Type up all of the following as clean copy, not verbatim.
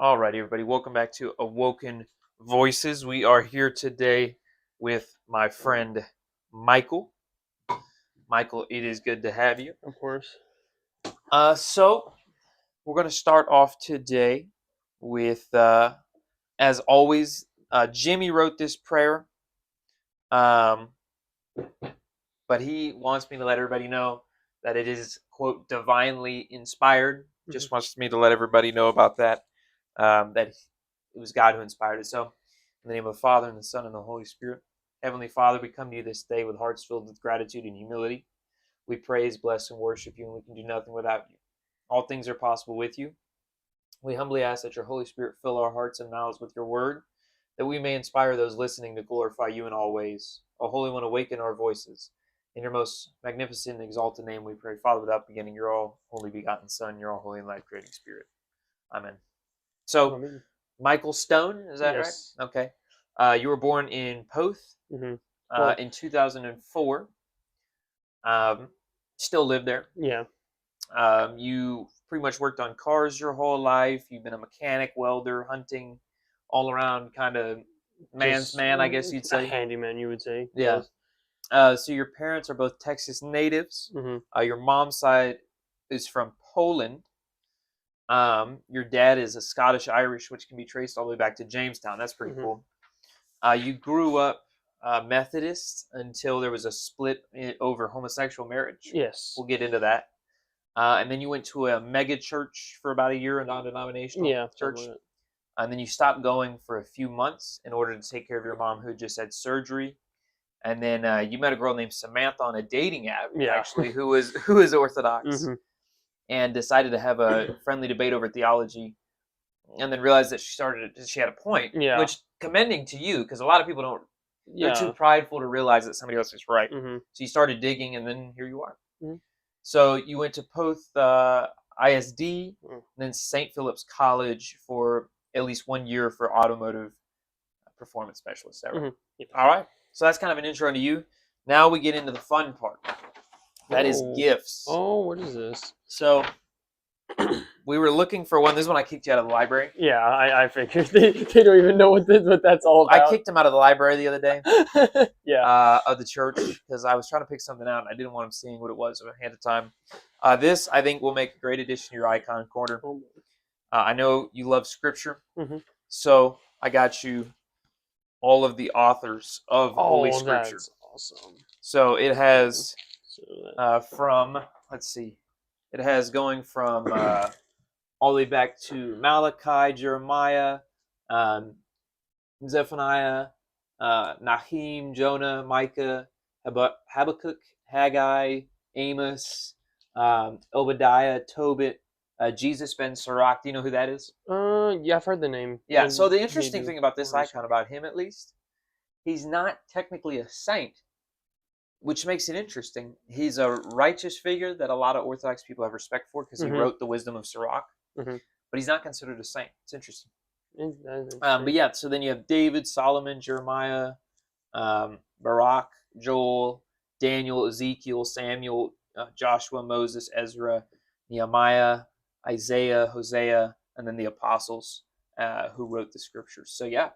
All right, everybody, welcome back to Awoken Voices. We are here today with my friend Michael. Michael, it is good to have you. Of course. So we're going to start off today with, as always, Jimmy wrote this prayer, but he wants me to let everybody know that it is, quote, divinely inspired. Just wants me to let everybody know about that, that it was God who inspired it. So, in the name of the Father, and the Son, and the Holy Spirit. Heavenly Father, we come to you this day with hearts filled with gratitude and humility. We praise, bless, and worship you, and we can do nothing without you. All things are possible with you. We humbly ask that your Holy Spirit fill our hearts and mouths with your word, that we may inspire those listening to glorify you in all ways. O Holy One, awaken our voices. In your most magnificent and exalted name we pray. Father, without beginning, your all only begotten Son, your all holy and life-creating Spirit. Amen. So, Michael Stone, is that Yes. right? Okay. You were born in Poth in 2004. Still live there. Yeah. You pretty much worked on cars your whole life. You've been a mechanic, welder, hunting, all around kind of man's man, I guess you'd A say. handyman, you would say. Yeah. So your parents are both Texas natives. Your mom's side is from Poland. Your dad is a Scottish Irish, which can be traced all the way back to Jamestown. That's pretty cool. You grew up Methodist until there was a split over homosexual marriage. Yes. We'll get into that. And then you went to a mega church for about a year, a non-denominational church. And then you stopped going for a few months in order to take care of your mom, who just had surgery. And then you met a girl named Samantha on a dating app, actually, who is Orthodox, and decided to have a friendly debate over theology. And then realized that she had a point, which commending to you, because a lot of people don't. They're too prideful to realize that somebody else is right. So you started digging, and then here you are. So you went to Poth ISD, and then St. Philip's College for at least 1 year for automotive performance specialist. All right. So that's kind of an intro into you. Now we get into the fun part. That is gifts. Oh, what is this? So we were looking for one. This is when I kicked you out of the library. Yeah, I figured they don't even know what that's all about. I kicked him out of the library the other day. Of the church, because I was trying to pick something out and I didn't want him seeing what it was ahead of time. This, I think, will make a great addition to your icon corner. I know you love scripture, so I got you all of the authors of Holy Scripture. That's awesome. So it has from, let's see, it has going from all the way back to Malachi, Jeremiah, Zephaniah, Nahum, Jonah, Micah, Habakkuk, Haggai, Amos, Obadiah, Tobit, Jesus ben Sirach. Do you know who that is? Yeah, I've heard the name. Yeah, so the interesting thing about this icon, about him at least, he's not technically a saint, which makes it interesting. He's a righteous figure that a lot of Orthodox people have respect for because he wrote the Wisdom of Sirach, but he's not considered a saint. It's interesting. But yeah, so then you have David, Solomon, Jeremiah, Barak, Joel, Daniel, Ezekiel, Samuel, Joshua, Moses, Ezra, Nehemiah, Isaiah, Hosea, and then the apostles who wrote the scriptures. So yeah,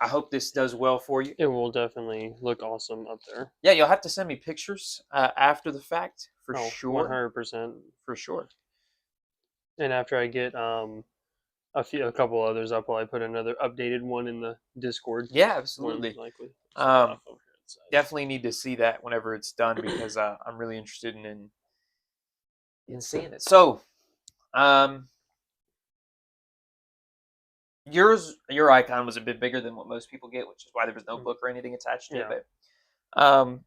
I hope this does well for you. It will definitely look awesome up there. Yeah, you'll have to send me pictures after the fact for sure. 100%. For sure. And after I get a couple others, I'll probably put another updated one in the Discord. Yeah, absolutely. Likely. Definitely need to see that whenever it's done because I'm really interested in seeing it. So, your icon was a bit bigger than what most people get, which is why there was no book or anything attached to it. But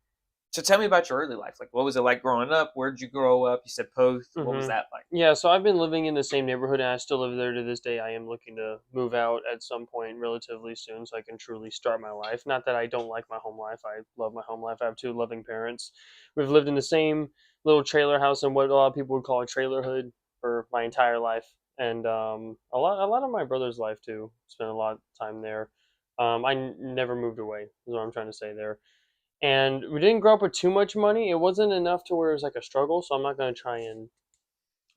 so tell me about your early life. Like, what was it like growing up? Where did you grow up? You said Poth. What was that like? Yeah, so I've been living in the same neighborhood, and I still live there to this day. I am looking to move out at some point relatively soon so I can truly start my life. Not that I don't like my home life. I love my home life. I have two loving parents. We've lived in the same little trailer house in what a lot of people would call a trailer hood for my entire life. And a lot of my brother's life, too. Spent a lot of time there. I never moved away, is what I'm trying to say there. And we didn't grow up with too much money. It wasn't enough to where it was like a struggle, so I'm not going to try and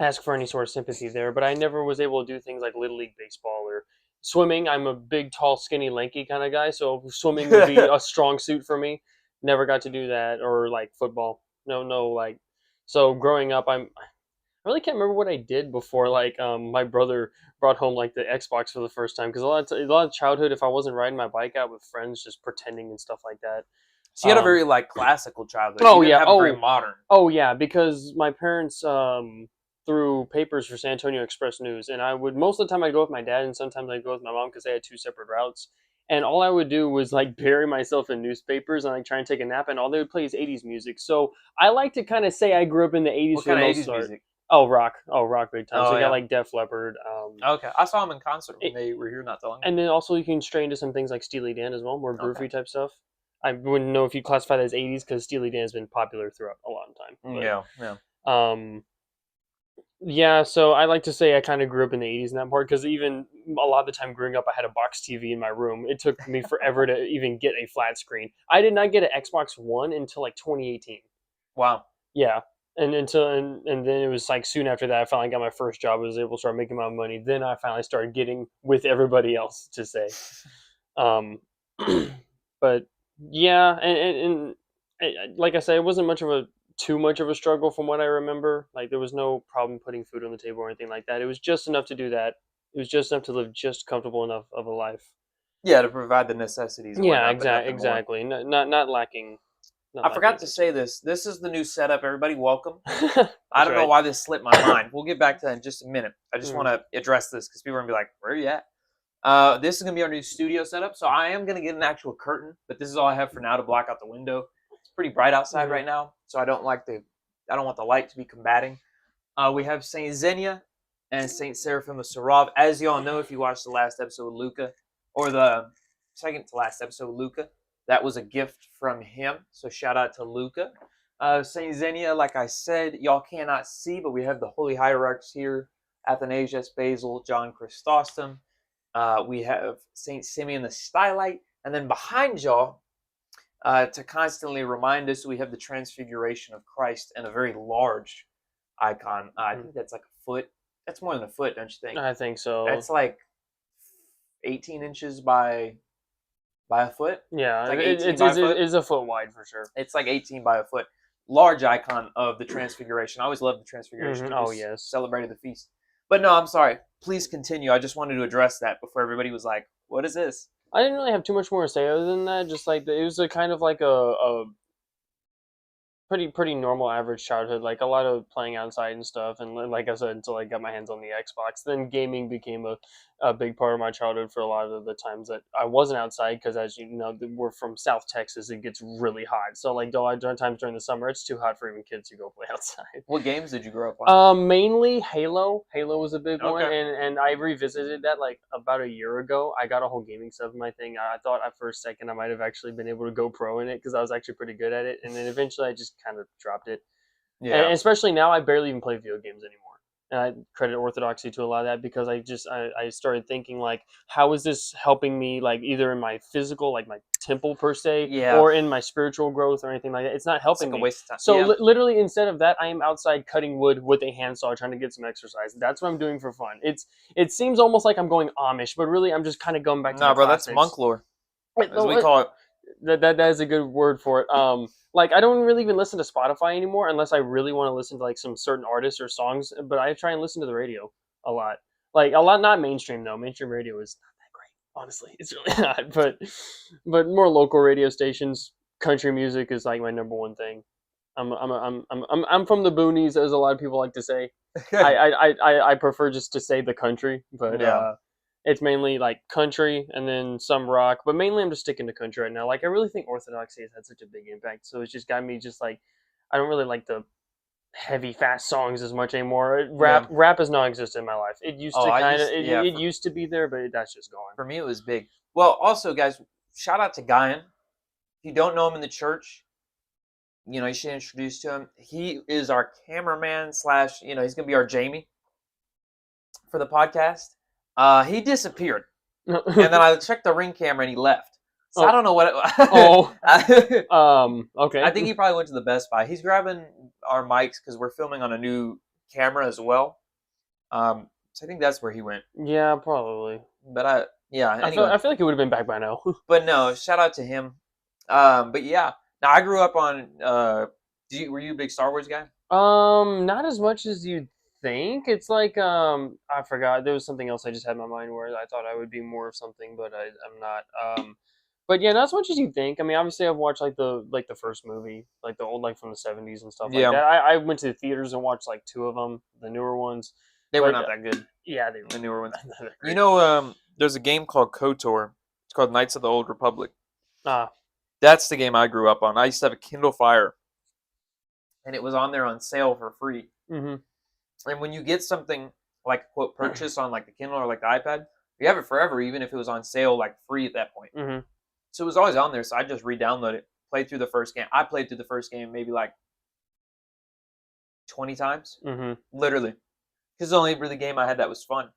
ask for any sort of sympathy there. But I never was able to do things like Little League baseball or swimming. I'm a big, tall, skinny, lanky kind of guy, so swimming would be a strong suit for me. Never got to do that, or like football. No, no, like so. Growing up, I really can't remember what I did before. Like, my brother brought home like the Xbox for the first time because a lot of childhood, if I wasn't riding my bike out with friends, just pretending and stuff like that. So you had a Um, very like classical childhood. oh You didn't yeah, have a very modern. oh yeah, because my parents threw papers for San Antonio Express News, and I would most of the time I'd go with my dad, and sometimes I'd go with my mom because they had two separate routes. And all I would do was like bury myself in newspapers and like try and take a nap, and all they would play is '80s music. So I like to kind of say I grew up in the '80s What for the kind of most 80s part. music? Oh rock big time. So Oh you yeah. got like Def Leppard, Okay, I saw them in concert when it, they were here not that long ago. and then also you can stray into some things like Steely Dan as well, more Okay. groovy type stuff. I wouldn't know if you classify that as '80s because Steely Dan has been popular throughout a long time. But, Yeah, yeah. um, yeah, so I like to say I kind of grew up in the '80s in that part because even a lot of the time growing up, I had a box TV in my room. It took me forever to even get a flat screen. I did not get an Xbox One until like 2018. Wow. Yeah, and then it was like soon after that I finally got my first job. I was able to start making my own money. Then I finally started getting with everybody else to say. Um, but yeah, like I said, it wasn't too much of a struggle from what I remember. Like there was no problem putting food on the table or anything like that. It was just enough to do that. It was just enough to live just comfortable enough of a life. Yeah, to provide the necessities and Yeah, whatnot, but nothing more. exactly. Not lacking. Not I forgot lacking to say this. This is the new setup. Everybody, welcome. That's I don't know right. why this slipped my mind. We'll get back to that in just a minute. I just Mm. want to address this because people are gonna be like, "Where are you at?" This is gonna be our new studio setup. So I am gonna get an actual curtain, but this is all I have for now to block out the window. It's pretty bright outside Mhm. right now, so I don't want the light to be combating. We have Saint Xenia and Saint Seraphim of Sarov. As you all know, if you watched the last episode of Luca, or the second to last episode of Luca, that was a gift from him. So shout out to Luca. Saint Xenia, like I said, y'all cannot see, but we have the holy hierarchs here: Athanasius, Basil, John Chrysostom. We have Saint Simeon the Stylite, and then behind y'all, to constantly remind us, we have the Transfiguration of Christ and a very large icon. I think that's like a foot. That's more than a foot, don't you think? I think so. That's like 18 inches by a foot. Yeah, like 18 by a foot. it's a foot wide for sure. It's like 18 by a foot. Large icon of the Transfiguration. I always loved the Transfiguration. Mhm. We Oh, just yes. celebrated the feast. But no, I'm sorry. Please continue. I just wanted to address that before everybody was like, "What is this?" I didn't really have too much more to say other than that. Just like it was a kind of like a pretty normal average childhood, like a lot of playing outside and stuff, and like I said, until I got my hands on the Xbox, then gaming became a big part of my childhood for a lot of the times that I wasn't outside, because as you know, we're from South Texas. It gets really hot, so like during times during the summer it's too hot for even kids to go play outside. What games did you grow up on? Mainly Halo. Halo was a big one, Okay. and I revisited that like about a year ago. I got a whole gaming stuff in my thing. I thought for a second I might have actually been able to go pro in it because I was actually pretty good at it, and then eventually I just kind of dropped it. Yeah. And especially now, I barely even play video games anymore. And I credit Orthodoxy to a lot of that because I started thinking like, how is this helping me, like either in my physical, like my temple per se, Yeah. or in my spiritual growth or anything like that. It's not It's helping like a me. waste of time. So Yeah. literally, instead of that, I am outside cutting wood with a handsaw, trying to get some exercise. That's what I'm doing for fun. It seems almost like I'm going Amish, but really, I'm just kind of going back to Nah, the bro, that's classics. monk lore, Wait, as we call it. that is a good word for it. Like I don't really even listen to Spotify anymore unless I really want to listen to like some certain artists or songs. But I try and listen to the radio a lot. Like a lot, not mainstream though. Mainstream radio is not that great, honestly. It's really not. But more local radio stations. Country music is like my number one thing. I'm from the boonies, as a lot of people like to say. I prefer just to say the country, but Yeah. it's mainly like country and then some rock, but mainly I'm just sticking to country right now. Like I really think Orthodoxy has had such a big impact, so it's just got me just like I don't really like the heavy fast songs as much anymore. Rap is non-existent in my life. It used to it used to be there, but that's just gone. For me, it was big. Well, also, guys, shout out to Guyan. If you don't know him in the church, you should introduce to him. He is our cameraman / he's gonna be our Jamie for the podcast. He disappeared, and then I checked the ring camera and he left. So I don't know what. Okay. I think he probably went to the Best Buy. He's grabbing our mics because we're filming on a new camera as well. So I think that's where he went. Yeah, probably. But yeah. I Anyway, feel like he would have been back by now. but no, shout out to him. But yeah, now I grew up on. Were you a big Star Wars guy? Not as much as you'd think. It's like I forgot. There was something else I just had in my mind where I thought I would be more of something, but I'm not. But yeah, not as much as you think. I mean, obviously, I've watched like the first movie, like the old like from the '70s and stuff like Yeah. that. I went to the theaters and watched like two of them, the newer ones. They were But, not that good. Yeah, they The were. newer ones. They're You great. know, there's a game called KOTOR. It's called Knights of the Old Republic. Ah, That's the game I grew up on. I used to have a Kindle Fire, and it was on there on sale for free. mm-hmm. And when you get something like quote purchase on like the Kindle or like the iPad, you have it forever, even if it was on sale like free at that point. Mm-hmm. So it was always on there. So I just re-download it, played through the first game. I played through the first game maybe like 20 times, Mm-hmm. literally, because it's the only really game I had that was fun,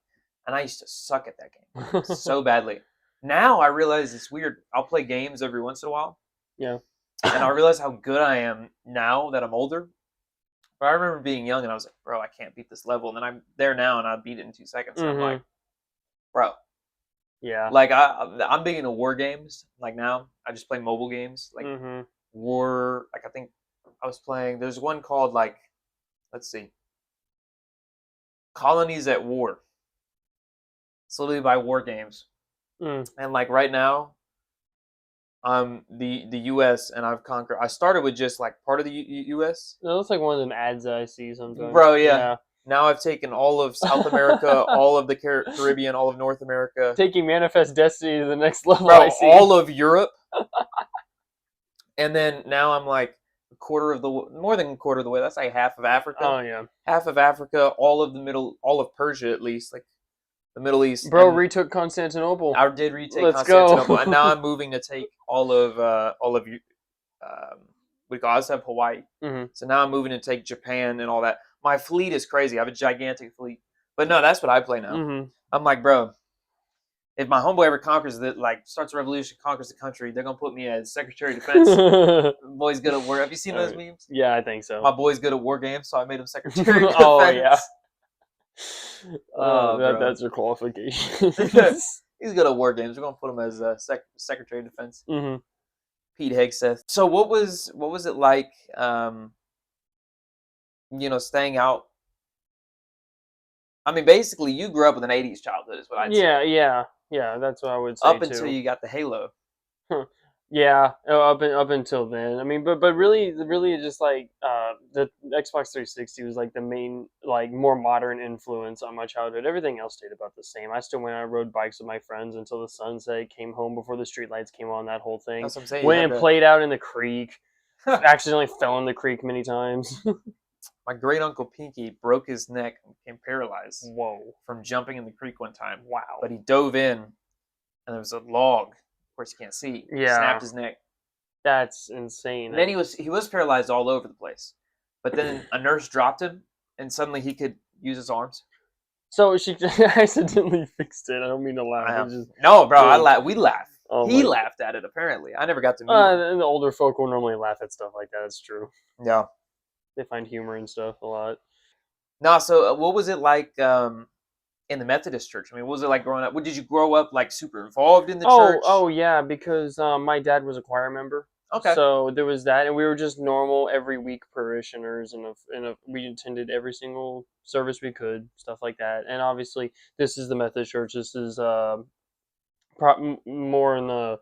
and I used to suck at that game so badly. Now I realize it's weird. I'll play games every once in a while. Yeah. And I realize how good I am now that I'm older. But I remember being young and I was like, bro, I can't beat this level. And then I'm there now and I beat it in 2 seconds. And I'm like, bro. Yeah. Like I'm big into war games. Like now, I just play mobile games. Like war. Like I think I was playing. There's one called like, let's see, Colonies at War. It's literally by War Games. And like right now, the U.S. and I've conquered. I started with just like part of the U.S. It looks like one of them ads that I see sometimes. Bro, yeah. Now I've taken all of South America, all of the Caribbean, all of North America. Taking Manifest Destiny to the next level. Bro, I see. all of Europe. And then now I'm like more than a quarter of the way. That's like half of Africa. Oh yeah. Half of Africa, all of Persia at least, like the Middle East. Bro, retook Constantinople. I did retake Let's Constantinople, go. and now I'm moving to take all of you. We also have Hawaii, so now I'm moving to take Japan and all that. My fleet is crazy. I have a gigantic fleet, but no, that's what I play now. I'm like, bro, if my homeboy ever conquers starts a revolution, conquers the country, they're gonna put me as Secretary of Defense. Boy's good at war. Have you seen those memes? Yeah, I think so. My boy's good at war games, so I made him Secretary of Defense. Oh yeah. That's your qualification. He's good at war games. We're gonna put him as Secretary of Defense. Pete Hegseth. So what was it like? Staying out. I mean, basically, you grew up with an '80s childhood, is what I'd say. Yeah. That's what I would say Up too. until you got the Halo. Yeah, up until then. I mean, but really, just like the Xbox 360 was like the main, like more modern influence on my childhood. Everything else stayed about the same. I still went out and rode bikes with my friends until the sunset. Came home before the streetlights came on. That whole thing. That's what I'm saying. Went and played out in the creek. Accidentally fell in the creek many times. My great uncle Pinky broke his neck and became paralyzed. Whoa! From jumping in the creek one time. Wow! But he dove in, and there was a log. Of course, you can't see. Yeah. Snapped his neck. That's insane. And then he was paralyzed all over the place. But then a nurse dropped him, and suddenly he could use his arms. So she accidentally fixed it. I don't mean to laugh. No, bro, we laugh. Oh, he laughed at it, apparently. I never got to meet him. And the older folk will normally laugh at stuff like that. That's true. Yeah. They find humor in stuff a lot. No, so what was it like in the Methodist church? I mean, what was it like growing up? Did you grow up like super involved in the church? Oh yeah, because my dad was a choir member. Okay. So there was that, and we were just normal every week parishioners, and we attended every single service we could, stuff like that. And obviously, this is the Methodist church. This is more in the,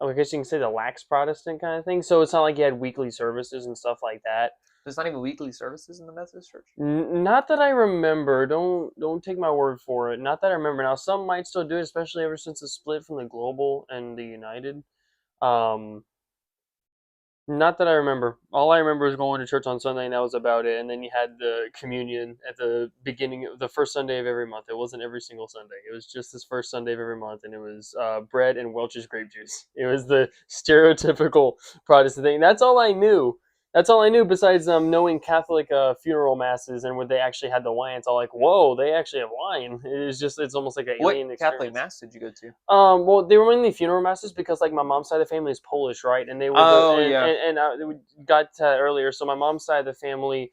I guess you can say, the lax Protestant kind of thing. So it's not like you had weekly services and stuff like that. There's not even weekly services in the Methodist church? Not that I remember. Don't take my word for it. Not that I remember. Now, some might still do it, especially ever since the split from the Global and the United. Not that I remember. All I remember is going to church on Sunday, and that was about it. And then you had the communion at the beginning of the first Sunday of every month. It wasn't every single Sunday. It was just this first Sunday of every month, and it was bread and Welch's grape juice. It was the stereotypical Protestant thing. That's all I knew. That's all I knew besides knowing Catholic funeral masses and where they actually had the wine. It's all like, whoa, they actually have wine. It's almost like an alien experience. What Catholic mass did you go to? Well, they were mainly funeral masses because like my mom's side of the family is Polish, right? And they were we got to that earlier. So my mom's side of the family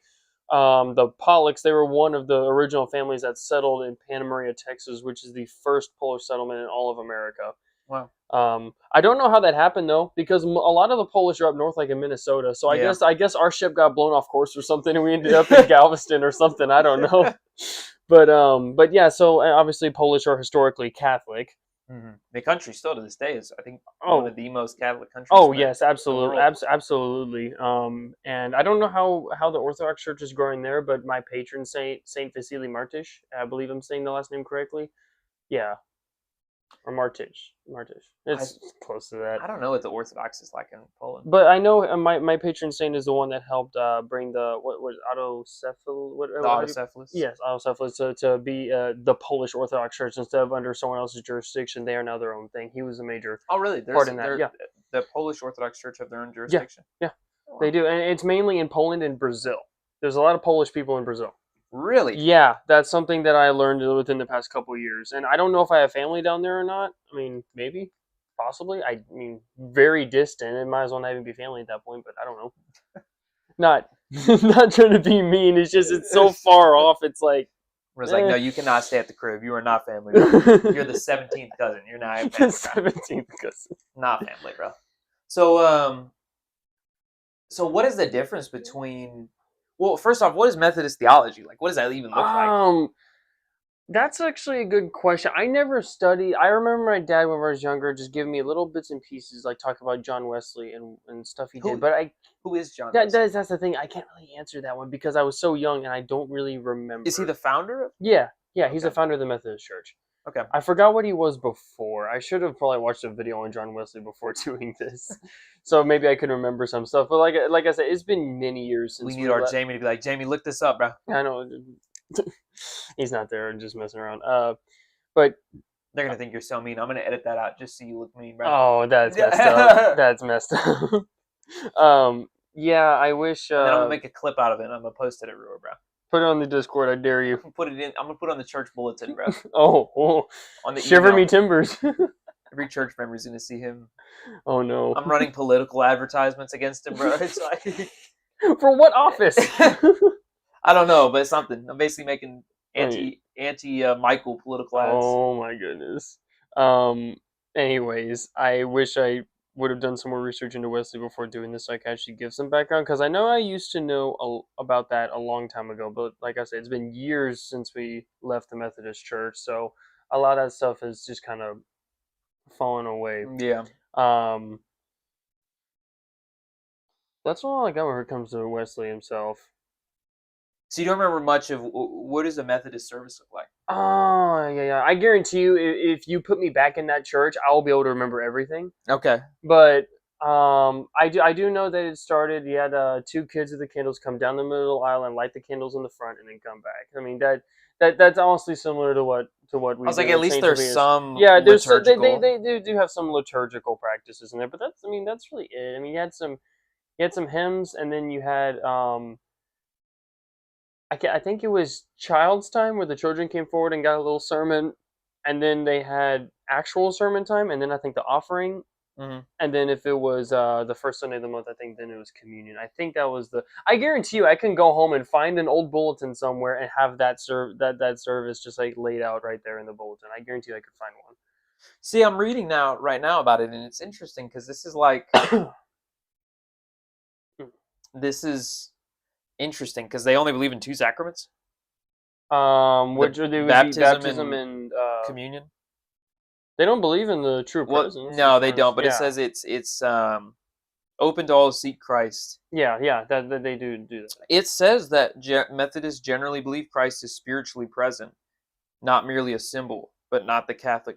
The Pollocks, they were one of the original families that settled in Santa Maria, Texas, which is the first Polish settlement in all of America. Wow. I don't know how that happened though, because a lot of the Polish are up north, like in Minnesota. So Yeah. I guess our ship got blown off course or something, and we ended up in Galveston or something. I don't know. But yeah. So obviously, Polish are historically Catholic. The country still to this day is, I think, Oh. one of the most Catholic countries. Oh in yes, the absolutely, world. absolutely. And I don't know how the Orthodox Church is growing there, but my patron saint, Saint Vasily Martysz, I believe I'm saying the last name correctly. Yeah, or Martysz. It's close to that. I don't know what the Orthodox is like in Poland. But I know my patron saint is the one that helped bring the what autocephalus. The autocephalus. Yes, autocephalus to be the Polish Orthodox Church instead of under someone else's jurisdiction. They are now their own thing. He was a major. Oh, really? Part in that, yeah. The Polish Orthodox Church have their own jurisdiction? Yeah. Oh, wow. They do, and it's mainly in Poland and Brazil. There's a lot of Polish people in Brazil. Really? Yeah, that's something that I learned within the past couple of years, and I don't know if I have family down there or not. I mean, maybe, possibly. I mean, very distant. It might as well not even be family at that point, but I don't know. Not not trying to be mean. It's just it's so far off. It's like Whereas, like, no, you cannot stay at the crib. You are not family. Bro. You're the 17th cousin. You're not family. The 17th cousin. Not family, bro. So, so what is the difference between? Well, first off, what is Methodist theology like? What does that even look like? That's actually a good question. I never studied. I remember my dad when I was younger just giving me little bits and pieces, like talking about John Wesley and stuff he did. But who is John Wesley? That's the thing. I can't really answer that one because I was so young and I don't really remember. Is he the founder? Yeah, he's the founder of the Methodist Church. Okay. I forgot what he was before. I should have probably watched a video on John Wesley before doing this, so maybe I could remember some stuff. But like I said, it's been many years since we need our Jamie to be like, Jamie, look this up, bro. I know. He's not there and just messing around. But they're gonna think you're so mean. I'm gonna edit that out just so you look mean, bro. Oh, that's messed up. That's messed up. Yeah, I wish. And then I'm gonna make a clip out of it and I'm gonna post it everywhere, bro. Put it on the Discord. I dare you. Put it in. I'm gonna put it on the church bulletin, bro. On the shiver email. Me timbers. Every church member's gonna see him. Oh no! I'm running political advertisements against him, bro. It's like for what office? I don't know, but it's something. I'm basically making anti Michael political ads. Oh my goodness. Anyways, I wish I would have done some more research into Wesley before doing this so I can actually give some background, because I know I used to know about that a long time ago, but like I said, it's been years since we left the Methodist Church, so a lot of that stuff has just kind of fallen away. Yeah. That's all I got when it comes to Wesley himself. So you don't remember much of what does a Methodist service look like? Oh, yeah. I guarantee you, if you put me back in that church, I'll be able to remember everything. Okay. But I do know that it started. You had 2 kids with the candles come down the middle aisle and light the candles in the front, and then come back. I mean that's honestly similar to what we. I was like, at least there's some. Yeah, there's liturgical. They do have some liturgical practices in there, but that's really it. I mean, you had some hymns, and then you had I think it was Child's Time where the children came forward and got a little sermon, and then they had actual sermon time, and then I think the offering, and then if it was the first Sunday of the month, I think then it was communion. I think that was I guarantee you, I can go home and find an old bulletin somewhere and have that that service just like laid out right there in the bulletin. I guarantee you I could find one. See, I'm reading right now about it, and it's interesting because this is like this is. Interesting, because they only believe in 2 sacraments. Which are baptism and communion. They don't believe in the true presence. No, they don't. But it says it's open to all who seek Christ. Yeah, that they do that. It says that Methodists generally believe Christ is spiritually present, not merely a symbol, but not the Catholic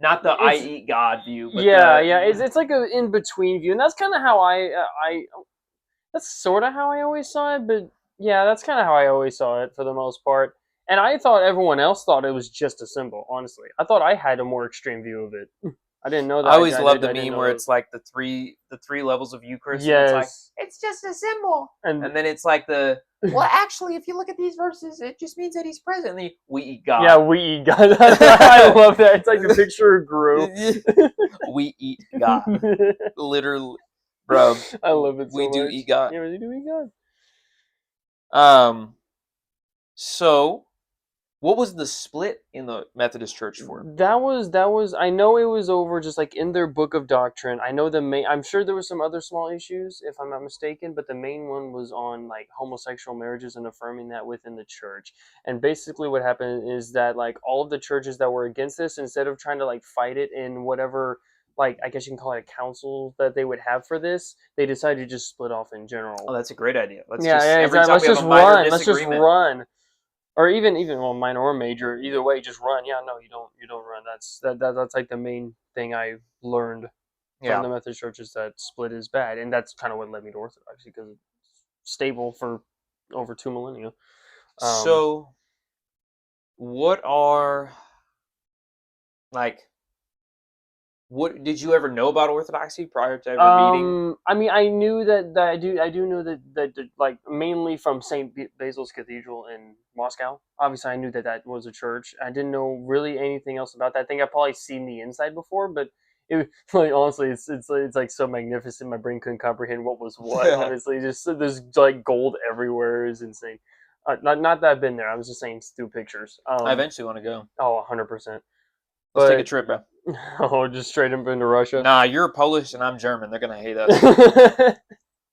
not the I eat God view. But it's like an in between view, and that's kind of how That's sort of how I always saw it, but yeah, that's kind of how I always saw it for the most part. And I thought everyone else thought it was just a symbol, honestly. I thought I had a more extreme view of it. I didn't know that. I always loved the meme where it's like the three levels of Eucharist. Yes. It's like, it's just a symbol. And then it's like well, actually, if you look at these verses, it just means that he's present. And we eat God. Yeah, we eat God. I love that. It's like the picture of Gru. We eat God. Literally. Bro, I love it so we do much. eat God. Yeah, we do eat So what was the split in the Methodist Church for? That was I know it was over just like in their book of doctrine. I know the main I'm sure there were some other small issues if I'm not mistaken, but the main one was on like homosexual marriages and affirming that within the church. And basically what happened is that like all of the churches that were against this, instead of trying to like fight it in whatever, like I guess you can call it a council that they would have for this, they decided to just split off in general. Oh, that's a great idea. Let's Yeah, just yeah, every exactly. time Let's we have just a minor run. Let's just disagreement. run. Or even well, minor or major, either way, just run. Yeah, no, you don't run. That's like the main thing I learned from the Yeah. Methodist Church is that split is bad, and that's kind of what led me to Orthodoxy because it's stable for over 2 millennia. So what are like what did you ever know about Orthodoxy prior to ever meeting? I mean, I knew that I do know that like mainly from Saint Basil's Cathedral in Moscow. Obviously, I knew that was a church. I didn't know really anything else about that. I think I've probably seen the inside before, but it like honestly, it's like so magnificent. My brain couldn't comprehend what was what. Honestly, just there's like gold everywhere. Is insane. Not that I've been there. I was just saying through pictures. I eventually want to go. Oh, 100%. Let's take a But trip, bro. oh, just straight up into Russia. Nah, you're Polish and I'm German. They're gonna hate us.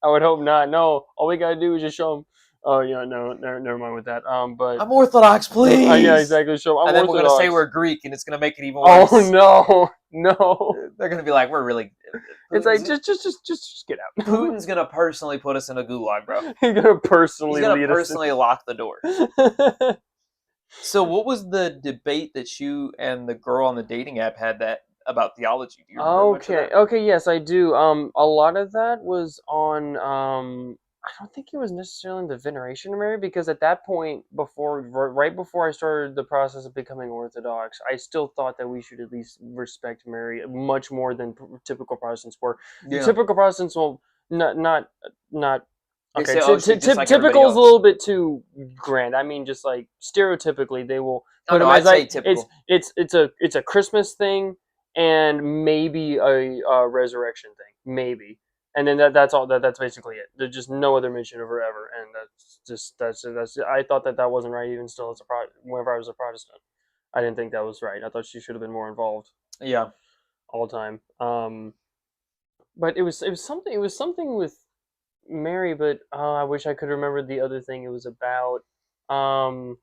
I would hope not. No, all we gotta do is just show them. Oh yeah, no, never mind with that. But I'm Orthodox, please. yeah, exactly. Show 'em. I'm And then we're gonna say Orthodox. we're Greek, and it's gonna make it even worse. Oh no, no! They're gonna be like, we're really. It's like just get out. Putin's gonna personally put us in a gulag, bro. He's gonna personally He's gonna lead personally lock the door. us. So, what was the debate that you and the girl on the dating app had that about theology? Do you remember much of Okay, that? okay, yes, I do. A lot of that was on. I don't think it was necessarily the veneration of Mary because at that point, right before I started the process of becoming Orthodox, I still thought that we should at least respect Mary much more than typical Protestants were. Yeah. Typical Protestants will not. They Okay, say, "Oh, she's just like everybody typical is a else." little bit too grand. I mean, just like stereotypically, they will Oh, put no, them I'd as say like typical. it's a Christmas thing and maybe a resurrection thing, maybe, and then that's all. That's basically it. There's just no other mention of her ever, and that's. I thought that wasn't right, even still as whenever I was a Protestant. I didn't think that was right. I thought she should have been more involved Yeah. all the time. But it was something with Mary, but I wish I could remember the other thing it was about. Um,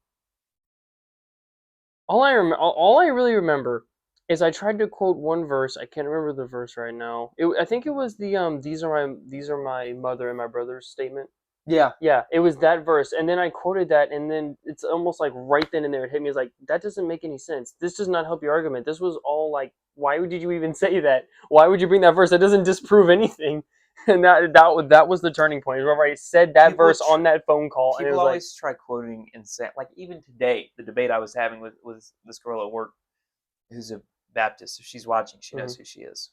all I really remember is I tried to quote one verse. I can't remember the verse right now. I think it was the these are my mother and my brother's statement. Yeah. Yeah, it was that verse, and then I quoted that, and then it's almost like right then and there it hit me. It's like that doesn't make any sense. This does not help your argument. This was all like, why did you even say that? Why would you bring that verse? That doesn't disprove anything. And that was the turning point. Where I said that People verse on that phone call, and it People was like, always try quoting and say, like, even today, the debate I was having with this girl at work who's a Baptist. If she's watching, she knows who she is.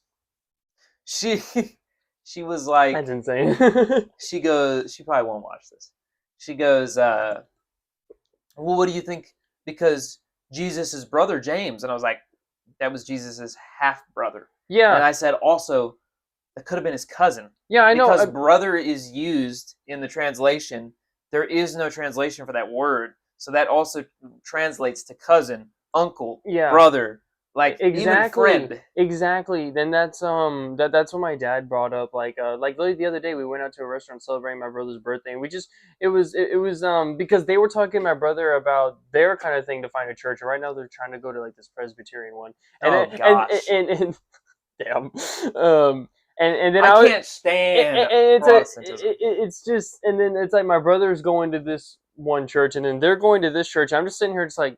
She she was like, that's insane. she goes, she probably won't watch this. She goes, well, what do you think? Because Jesus' brother James, and I was like, that was Jesus' half brother. And Yeah, I said, also, that could have been his cousin. yeah, I know. Because brother is used in the translation. There is no translation for that word. So that also translates to cousin, uncle, Yeah. brother, like even Exactly. friend. Exactly. Then that's that's what my dad brought up. Like literally the other day we went out to a restaurant celebrating my brother's birthday, and we just it was because they were talking to my brother about their kind of thing to find a church, and right now they're trying to go to like this Presbyterian one. And Oh, then- gosh. and damn. And then I was, can't stand and it's Protestantism. it's just, and then it's like my brother's going to this one church, and then they're going to this church. I'm just sitting here, just like,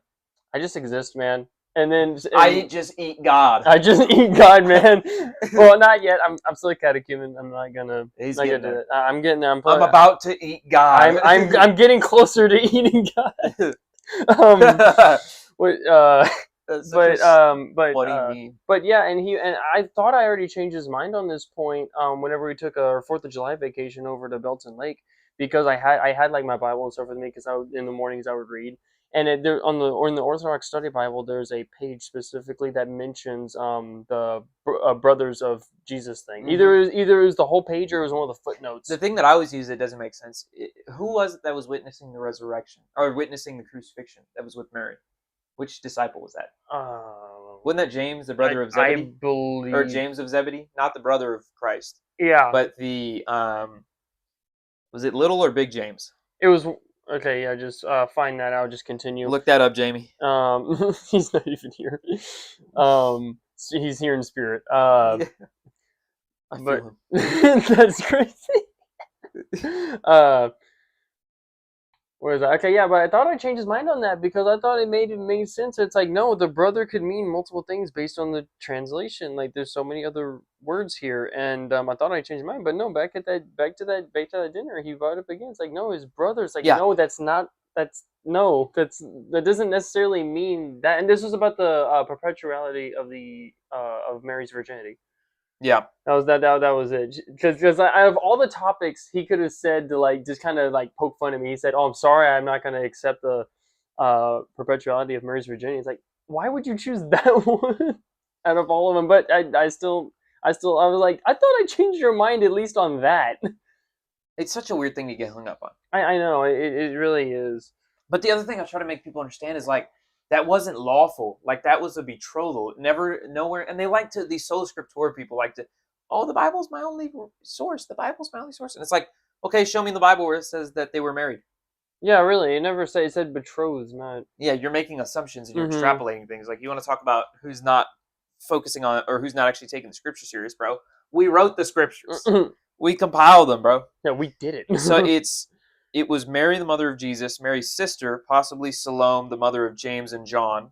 I just exist, man. And then I just eat God. I just eat God, man. Well, not yet. I'm still a catechumen. I'm not gonna. He's not getting gonna do there. that. I'm getting there. I'm about to eat God. I'm getting closer to eating God. What? That's But such a but funny meme. but yeah, and I thought I already changed his mind on this point. Whenever we took our 4th of July vacation over to Belton Lake, because I had like my Bible and stuff with me, because in the mornings I would read, And there on the or in the Orthodox Study Bible, there's a page specifically that mentions the brothers of Jesus thing. Mhm. Either it was the whole page or it was one of the footnotes. The thing that I always use that doesn't make sense. Who was it that was witnessing the resurrection or witnessing the crucifixion? That was with Mary. Which disciple was that? Wasn't that James, the brother of I Zebedee, believe, or James of Zebedee? Not the brother of Christ, yeah, but the was it little or big James? it was okay. Yeah, just find that out. Just continue. Look that up, Jamie. He's not even here. So he's here in spirit. I But feel him. that's crazy. Where is that? Okay, yeah, but I thought I changed his mind on that because I thought it made sense. It's like, no, the brother could mean multiple things based on the translation. Like, there's so many other words here, and I thought I changed my mind, but no. Back to that dinner, he brought up again. It's like, no, his brother. It's like, Yeah. no, that doesn't necessarily mean that. And this was about the perpetuality of Mary's virginity. Yeah. That was it. Because out of all the topics he could have said to like just kind of like poke fun at me, he said, "Oh, I'm sorry, I'm not going to accept the perpetuality of Mary's virginity." It's like, why would you choose that one out of all of them? But I was like, I thought I changed your mind at least on that. It's such a weird thing to get hung up on. I know it really is. But the other thing I try to make people understand is like that wasn't lawful. Like that was a betrothal. Nowhere. And they like to, these sola scriptura people like to, oh, the Bible's my only source. The Bible's my only source. And it's like, okay, show me in the Bible where it says that they were married. Yeah, really. It said betrothed, not. Yeah, you're making assumptions and you're Mhm. extrapolating things. Like you want to talk about who's not focusing on or who's not actually taking the scripture serious, bro. We wrote the scriptures. We compiled them, bro. Yeah, we did it. So it was Mary, the mother of Jesus, Mary's sister, possibly Salome, the mother of James and John,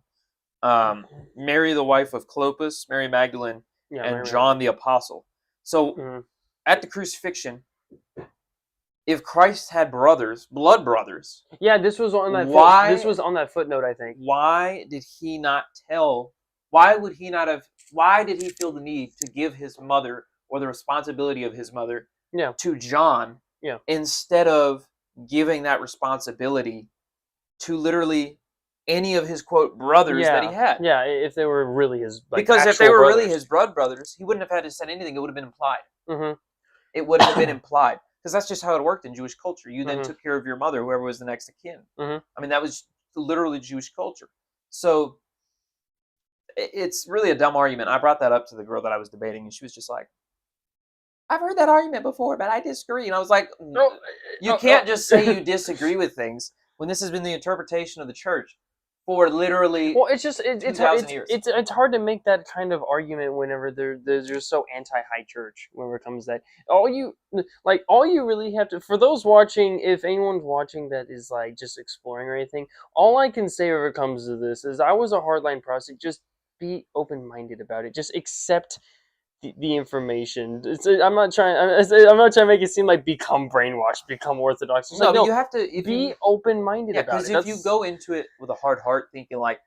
Mary, the wife of Clopas, Mary Magdalene, Yeah, and Mary John the Apostle. So Mhm. at the crucifixion, if Christ had brothers, blood brothers, Yeah, this was on that. Why- This was on that footnote, I think. why did he not tell? Why would he not have? Why did he feel the need to give his mother or the responsibility of his mother Yeah. to John Yeah. instead of giving that responsibility to literally any of his quote brothers that he had? Yeah, if they were really his Because if they were really his blood brothers, he wouldn't have had to say anything. It would have been implied. hmm It would have been implied. Because that's just how it worked in Jewish culture. You then Mhm. took care of your mother, whoever was the next of kin. Mhm. I mean, that was literally Jewish culture. So it's really a dumb argument. I brought that up to the girl that I was debating, and she was just like, I've heard that argument before, but I disagree. And I was like, you can't just say you disagree with things when this has been the interpretation of the church for literally Well, it's just it's 2,000 years. it's hard to make that kind of argument whenever there's just so anti-high church whenever it comes to that. All you really have to, for those watching, if anyone's watching that is like just exploring or anything, all I can say whenever it comes to this is I was a hardline Protestant. Just be open-minded about it. Just accept the information. I'm not trying to make it seem like become brainwashed, become orthodox. It's No, like, but no, you have to be open-minded Yeah, about it. because if you go into it with a hard heart, thinking like,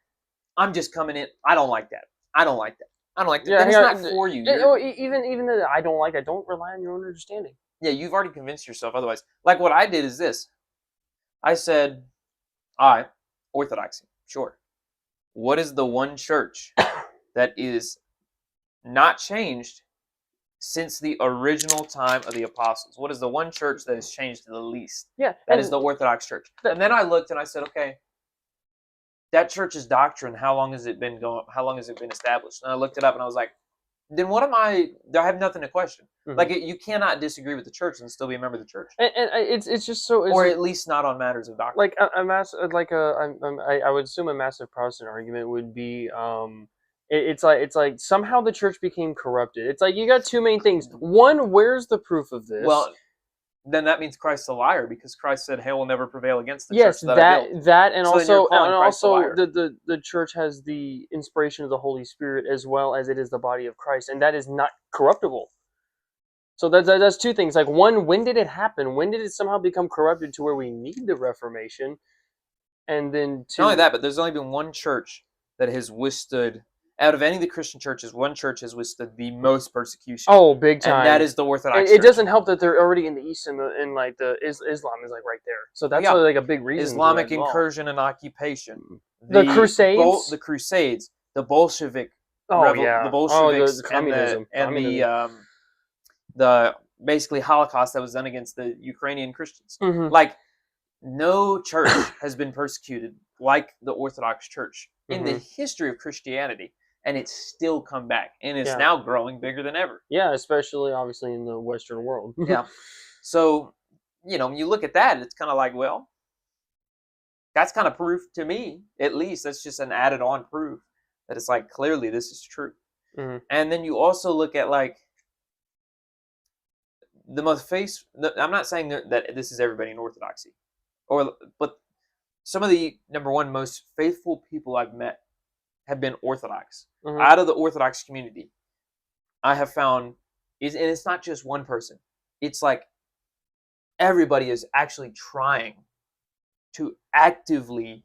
"I'm just coming in. I don't like that. I don't like that. I don't like that." Yeah, then it's yeah, not for you. even though I don't like it, don't rely on your own understanding. Yeah, you've already convinced yourself otherwise. Like what I did is this. I said, "All right, orthodoxy, sure. What is the one church that is not changed since the original time of the apostles? What is the one church that has changed the least? Yeah, That is the Orthodox Church." And then I looked and I said, okay, that church's doctrine, how long has it been going? How long has it been established? And I looked it up and I was like, then what am I? I have nothing to question. Mhm. Like you cannot disagree with the church and still be a member of the church, and it's just so, or at least not on matters of doctrine. like I would assume a massive Protestant argument would be it's like somehow the church became corrupted. It's like you got two main things. One, where's the proof of this? Well, then that means Christ's a liar because Christ said, "Hell will never prevail against the yes, church that I built." and So then you're also calling Christ a liar. the church has the inspiration of the Holy Spirit as well as it is the body of Christ, and that is not corruptible. So that's two things. Like one, when did it happen? When did it somehow become corrupted to where we need the Reformation? And then two, Not only that, but there's only been one church that has withstood, out of any of the Christian churches, one church has withstood the most persecution. Oh, big time. And that is the Orthodox And Church. it doesn't help that they're already in the East and like the Islam is like right there. So that's like a big reason. Islamic for that as well. incursion and occupation. The Crusades? The Crusades. The Bolshevik. The Bolsheviks the communism. and the basically Holocaust that was done against the Ukrainian Christians. Mm-hmm. Like, no church has been persecuted like the Orthodox Church in the history of Christianity, and it's still come back, and it's now growing bigger than ever. Yeah, especially obviously in the Western world. Yeah. So, when you look at that, it's kind of like, well, that's kind of proof to me, at least. That's just an added on proof that it's like, clearly this is true. Mm-hmm. And then you also look at like I'm not saying that this is everybody in Orthodoxy, but some of the number one most faithful people I've met have been Orthodox. Mm-hmm. Out of the Orthodox community, I have found and it's not just one person. It's like everybody is actually trying to actively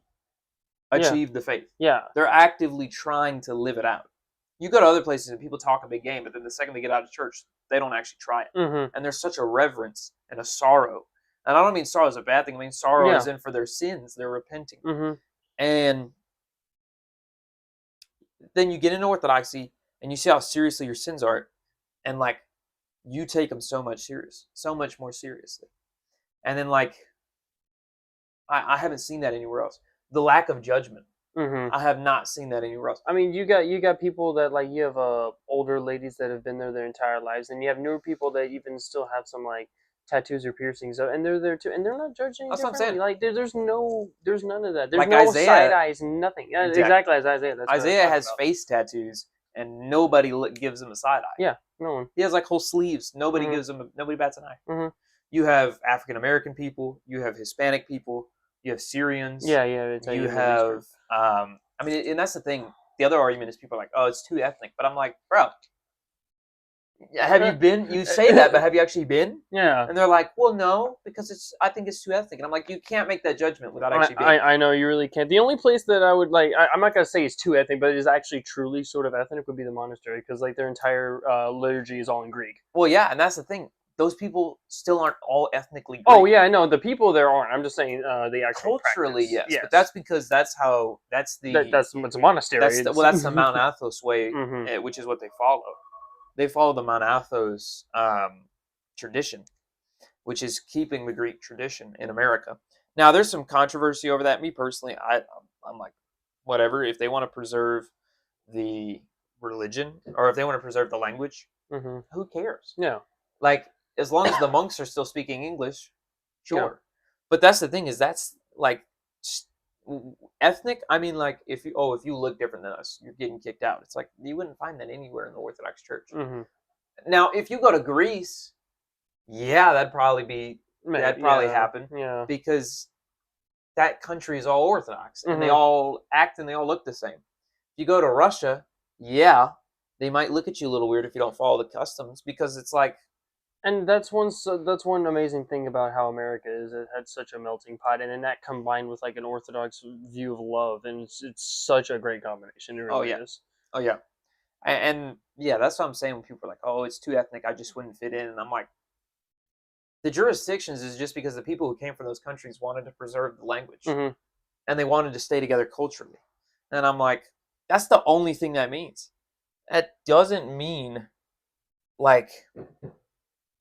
achieve the faith. Yeah. They're actively trying to live it out. You go to other places and people talk a big game, but then the second they get out of church, they don't actually try it. Mm-hmm. And there's such a reverence and a sorrow. And I don't mean sorrow is a bad thing. I mean sorrow is in for their sins. They're repenting. Mm-hmm. And then you get into Orthodoxy and you see how seriously your sins are. And like, you take them so much more seriously. And then like, I haven't seen that anywhere else. The lack of judgment. Mm-hmm. I have not seen that anywhere else. I mean, you got people that like you have older ladies that have been there their entire lives, and you have newer people that even still have some like tattoos or piercings, and they're there too, and they're not judging. That's what I'm saying. Like there's none of that. There's like no Isaiah, side eyes, nothing. Yeah, exactly as Isaiah. That's Isaiah has face tattoos, and nobody gives him a side eye. Yeah, no one. He has like whole sleeves. Nobody gives him. Nobody bats an eye. Mm-hmm. You have African American people. You have Hispanic people. You have Syrians. Yeah. You have. I mean, and that's the thing. The other argument is people are like, "Oh, it's too ethnic," but I'm like, bro, have you been? You say that, but have you actually been? Yeah. And they're like, "Well, no, because I think it's too ethnic." And I'm like, you can't make that judgment without actually being. I know you really can't. The only place that I would like, I'm not gonna say it's too ethnic, but it is actually truly sort of ethnic would be the monastery, because like their entire liturgy is all in Greek. Well, yeah, and that's the thing. Those people still aren't all ethnically Greek. Oh yeah, I know the people there aren't. I'm just saying the actual culturally, practice. yes, but that's because it's a monastery. That's the Mount Athos way, Mm-hmm. Which is what they follow. They follow the Mount Athos tradition, which is keeping the Greek tradition in America. Now, there's some controversy over that. Me personally, I'm like, whatever. If they want to preserve the religion, or if they want to preserve the language, who cares? Yeah. Like, as long as the monks are still speaking English, sure. Yeah. But that's the thing, is that's like ethnic. I mean, like, if you look different than us, you're getting kicked out. It's like you wouldn't find that anywhere in the Orthodox Church. Mm-hmm. Now, if you go to Greece, yeah, that'd probably happen. Yeah. Because that country is all Orthodox, and they all act and they all look the same. If you go to Russia, yeah, they might look at you a little weird if you don't follow the customs, because it's like. And that's one amazing thing about how America is. It had such a melting pot, and then that combined with like an Orthodox view of love, and it's such a great combination. It really is. Oh yeah, and yeah, that's what I'm saying when people are like, "Oh, it's too ethnic. I just wouldn't fit in," and I'm like, the jurisdictions is just because the people who came from those countries wanted to preserve the language, and they wanted to stay together culturally, and I'm like, that's the only thing that means. That doesn't mean like.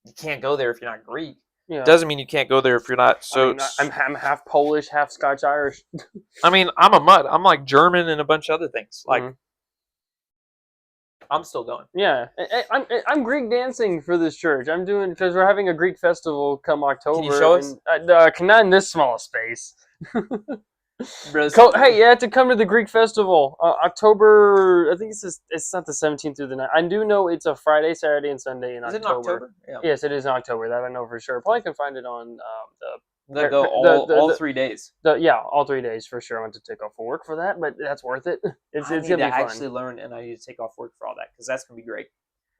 You can't go there if you're not Greek. Yeah. Doesn't mean you can't go there if you're not. So I'm half Polish, half Scotch Irish. I mean, I'm a mutt. I'm like German and a bunch of other things. Like, I'm still going. Yeah, I'm Greek dancing for this church. I'm doing because we're having a Greek festival come October. Can you show us? Not in this small space. Hey, you have to come to the Greek festival, October. I think it's not the 17th through the 9th. I do know it's a Friday, Saturday, and Sunday in October. Is it in October? Yeah. Yes, it is in October. That I know for sure. Probably can find it on They go all 3 days. All 3 days for sure. I want to take off for work for that, but that's worth it. It's I gonna need be to fun. actually learn, and I need to take off work for all that, because that's gonna be great.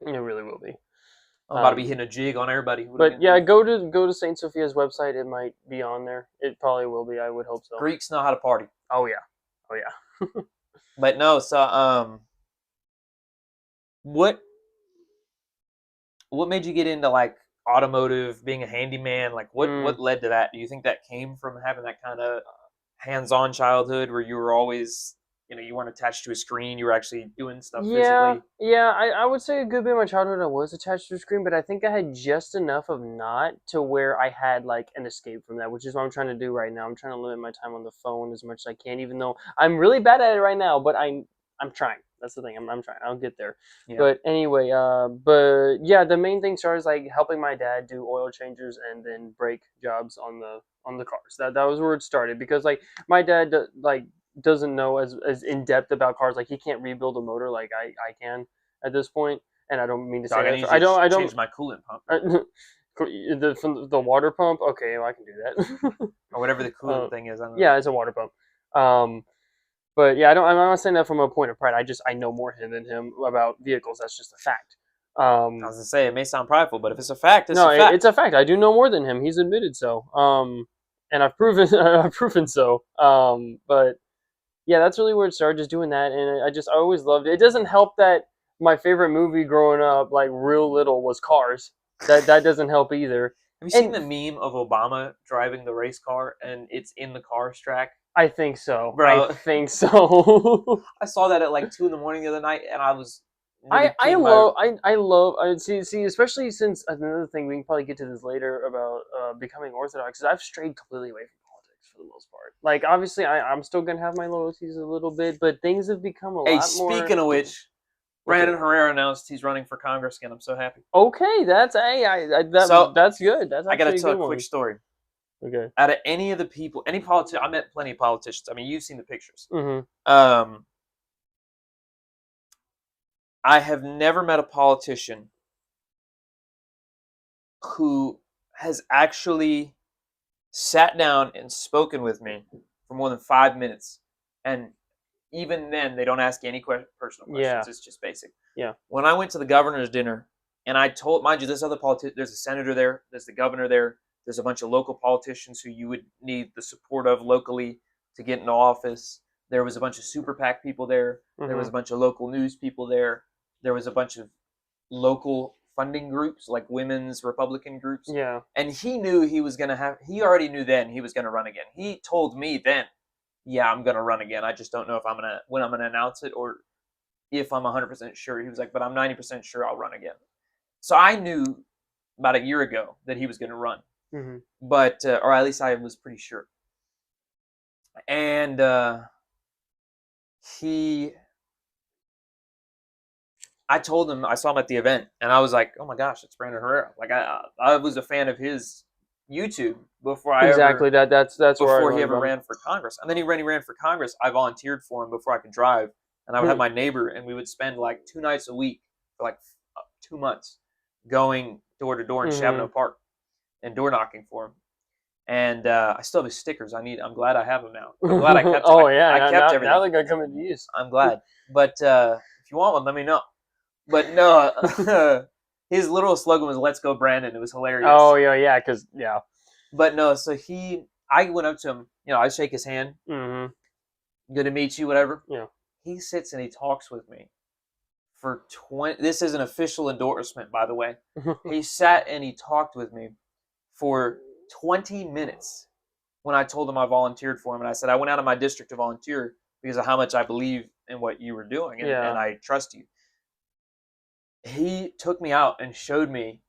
It really will be. I'm about to be hitting a jig on everybody. But yeah, go to Saint Sophia's website. It might be on there. It probably will be. I would hope so. Greeks know how to party. Oh yeah. But no, so what what made you get into like automotive, being a handyman? Like what led to that? Do you think that came from having that kind of hands-on childhood where you were always, you weren't attached to a screen, you were actually doing stuff Yeah, physically? yeah. I would say a good bit of my childhood I was attached to a screen, but I think I had just enough of not to where I had like an escape from that, which is what I'm trying to do right now. I'm trying to limit my time on the phone as much as I can, even though I'm really bad at it right now. But I'm trying. That's the thing. I'm trying. I'll get there. Yeah. But anyway, but yeah, the main thing started like helping my dad do oil changes and then brake jobs on the cars. That was where it started because like my dad like doesn't know as in depth about cars. Like he can't rebuild a motor like I can at this point. And I don't mean to say Dog, I that. need I you to don't. change my coolant pump The water pump. Okay, well, I can do that. or whatever the coolant uh, thing is. I don't know. yeah, it's a water pump. But yeah, I don't. I'm not saying that from a point of pride. I know more than him about vehicles. That's just a fact. I was gonna say it may sound prideful, but if it's a fact, it's No, a fact. it's a fact. I do know more than him. He's admitted so. And I've proven I've proven so. But yeah, that's really where it started, just doing that, and I always loved it. It doesn't help that my favorite movie growing up, like real little, was Cars. That doesn't help either. Have you seen And the meme of Obama driving the race car and it's in the Cars track? I think so. Bro. I think so. I saw that at like 2 in the morning the other night, and I was I peeing love I see especially since another thing, we can probably get to this later about becoming Orthodox, is I've strayed completely away from politics for the most part. Like obviously I'm still gonna have my loyalties a little bit, but things have become a Hey, lot more. speaking of which, Brandon Herrera announced he's running for Congress again. I'm so happy. Okay, that's So, that's good. That's I got to actually tell good a quick one. story. Okay. Out of any of the people, any politician, I met plenty of politicians. I mean, you've seen the pictures. Mm-hmm. I have never met a politician who has actually sat down and spoken with me for more than 5 minutes. And even then, they don't ask you any personal questions. Yeah. It's just basic. Yeah. When I went to the governor's dinner, and I told, mind you, there's other politicians, there's a senator there, there's the governor there, there's a bunch of local politicians who you would need the support of locally to get into office. There was a bunch of super PAC people there. Mm-hmm. There was a bunch of local news people there. There was a bunch of local funding groups, like women's Republican groups. Yeah. And he knew he was going to have, he already knew then he was going to run again. He told me then, yeah, I'm going to run again. I just don't know if when I'm going to announce it or if I'm 100% sure. He was like, but I'm 90% sure I'll run again. So I knew about a year ago that he was going to run. Mm-hmm. But, or at least I was pretty sure. And I told him, I saw him at the event, and I was like, oh my gosh, it's Brandon Herrera. Like, I was a fan of his YouTube before that's before he ever ran for Congress. And then when he ran for Congress, I volunteered for him before I could drive. And I would have my neighbor, and we would spend like 2 nights a week for like 2 months going door to door in Chavano Park and door knocking for him. And I still have his stickers. I'm glad I have them now. I'm glad I kept. Oh yeah, I kept everything. Now they're gonna come into use. I'm glad. But if you want one, let me know. But no, his little slogan was "Let's go, Brandon." It was hilarious. Oh yeah, because yeah. But no, so I went up to him. I shake his hand. Mm-hmm. Good to meet you. Whatever. Yeah. He sits and he talks with me for 20. This is an official endorsement, by the way. He sat and he talked with me for 20 minutes when I told him I volunteered for him, and I said I went out of my district to volunteer because of how much I believe in what you were doing, and I trust you. He took me out and showed me.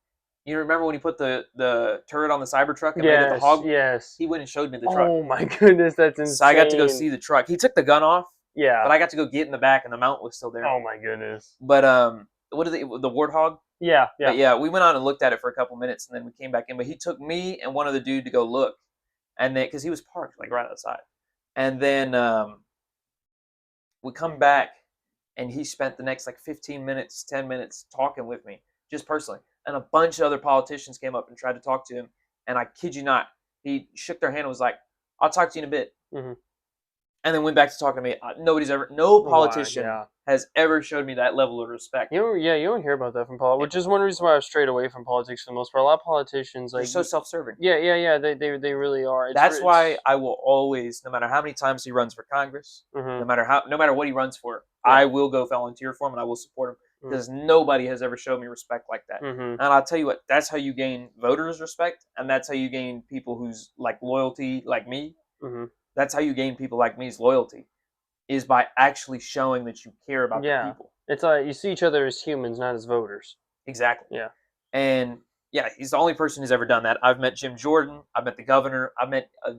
You remember when he put the turret on the Cybertruck and made it the hog? Yes. He went and showed me the truck. Oh my goodness, that's insane. So I got to go see the truck. He took the gun off. Yeah. But I got to go get in the back, and the mount was still there. Oh my goodness. But what is it? The Warthog? Yeah. But yeah, we went on and looked at it for a couple minutes, and then we came back in. But he took me and one other dude to go look, and then because he was parked like right outside, and then we come back, and he spent the next like 15 minutes, 10 minutes talking with me, just personally. And a bunch of other politicians came up and tried to talk to him, and I kid you not, he shook their hand and was like, "I'll talk to you in a bit." Mm-hmm. And then went back to talking to me. No politician has ever showed me that level of respect. You don't hear about that from politics, which is one reason why I've strayed away from politics for the most part. A lot of politicians, like, they're so self-serving. Yeah, they really are. That's why I will always, no matter how many times he runs for Congress, mm-hmm. no matter what he runs for, I will go volunteer for him and I will support him because nobody has ever showed me respect like that. Mm-hmm. And I'll tell you what, that's how you gain voters' respect, and that's how you gain people whose like loyalty, like me. Mm-hmm. That's how you gain people like me's loyalty, is by actually showing that you care about the Yeah. people. It's like you see each other as humans, not as voters. Exactly. Yeah. And yeah, he's the only person who's ever done that. I've met Jim Jordan. I've met the governor. I've met a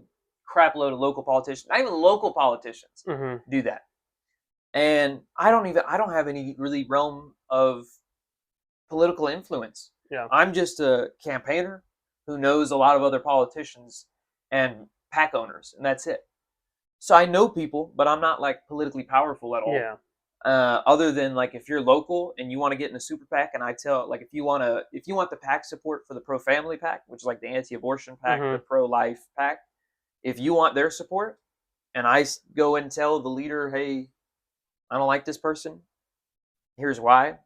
crap load of local politicians. Not even local politicians Mm-hmm. do that. And I don't have any really realm of political influence. Yeah. I'm just a campaigner who knows a lot of other politicians and PAC owners, and that's it. So I know people, but I'm not like politically powerful at all. Yeah. Other than like if you're local and you want to get in a super PAC, and I tell like if you want the PAC support for the pro family PAC, which is like the anti-abortion PAC, the pro life PAC, if you want their support, and I go and tell the leader, hey, I don't like this person. Here's why.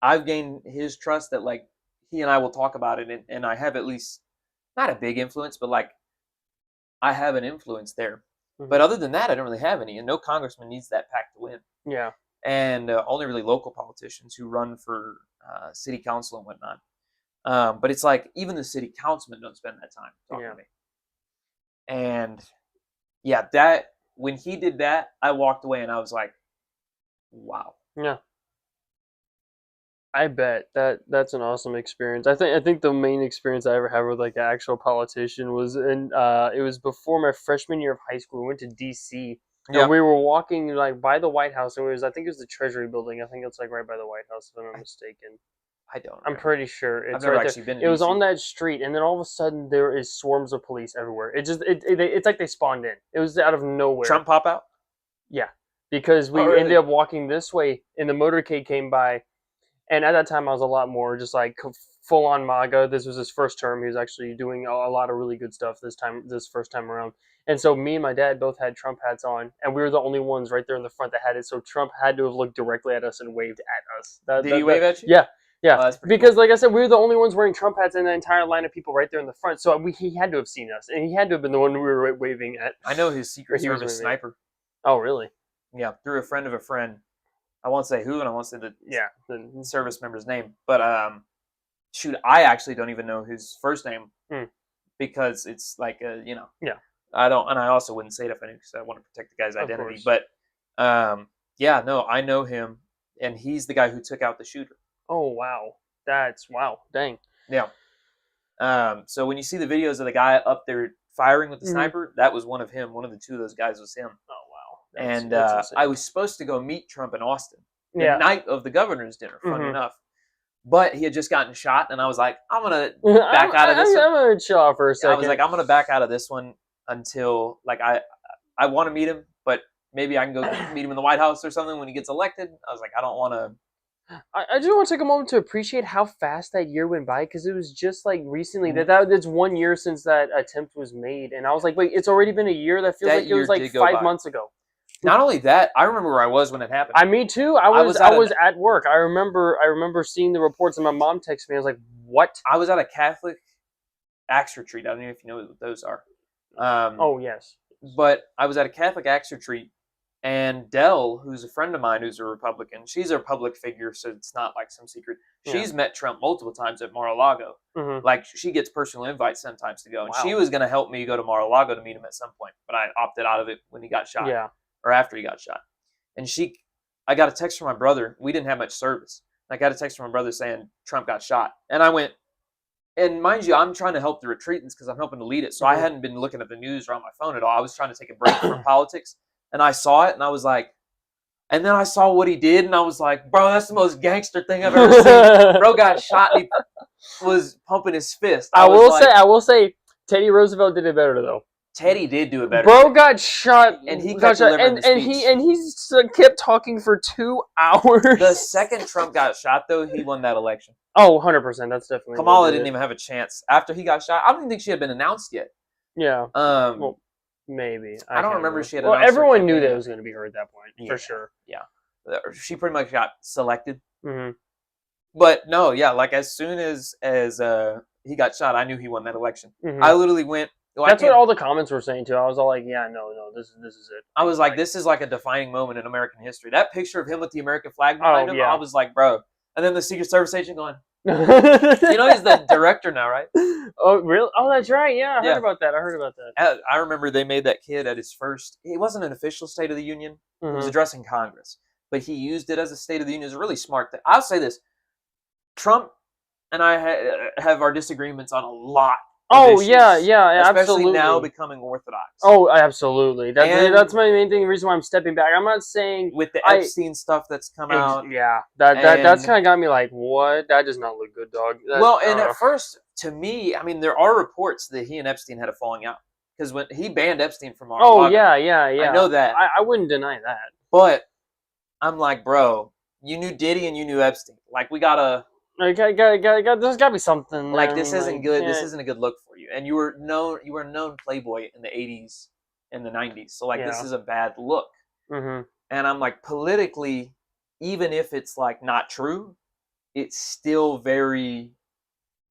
I've gained his trust that like he and I will talk about it, and I have at least not a big influence, but like I have an influence there. Mm-hmm. But other than that, I don't really have any, and no congressman needs that PAC to win. Yeah. And only really local politicians who run for city council and whatnot. But it's like even the city councilmen don't spend that time talking to me. And yeah, that when he did that, I walked away and I was like, wow. Yeah. I bet that's an awesome experience. I think the main experience I ever had with like an actual politician was it was before my freshman year of high school. We went to DC. Yeah. And we were walking like by the White House, and I think it was the Treasury building. I think it's like right by the White House, if I'm not mistaken. I don't. I'm pretty sure it's I've never right actually there. been to It was DC. on that street, and then all of a sudden there is swarms of police everywhere. It's like they spawned in. It was out of nowhere. Trump pop out? Yeah, because we really? ended up walking this way, and the motorcade came by, and at that time I was a lot more just like full on MAGA. This was his first term. He was actually doing a lot of really good stuff this first time around. And so me and my dad both had Trump hats on, and we were the only ones right there in the front that had it. So Trump had to have looked directly at us and waved at us. Did he wave at you? Yeah, yeah. Oh, that's pretty because, cool. like I said, we were the only ones wearing Trump hats in the entire line of people right there in the front. So he had to have seen us, and he had to have been the one we were waving at. I know his Secret He was Service waving. sniper. Oh, really? Yeah, through a friend of a friend. I won't say who, and I won't say the Yeah. service member's name. But shoot, I actually don't even know his first name because it's like Yeah. I don't, and I also wouldn't say it if I knew because I want to protect the guy's Of identity. course. But yeah, no, I know him, and he's the guy who took out the shooter. Oh, wow. Wow. Dang. Yeah. So when you see the videos of the guy up there firing with the sniper, that was one of him. One of the two of those guys was him. Oh, wow. That's insane. I was supposed to go meet Trump in Austin the Yeah. night of the governor's dinner, funny enough. But he had just gotten shot, and I was like, I'm going to back out of this one. I'm going to chill out for a second. I was like, I'm going to back out of this one until, like, I want to meet him, but maybe I can go meet him in the White House or something when he gets elected. I was like, I don't want to. I just want to take a moment to appreciate how fast that year went by, because it was just like recently that's 1 year since that attempt was made, and I was like, wait, it's already been a year? That feels That like it was year like did go 5 by. months ago. Not only that, I remember where I was when it happened. Me too. I was at work. I remember seeing the reports, and my mom texted me. I was like, what? I was at a Catholic Axe Retreat. I don't know if you know what those are. Oh, yes. But I was at a Catholic Axe Retreat, and Dell, who's a friend of mine who's a Republican, she's a public figure, so it's not like some secret. Yeah. She's met Trump multiple times at Mar-a-Lago. Mm-hmm. Like, she gets personal invites sometimes to go. And Wow. she was going to help me go to Mar-a-Lago to meet him at some point, but I opted out of it when he got shot. Yeah. Or after he got shot. And I got a text from my brother. We didn't have much service. I got a text from my brother saying Trump got shot. And I went, and mind you, I'm trying to help the retreatants because I'm helping to lead it. So I hadn't been looking at the news or on my phone at all. I was trying to take a break from politics. And I saw it, and I was like, and then I saw what he did, and I was like, bro, that's the most gangster thing I've ever seen. Bro got shot, and he was pumping his fist. I will say, Teddy Roosevelt did it better though. Teddy did do it better. Bro got shot, and he got kept shot, delivering the speech. he kept talking for 2 hours. The second Trump got shot, though, he won that election. Oh, 100%. That's definitely Kamala didn't even have a chance after he got shot. I don't even think she had been announced yet. Yeah. Well, maybe. I don't remember if she had. Well, announced her everyone knew campaign that it yet. was going to be her at that point, Yeah. for sure. Yeah, she pretty much got selected. Mm-hmm. But no, yeah, like as soon as he got shot, I knew he won that election. Mm-hmm. I literally went Well, That's what all the comments were saying too. I was all like, yeah, no, this is it. I was like, this is like a defining moment in American history. That picture of him with the American flag behind him, yeah. I was like, bro. And then the Secret Service agent going, you know, he's the director now, right? Oh, really? Oh, that's right. Yeah, I heard about that. I remember they made that kid at his first. It wasn't an official State of the Union. He was addressing Congress, but he used it as a State of the Union. It was a really smart thing. I'll say this: Trump and I have our disagreements on a lot. Oh issues, yeah, especially absolutely. now becoming orthodox. Oh, absolutely. That's my main thing. The reason why I'm stepping back. I'm not saying with the Epstein stuff that's come out. Yeah, that's kind of got me like, what? That does not look good, dog. And at first, to me, I mean, there are reports that he and Epstein had a falling out because when he banned Epstein from our. Oh yeah. I know that. I wouldn't deny that. But I'm like, bro, you knew Diddy and you knew Epstein. Like, we gotta. There's got to be something. Like, this isn't good. This isn't a good look for you. And you were a known playboy in the 80s and the 90s. So, like, this is a bad look. Mm-hmm. And I'm like, politically, even if it's, like, not true, it's still very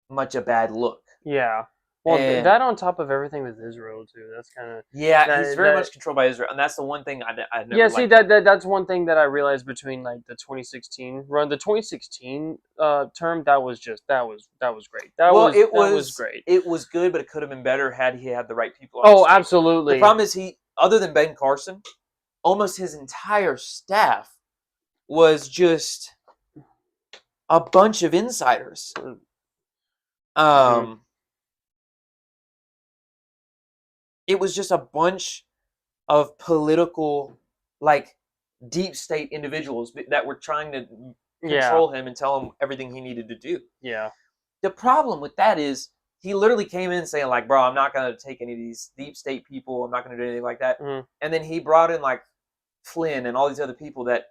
much a bad look. Yeah. Well, that on top of everything with Israel too. That's kind of he's very much controlled by Israel, and that's the one thing I never. Yeah, see that's one thing that I realized between like the 2016 run, the 2016 term that was great. That was great. It was good, but it could have been better had he had the right people. Oh, absolutely. The problem is other than Ben Carson, almost his entire staff was just a bunch of insiders. It was just a bunch of political, like, deep state individuals that were trying to control him and tell him everything he needed to do. Yeah. The problem with that is he literally came in saying, like, bro, I'm not going to take any of these deep state people. I'm not going to do anything like that. Mm-hmm. And then he brought in, like, Flynn and all these other people that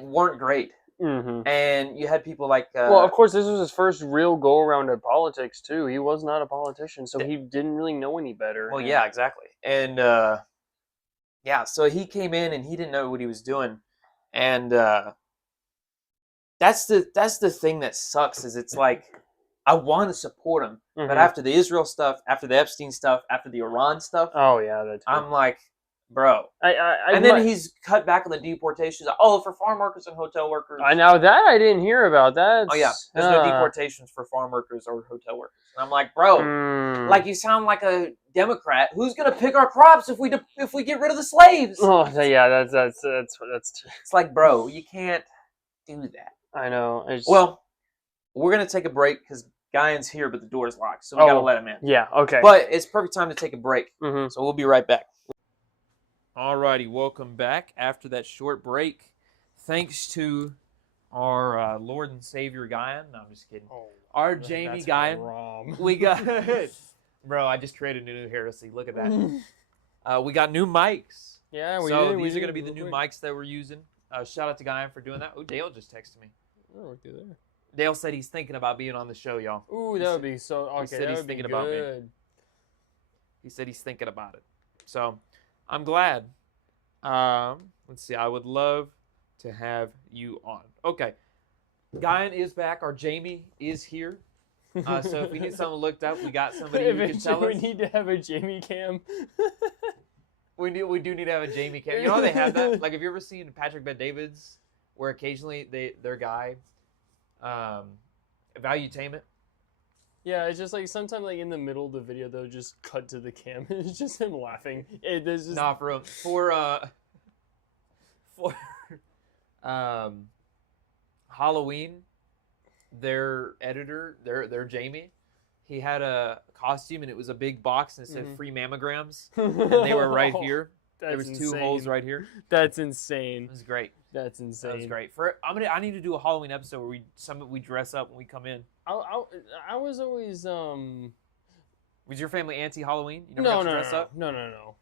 weren't great. Mm-hmm. And you had people like... well, of course, this was his first real go-around at politics, too. He was not a politician, so he didn't really know any better. Well, yeah, exactly. And, so he came in and he didn't know what he was doing. And that's the thing that sucks is it's like, I want to support him. Mm-hmm. But after the Israel stuff, after the Epstein stuff, after the Iran stuff... Oh, yeah, that's I'm like... Bro, then he's cut back on the deportations. Oh, for farm workers and hotel workers. I know that I didn't hear about that. Oh yeah, there's no deportations for farm workers or hotel workers. And I'm like, bro, like you sound like a Democrat. Who's gonna pick our crops if we get rid of the slaves? Oh yeah, that's. It's like, bro, you can't do that. I know. Well, we're gonna take a break because Guyan's here, but the door's locked, so we gotta let him in. Yeah. Okay. But it's perfect time to take a break. Mm-hmm. So we'll be right back. Alrighty, welcome back after that short break. Thanks to our Lord and Savior Guyan. No, I'm just kidding. Oh, our Jamie Guyan. We got, bro. I just created a new heresy. Look at that. We got new mics. Yeah, these are gonna be the new mics that we're using. Shout out to Guyan for doing that. Oh, Dale just texted me. Oh, okay there. Dale said he's thinking about being on the show, y'all. Ooh, that would be so. Okay, he said he's thinking about me. He said he's thinking about it. So. I'm glad. Let's see. I would love to have you on. Okay. Guyan is back. Our Jamie is here. So if we need something looked up, we got somebody who can tell us. We need to have a Jamie cam. we do need to have a Jamie cam. You know how they have that? Like, have you ever seen Patrick Bet-David's, where occasionally their guy, Valuetainment? Yeah, it's just like sometimes like in the middle of the video they'll just cut to the cam and it's just him laughing. Nah, for real. For Halloween, their editor, their Jamie, he had a costume and it was a big box and it said free mammograms and they were right here. There was two holes right here. That's insane. It was great. That's insane. That was great. I need to do a Halloween episode where we dress up when we come in. I was always Was your family anti-Halloween? You never got to dress up? No.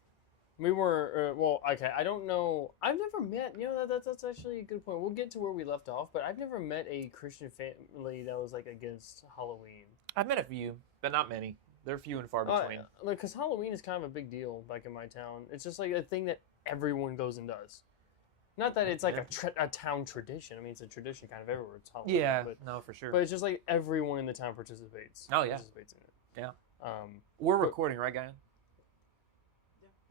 We were well. Okay, I don't know. I've never met. You know that's actually a good point. We'll get to where we left off, but I've never met a Christian family that was like against Halloween. I've met a few, but not many. They're few and far between. Like, because Halloween is kind of a big deal back in my town. It's just like a thing that everyone goes and does. Not that it's like a town tradition. I mean, it's a tradition kind of everywhere. It's Halloween. Yeah, no, for sure. But it's just like everyone in the town participates. Oh, yeah. Participates in it. Yeah. We're recording, right, Guy?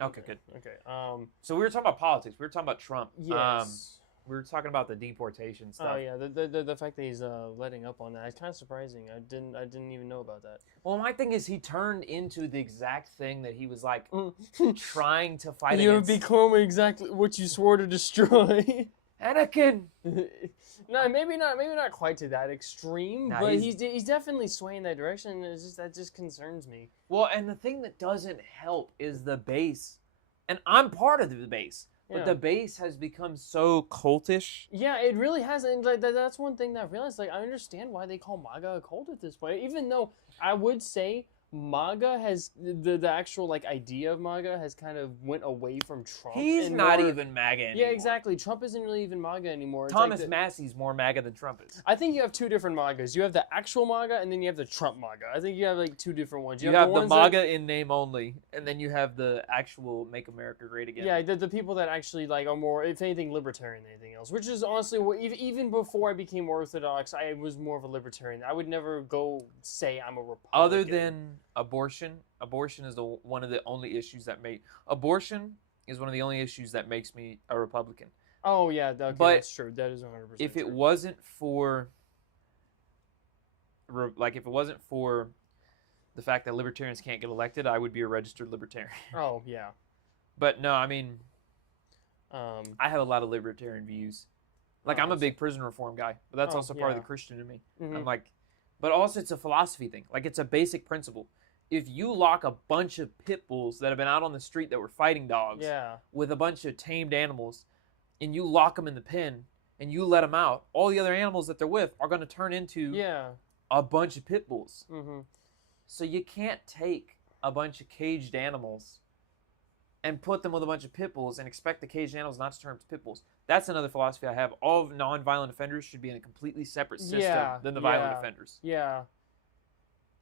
Okay, good. Okay. So we were talking about politics. We were talking about Trump. Yes. We were talking about the deportation stuff. Oh yeah, the fact that he's letting up on that is kind of surprising. I didn't even know about that. Well, my thing is he turned into the exact thing that he was like trying to fight You against. become exactly what you swore to destroy. Anakin. No, maybe not quite to that extreme, Nah, but he's- he's definitely swaying that direction. And that just concerns me. Well, and the thing that doesn't help is the base, and I'm part of the base, but Yeah. the base has become so cultish. Yeah, it really has, and like that's one thing that I realized. Like, I understand why they call MAGA a cult at this point. Even though I would say MAGA has the actual like idea of MAGA has kind of went away from Trump. He's and not more- even MAGA anymore. Yeah, exactly. Trump isn't really even MAGA anymore. It's Thomas like Massey's more MAGA than Trump is. I think you have two different MAGAs. You have the actual MAGA, and then you have the Trump MAGA. I think you have like two different ones. You have the ones that- MAGA in name only, and then you have the actual Make America Great Again. Yeah, the people that actually like are more, if anything, libertarian than anything else. Which is honestly, even before I became Orthodox, I was more of a libertarian. I would never go say I'm a Republican. Other than abortion is one of the only issues that abortion is one of the only issues that makes me a Republican. Oh yeah, okay, But that's true. That is 100%. If it true. wasn't for the fact that libertarians can't get elected, I would be a registered libertarian. Oh yeah. But no, I mean, Um. I have a lot of libertarian views. Like, I'm a big prison reform guy, but that's Oh, also part of yeah. the Christian in me. Mhm. I'm like, but also it's a philosophy thing. Like, it's a basic principle. If you lock a bunch of pit bulls that have been out on the street that were fighting dogs Yeah. with a bunch of tamed animals, and you lock them in the pen and you let them out, all the other animals that they're with are going to turn into Yeah. a bunch of pit bulls. Mm-hmm. So you can't take a bunch of caged animals and put them with a bunch of pit bulls and expect the caged animals not to turn into pit bulls. That's another philosophy I have. All of non-violent offenders should be in a completely separate system Yeah, than the violent yeah. offenders. Yeah.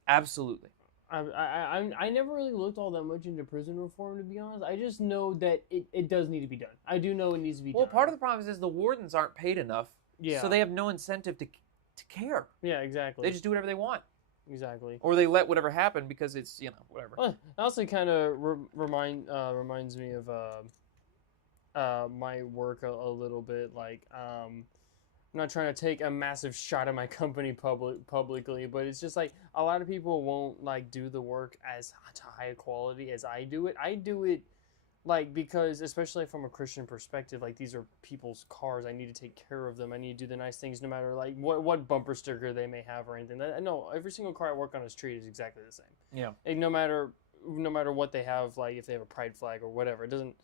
Absolutely. I never really looked all that much into prison reform, to be honest. I just know that it does need to be done. I do know it needs to be Well, done. part of the problem is the wardens aren't paid enough, Yeah. so they have no incentive to care. Yeah, exactly. They just do whatever they want. Exactly. Or they let whatever happen because it's, whatever. Well, it also kind of reminds me of my work a little bit. Like, I'm not trying to take a massive shot at my company publicly, but it's just like a lot of people won't like do the work as high a quality as I do it. I do it like because, especially from a Christian perspective, like these are people's cars. I need to take care of them. I need to do the nice things, no matter like what bumper sticker they may have or anything. No, every single car I work on is treated exactly the same. Yeah. And no matter what they have, like if they have a pride flag or whatever, it doesn't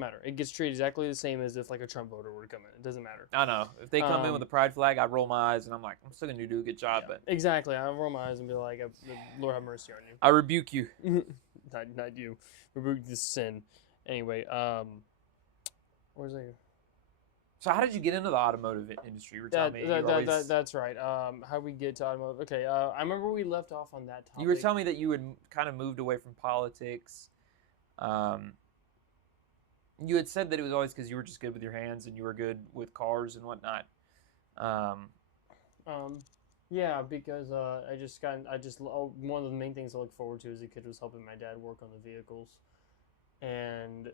matter. It gets treated exactly the same as if like a Trump voter were to come in. It doesn't matter. I know. If they come in with a pride flag, I roll my eyes and I'm like, I'm still going to do a good job, but Exactly. I roll my eyes and be like, Lord have mercy on you. I rebuke you. not you. Rebuke this sin. Anyway, where's that? So how did you get into the automotive industry? You were telling me That's right. How we get to automotive? Okay. I remember we left off on that topic. you were telling me that you had kind of moved away from politics. You had said that it was always because you were just good with your hands and you were good with cars and whatnot. Yeah, because one of the main things I look forward to as a kid was helping my dad work on the vehicles, and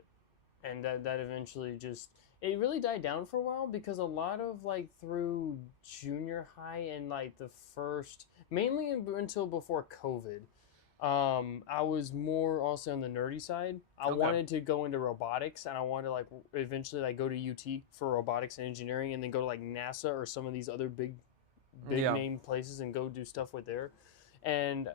that eventually just it really died down for a while because a lot of like through junior high and like the first mainly until before COVID. I was more also on the nerdy side. I Okay. wanted to go into robotics, and I wanted to like eventually like go to UT for robotics and engineering, and then go to like NASA or some of these other big Yeah. name places and go do stuff with there. I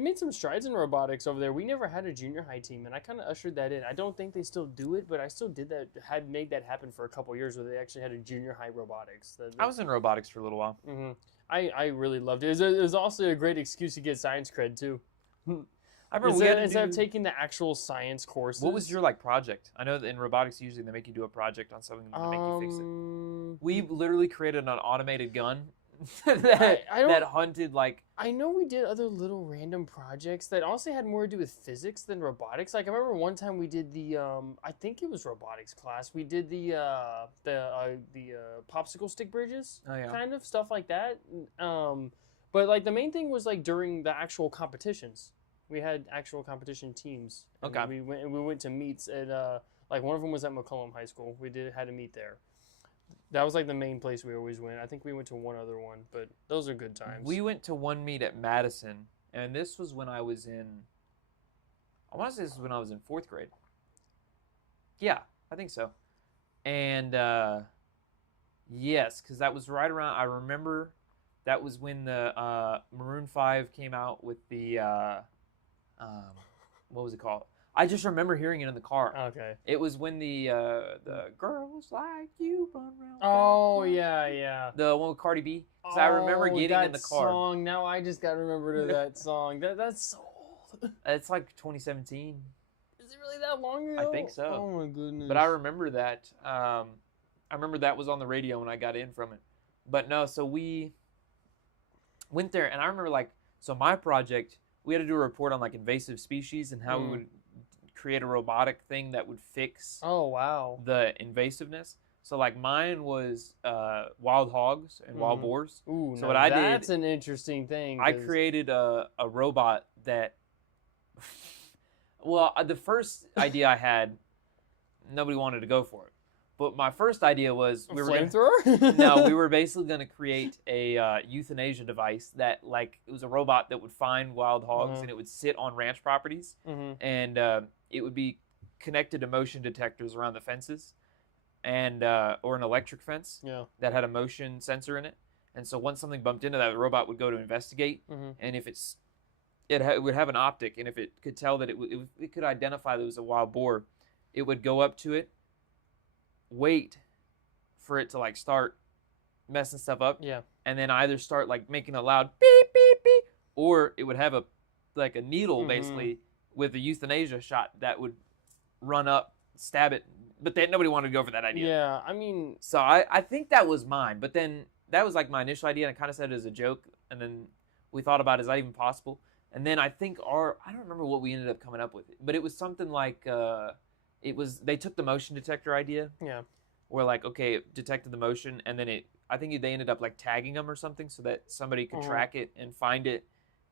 made some strides in robotics over there. We never had a junior high team, and I kind of ushered that in. I don't think they still do it, but I still did that. Had made that happen for a couple of years where they actually had a junior high robotics. I was in robotics for a little while. Mm-hmm. I really loved it. It was also a great excuse to get science cred too. I remember we had to Instead of do- taking the actual science courses. What was your project? I know that in robotics usually they make you do a project on something to make you fix it. We literally created an automated gun that I don't- that hunted I know we did other little random projects that honestly had more to do with physics than robotics. Like I remember one time we did the I think it was robotics class. We did the popsicle stick bridges, Oh, yeah. kind of stuff like that. But like the main thing was like during the actual competitions, we had actual competition teams. And Okay. we went to meets at like one of them was at McCollum High School. We had a meet there. That was like the main place we always went. I think we went to one other one, but those are good times. We went to one meet at Madison, and this was when I was in. I want to say this was when I was in 4th grade. Yeah, I think so. And yes, because that was right around. I remember that was when the Maroon 5 came out with the what was it called? I just remember hearing it in the car. Okay. It was when the girls like you run around. Oh yeah. The one with Cardi B. Because I remember getting that in the car. Song. Now I just got to remember that song. That's so old. It's like 2017. Is it really that long ago? I think so. Oh my goodness. But I remember that. I remember that was on the radio when I got in from it. But no, so we went there, and I remember like, so my project, we had to do a report on like invasive species and how we would create a robotic thing that would fix Oh wow. the invasiveness. So like mine was wild hogs and wild boars. Ooh, So now what I did- that's an interesting thing. I 'cause- created a robot that. Well, the first idea I had, nobody wanted to go for it. But my first idea was a flamethrower. we were basically going to create a euthanasia device that, like, it was a robot that would find wild hogs and it would sit on ranch properties, and it would be connected to motion detectors around the fences, and or an electric fence that had a motion sensor in it. And so once something bumped into that, the robot would go to investigate, and if it would have an optic, and if it could tell that it could identify that it was a wild boar, it would go up to it, wait for it to like start messing stuff up, and then either start like making a loud beep beep beep, or it would have a needle basically with a euthanasia shot that would run up, stab it. But then nobody wanted to go for that idea. Yeah, I mean, So I think that was mine, but then that was like my initial idea, and I kind of said it as a joke, and then we thought about, is that even possible? And then I think I don't remember what we ended up coming up with, but it was something like they took the motion detector idea, where like, okay, it detected the motion, and then I think they ended up like tagging them or something so that somebody could track it and find it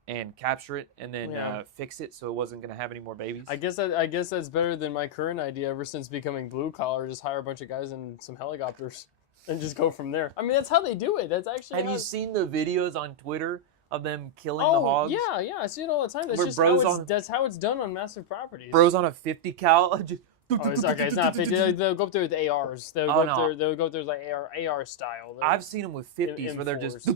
and capture it and then fix it so it wasn't going to have any more babies. I guess that's better than my current idea ever since becoming blue collar. Just hire a bunch of guys in some helicopters and just go from there. I mean, that's how they do it. That's actually. Have you seen the videos on Twitter of them killing the hogs? Yeah, I see it all the time. That's Where just that's how it's done on massive properties. Bros on a 50 cal. Just, Oh, it's not 50. They'll go up there with ARs. They'll go up there like AR style. I've seen them with 50s where they're just.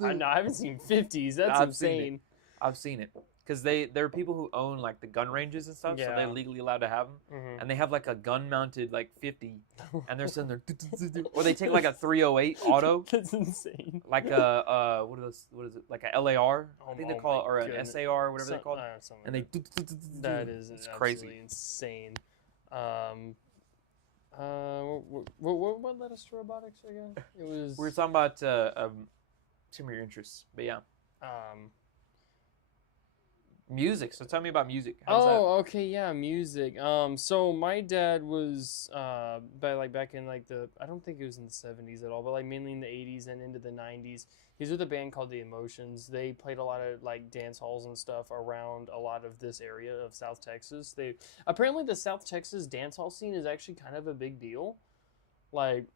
No, I haven't seen 50s. That's insane. I've seen it. Because there are people who own like the gun ranges and stuff, so they're legally allowed to have them. And they have like a gun mounted like 50, and they're sitting there. Or they take like a 308 auto. That's insane. Like a what is it? Like a LAR, I think they call it, or an SAR, or whatever they're called. And they. That is it's crazy, insane. What led us to robotics again? It was. We were talking about some of your interests, but yeah. Music. So tell me about music. Okay, yeah, music. So my dad was back in like I don't think it was in the 70s at all, but like mainly in the 80s and into the 90s. He was with a band called The Emotions. They played a lot of like dance halls and stuff around a lot of this area of South Texas. Apparently the South Texas dance hall scene is actually kind of a big deal. Like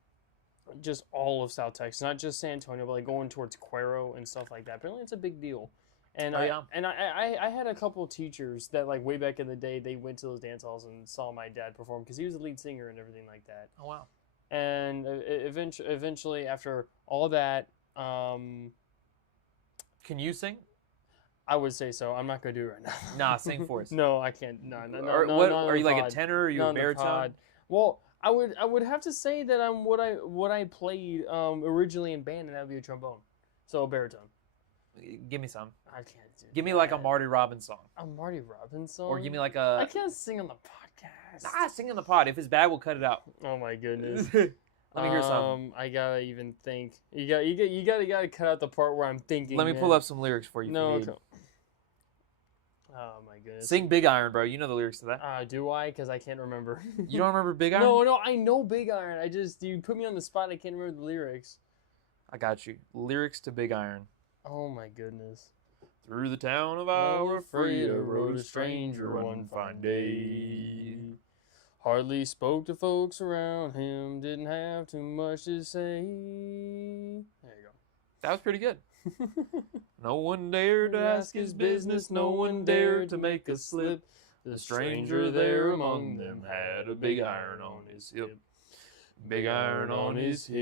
just all of South Texas, not just San Antonio, but like going towards Cuero and stuff like that. Apparently it's a big deal. And I had a couple of teachers that like way back in the day, they went to those dance halls and saw my dad perform because he was the lead singer and everything like that. Oh wow! And eventually, after all that, can you sing? I would say so. I'm not gonna do it right now. Nah, sing for us. No, I can't. No. Are you like a tenor? Or are you a baritone? Well, I would have to say that I'm what I played originally in band, and that would be a trombone, so a baritone. Give me some. I can't do. Give me like a Marty Robbins song. A Marty Robbins song? Or give me like a. I can't sing on the podcast. Nah, sing on the pod. If it's bad, we'll cut it out. Oh my goodness. Let me hear something. I gotta even think. You gotta cut out the part where I'm thinking. Let me pull up some lyrics for you. No. Okay. Oh my goodness. Sing Big Iron, bro. You know the lyrics to that. Do I? Because I can't remember. You don't remember Big Iron? No, I know Big Iron. You put me on the spot. I can't remember the lyrics. I got you. Lyrics to Big Iron. Oh my goodness. Through the town of our Frida rode a stranger one fine day. Hardly spoke to folks around him, didn't have too much to say. There you That was pretty good. go. No one dared to ask his business, no one dared to make a slip. The stranger there among them had a big iron on his hip. Big iron on his hip.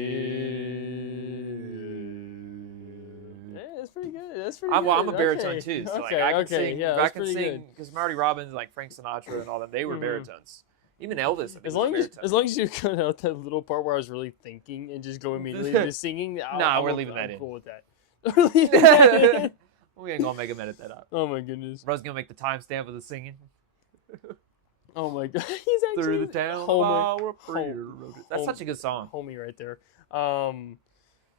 Yeah, that's pretty good. That's pretty good. Well, I'm a baritone Okay. too, so okay, like I can okay, sing. yeah, I that's can pretty sing good. because Marty Robbins, like Frank Sinatra, and all them, they were Mhm. baritones. Even Elvis, I think, As was a long as baritone. as long as you cut out that little part where I was really thinking and just go immediately to singing, We're leaving that I'm in. cool with that. We're leaving that in. We ain't gonna make him edit that out. Oh my goodness. Bro's gonna make the timestamp of the singing. Oh my god. He's actually Through the town homie, of our Frida rode it. That's home- such a good song. homie right there.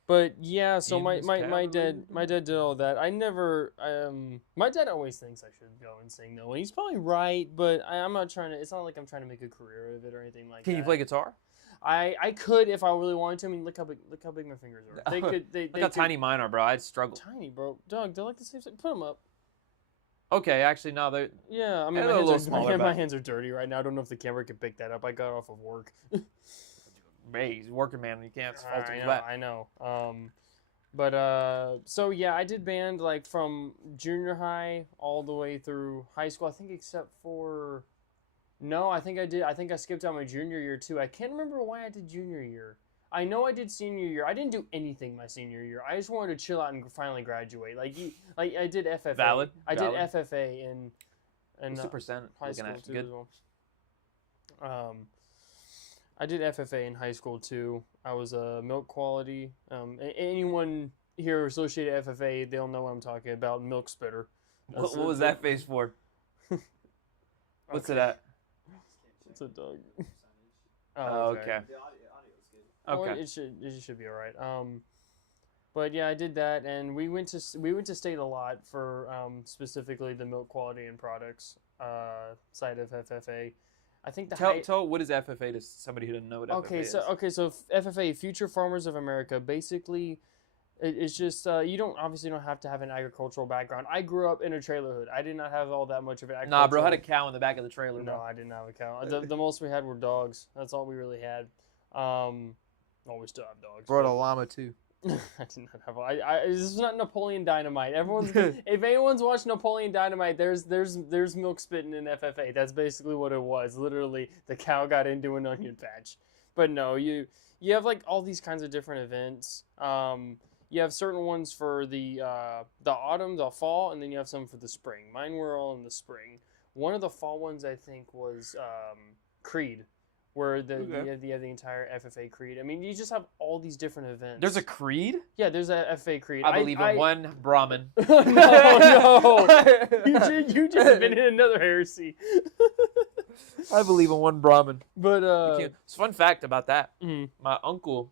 But yeah, so In my this my dad cavalry. did all that. I never my dad always thinks I should go and sing though, and he's probably right. But I'm not trying to. It's not like I'm trying to make a career of it or anything like that. Can you play guitar? I could if I really wanted to. I mean, look how big my fingers are. They could. They Look how tiny mine are, bro. I'd struggle. Tiny, bro. Dog, they're like the same. Put them up. Okay, actually, no, they're Yeah, I mean, they're my a hands, little are, smaller, my but- hands are dirty right now. I don't know if the camera can pick that up. I got off of work. hey, he's a working man. You can't fault him I for know, that. I know. So yeah, I did band like from junior high all the way through high school. I think except for, no, I think I did. I think I skipped out my junior year too. I can't remember why I did junior year. I know I did senior year. I didn't do anything my senior year. I just wanted to chill out and finally graduate. Like I did FFA. Valid, I valid. did FFA in What's the percent high looking school at? too Good. as well. I did FFA in high school too. I was a milk quality. Anyone here associated FFA, they'll know what I'm talking about. Milk spitter. What was that face for? What's it at? It's a dog. Oh, okay. Well, Okay. it should be all right. But yeah, I did that, and we went to state a lot for specifically the milk quality and products side of FFA. I think the Tell what is FFA to somebody who doesn't know what FFA is. so FFA, Future Farmers of America, basically, it's just you don't have to have an agricultural background. I grew up in a trailer hood. I did not have all that much of an agricultural. Nah, bro, had a cow in the back of the trailer. No, bro. I didn't have a cow. The most we had were dogs. That's all we really had. Well, we still have dogs. Brought but- a llama too. I did not have. This is not Napoleon Dynamite. Everyone's if anyone's watched Napoleon Dynamite, there's milk spitting in FFA. That's basically what it was. Literally, the cow got into an onion patch. But no, you have like all these kinds of different events. You have certain ones for the autumn, the fall, and then you have some for the spring. Mine were all in the spring. One of the fall ones I think was Creed, where you have the entire FFA Creed. I mean, you just have all these different events. There's a creed? Yeah, there's a FFA Creed. I believe in one Brahmin. no. You just been in another heresy. I believe in one Brahmin. But It's a fun fact about that. mhm. My uncle,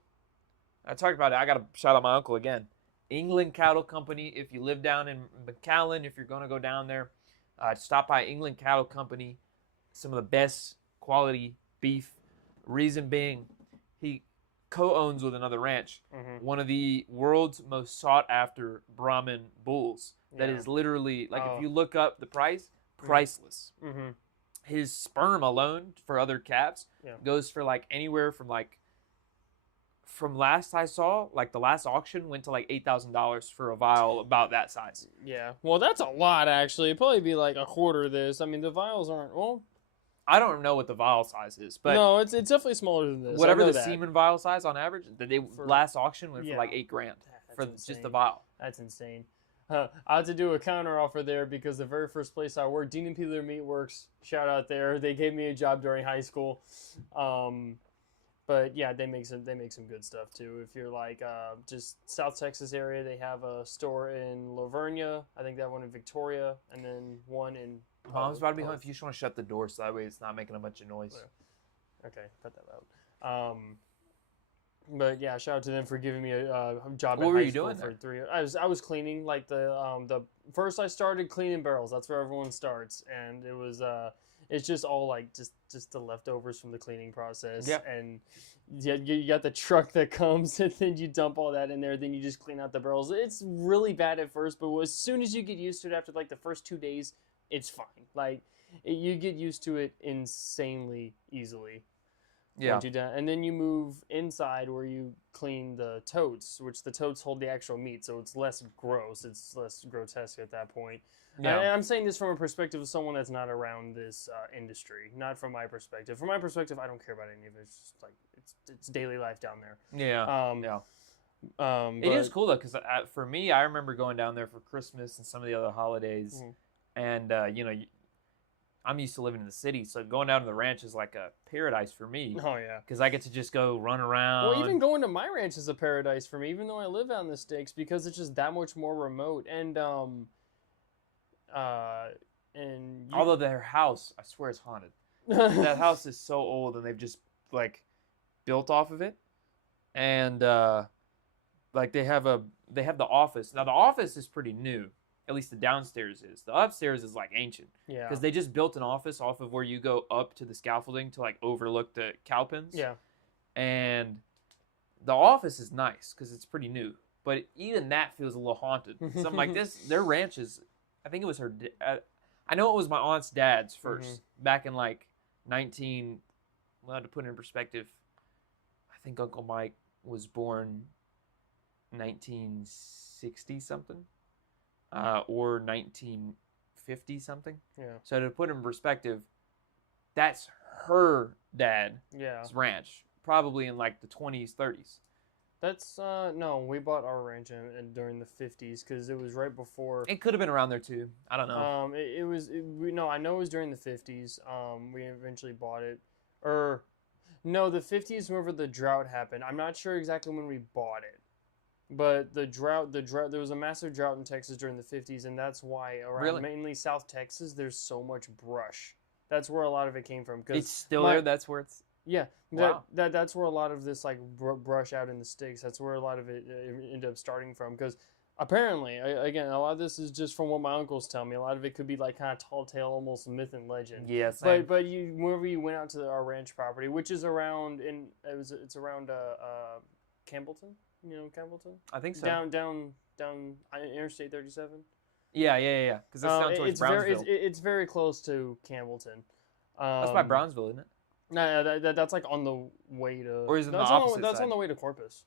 I talked about it. I got to shout out my uncle again. England Cattle Company. If you live down in McAllen, if you're going to go down there, stop by England Cattle Company. Some of the best quality beef. Reason being, he co-owns with another ranch one of the world's most sought after Brahmin bulls. That Yeah. is literally like Oh. if you look up the price, priceless. Mm-hmm. His sperm alone for other calves Yeah. goes for like anywhere from last I saw, like the last auction went to like $8,000 for a vial about that size. Yeah. Well, that's a lot actually. It'd probably be like a quarter of this. I mean, the vials aren't. Well, I don't know what the vial size is, but no, it's definitely smaller than this. I whatever know the that. semen vial size on average, For- last auction went yeah. for like $8,000 That's for just the insane. vial. That's insane. I had to do a counter offer there because the very first place I worked, Dean and Peeler Meat Works, shout out there. They gave me a job during high school. But yeah, they make some good stuff too. If you're like just South Texas area, they have a store in La Vernia. I think that one in Victoria, and then one in. Mom's about to be home. If you just want to shut the door so that way it's not making a bunch of noise. Okay, cut that out. But yeah, shout out to them for giving me a job. What at were high you school doing for there? 3 years. I was cleaning like the first I started cleaning barrels. That's where everyone starts, and it It's just all like just the leftovers from the cleaning process. Yep. And you got the truck that comes and then you dump all that in there. Then you just clean out the barrels. It's really bad at first, but as soon as you get used to it after like the first 2 days, it's fine. Like you get used to it insanely easily. Yeah. Once you're done. And then you move inside where you clean the totes, which the totes hold the actual meat, so it's less gross. It's less grotesque at that point. Yeah. And I'm saying this from a perspective of someone that's not around this industry, not from my perspective. From my perspective, I don't care about any of it. It's just like it's daily life down there. Yeah. Yeah. It is cool though, because for me, I remember going down there for Christmas and some of the other holidays, and I'm used to living in the city, so going down to the ranch is like a paradise for me. Oh yeah, because I get to just go run around. Well, even going to my ranch is a paradise for me, even though I live out in the sticks, because it's just that much more remote. And although their house, I swear, is haunted. That house is so old, and they've just like built off of it, and like they have the office. Now the office is pretty new. At least the downstairs is. The upstairs is like ancient. Yeah. Because they just built an office off of where you go up to the scaffolding to like overlook the cow pens. Yeah. And the office is nice because it's pretty new. But even that feels a little haunted. Something like this, their ranch is, I think it was her, I know it was my aunt's dad's first. Back in like to put it in perspective, I think Uncle Mike was born 1960 something. Or 1950 something. Yeah. So to put in perspective, that's her dad's ranch, probably in like the 20s, 30s. That's no, we bought our ranch during the 50s because it was right before. It could have been around there too. I don't know. I know it was during the 50s. We eventually bought it, no, the 50s whenever the drought happened. I'm not sure exactly when we bought it. But the drought, there was a massive drought in Texas during the 50s, and that's why around mainly South Texas, there's so much brush. That's where a lot of it came from. It's still there? That's where it's... Yeah. Wow. That's where a lot of this like brush out in the sticks, that's where a lot of it ended up starting from. Because apparently, again, a lot of this is just from what my uncles tell me. A lot of it could be like kind of tall tale, almost myth and legend. Yes. But whenever you went out to our ranch property, which is around it's around Campbellton. You know Campbellton? I think so. Down Interstate 37. Yeah. Because that's down towards Brownsville. It's very close to Campbellton. That's by Brownsville, isn't it? No, that's like on the way to. Or is it the opposite That's side? on the way to Corpus.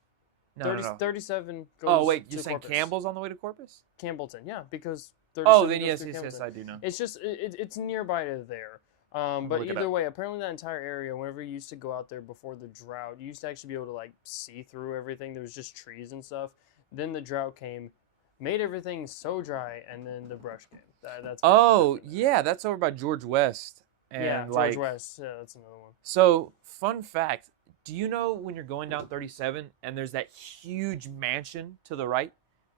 No. 37 goes. Oh wait, you're to saying Corpus. Campbell's on the way to Corpus? Campbellton, yeah, because. Oh, then yes, I do know. It's just it's nearby to there. But either way, apparently that entire area, whenever you used to go out there before the drought, you used to actually be able to like see through everything. There was just trees and stuff. Then the drought came, made everything so dry, and then the brush came. That's over by George West. And George West. Yeah, that's another one. So, fun fact: do you know when you're going down 37 and there's that huge mansion to the right?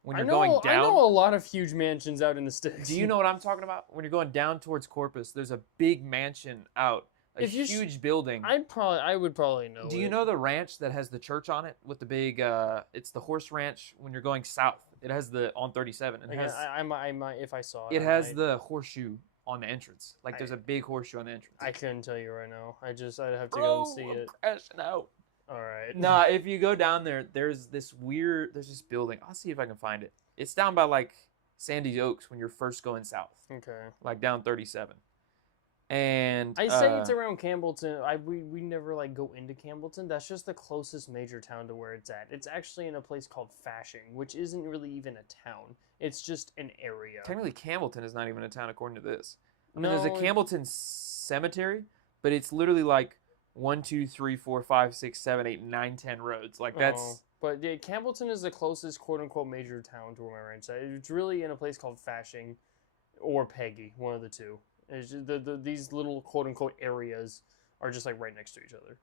When you're going down, I know a lot of huge mansions out in the sticks. Do you know what I'm talking about? When you're going down towards Corpus, there's a big mansion out, huge building. I would probably know. Do you know the ranch that has the church on it with the big? It's the horse ranch. When you're going south, it has on 37. I might if I saw it. It has the horseshoe on the entrance. There's a big horseshoe on the entrance. I couldn't tell you right now. I'd have to go and see it. Crashing out. All right. Nah, if you go down there, there's this building. I'll see if I can find it. It's down by like Sandy Oaks when you're first going south. Okay. Like down 37. And I say it's around Campbellton. We never like go into Campbellton. That's just the closest major town to where it's at. It's actually in a place called Fashing, which isn't really even a town. It's just an area. Technically, Campbellton is not even a town according to this. I mean, there's a Campbellton cemetery, but it's literally like 1, 2, 3, 4, 5, 6, 7, 8, 9, 10 roads. Like that's. But yeah, Campbellton is the closest quote unquote major town to where my ranch is. It's really in a place called Fashing, or Peggy, one of the two. It's just these little quote unquote areas are just like right next to each other.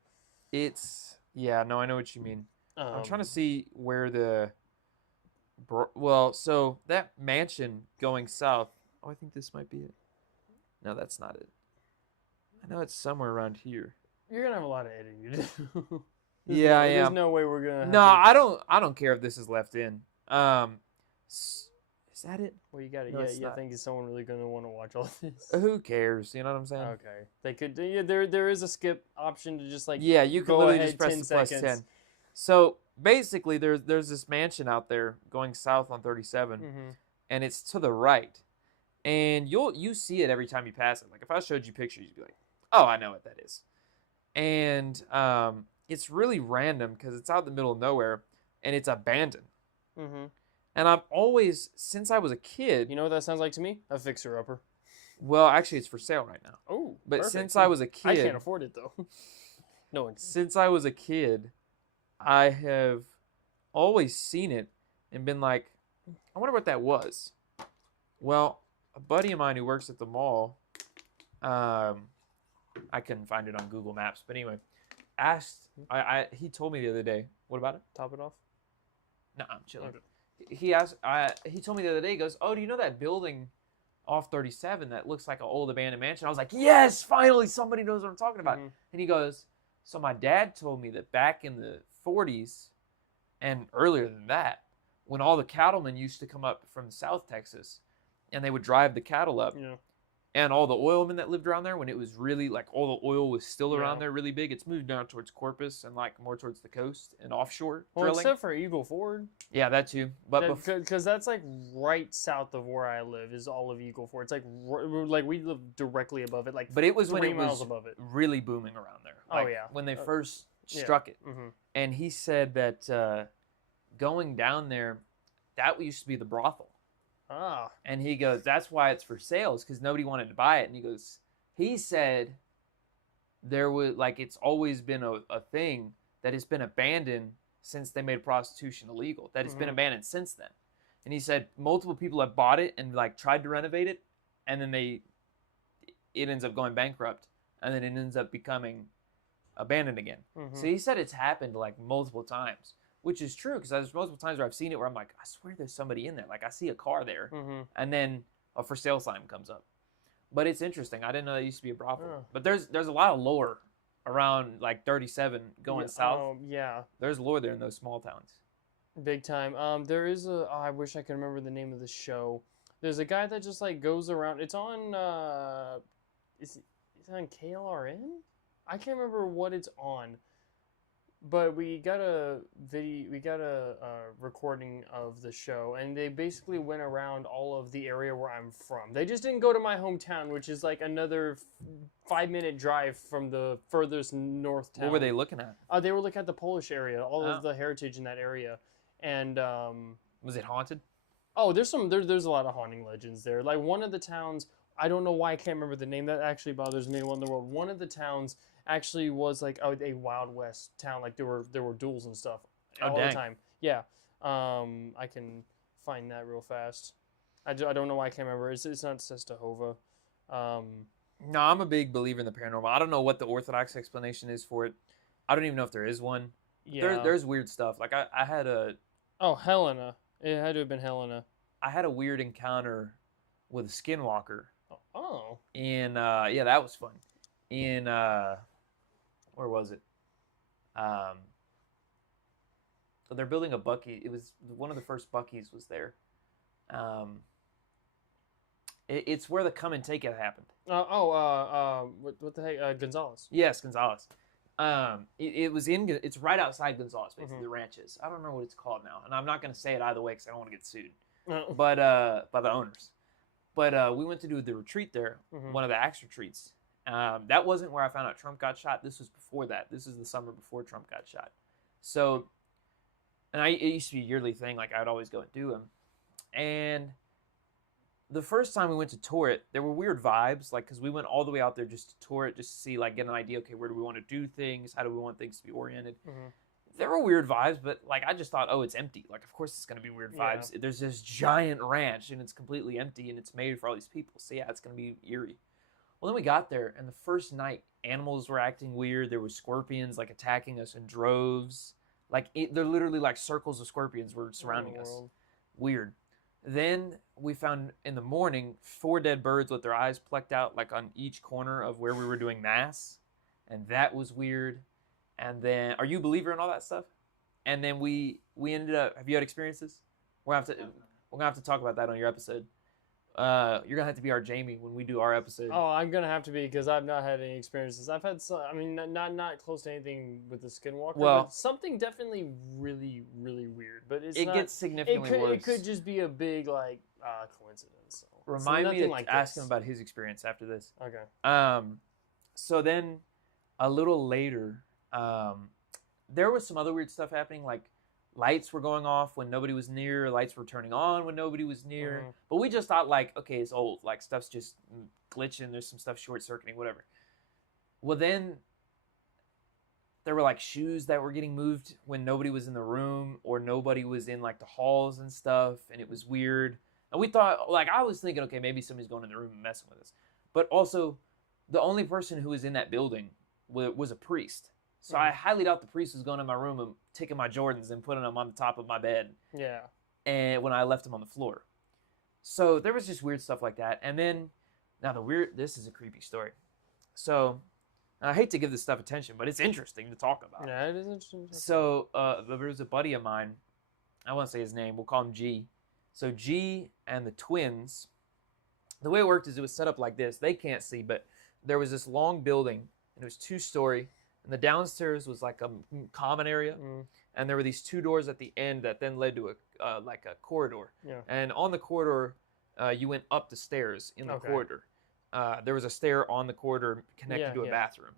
I know what you mean. I'm trying to see where so that mansion going south. Oh, I think this might be it. No, that's not it. I know it's somewhere around here. You're gonna have a lot of editing to do. I am. There's no way we're gonna. I don't care if this is left in. Is that it? Well, you got it. No, Yeah, it's yeah. I not. think is someone really going to want to watch all this? Who cares? You know what I'm saying? Okay, they could. Yeah, there is a skip option to just like Yeah, you can go literally ahead just press 10 the plus seconds. 10. So basically, there's this mansion out there going south on 37, Mm-hmm. and it's to the right, and you see it every time you pass it. Like if I showed you pictures, you'd be like, oh, I know what that is. And it's really random because it's out in the middle of nowhere, and it's abandoned. Mm-hmm. And I've always, since I was a kid, You know what that sounds like to me? A fixer-upper. well, actually, it's for sale right now. Oh, But perfect. since I was a I kid, can't afford it though. No one can. since I was a kid, I have always seen it and been like, I wonder what that was. Well, a buddy of mine who works at the mall, I couldn't find it on Google Maps, but anyway, he told me the other day. What about it? Top it off. No, I'm chilling. Okay. He told me the other day. He goes, "Oh, do you know that building off 37 that looks like an old abandoned mansion?" I was like, "Yes, finally somebody knows what I'm talking about." Mhm. And he goes, "So my dad told me that back in the 40s and earlier than that, when all the cattlemen used to come up from South Texas, and they would drive the cattle up, Yeah. and all the oilmen that lived around there, when it was really like all the oil was still around Yeah. there really big, it's moved down towards Corpus and like more towards the coast and offshore Well, drilling. except for Eagle Ford, Yeah, that too. But because that's like right south of where I live is all of Eagle Ford. It's like we live directly above it, like but it was when 3 it miles was above it. really booming around there. Oh, Like, yeah. when they Uh, first yeah. struck it. Mm-hmm. And he said that going down there, that used to be the brothel. Ah. And he goes, that's why it's for sales, because nobody wanted to buy it. And he said there was, like, it's always been a thing that has been abandoned since they made prostitution illegal, that it's been Mhm. abandoned since then. And he said multiple people have bought it and like tried to renovate it, and then it ends up going bankrupt, and then it ends up becoming abandoned again. Mhm. So he said it's happened like multiple times, which is true, because there's multiple times where I've seen it where I'm like, I swear there's somebody in there. Like I see a car there, Mm-hmm. and then a for sale sign comes up. But it's interesting. I didn't know it used to be a brothel. Oh. But there's a lot of lore around like 37 going south. Yeah. There's lore there in those small towns. Big time. There is I wish I could remember the name of the show. There's a guy that just like goes around. It's on. Is it on KLRN? I can't remember what it's on. But we got a video. We got a recording of the show, and they basically went around all of the area where I'm from. They just didn't go to my hometown, which is like another 5-minute drive from the furthest north town. What were they looking at? They were looking at the Polish area, all Oh. of the heritage in that area, and Was it haunted? oh, there's a lot of haunting legends there. Like one of the towns, I don't know why I can't remember the name. That actually bothers me. One in the world. One of the towns actually was like a Wild West town. Like there were duels and stuff all dang. the time. Yeah, I can find that real fast. I don't know why I can't remember. It's not Czestochowa. No, I'm a big believer in the paranormal. I don't know what the orthodox explanation is for it. I don't even know if there is one. Yeah. There's weird stuff. Like I had a Helena. It had to have been Helena. weird encounter with a skinwalker. Oh. In yeah, that was fun. In where was it? They're building a Bucky. It was one of the first Bucky's was there. It's where the Come and Take It happened. What the heck? Gonzalez. Yes, Gonzales. It was it's right outside Gonzales, basically Mhm. the ranch is. I don't remember what it's called now, and I'm not going to say it either way because I don't want to get sued. Uh, But by the owners. But we went to do the retreat there, Mhm. one of the axe retreats. That wasn't where I found out Trump got shot. This was before that. This is the summer before Trump got shot. So, and it used to be a yearly thing. Like I'd always go and do them. And the first time we went to tour it, there were weird vibes. Like because we went all the way out there just to tour it, just to see, like, get an idea. Okay, where do we want to do things? How do we want things to be oriented? Mhm. There were weird vibes, but like I just thought, oh, it's empty. Like of course it's gonna be weird Yeah. vibes. There's this giant ranch and it's completely empty and it's made for all these people. So yeah, it's gonna be eerie. Well, then we got there, and the first night, animals were acting weird. There were scorpions like attacking us in droves. Like they're literally like circles of scorpions were surrounding us. World. Weird. Then we found in the morning 4 dead birds with their eyes plucked out, like on each corner of where we were doing mass, and that was weird. And then, are you a believer in all that stuff? And then we ended up. Have you had experiences? We have to. We're gonna have to talk about that on your episode. You're gonna have to be our Jamie when we do our episode. Oh, I'm gonna have to be because I've not had any experiences. I've had some. I mean, not close to anything with the Skinwalker. Well- but something definitely really really weird. But it's it not, gets significantly worse. It could just be a big like coincidence. So it's Remind me nothing to like ask this. him about his experience after this. Okay. So then a little later, there was some other weird stuff happening, like lights were going off when nobody was near, lights were turning on when nobody was near. Mhm. But we just thought like, okay, it's old, like stuff's just glitching, there's some stuff short circuiting, whatever. Well, then there were like shoes that were getting moved when nobody was in the room or nobody was in like the halls and stuff, and it was weird. And we thought, like, I was thinking, okay, maybe somebody's going in the room and messing with us. But also, the only person who was in that building was a priest. So I highly doubt the priest was going in my room and taking my Jordans and putting them on the top of my bed. Yeah. And when I left them on the floor. So there was just weird stuff like that. And then, this is a creepy story. So, I hate to give this stuff attention, but it's interesting to talk about. Yeah, it is interesting. So there was a buddy of mine. I won't say his name. We'll call him G. So G and the twins, the way it worked is it was set up like this. They can't see, but there was this long building, and it was 2-story. And the downstairs was like a common area, and there were these 2 doors at the end that then led to a corridor. Yeah. And on the corridor, you went up the stairs in the Okay. corridor. There was a stair on the corridor connected to a bathroom.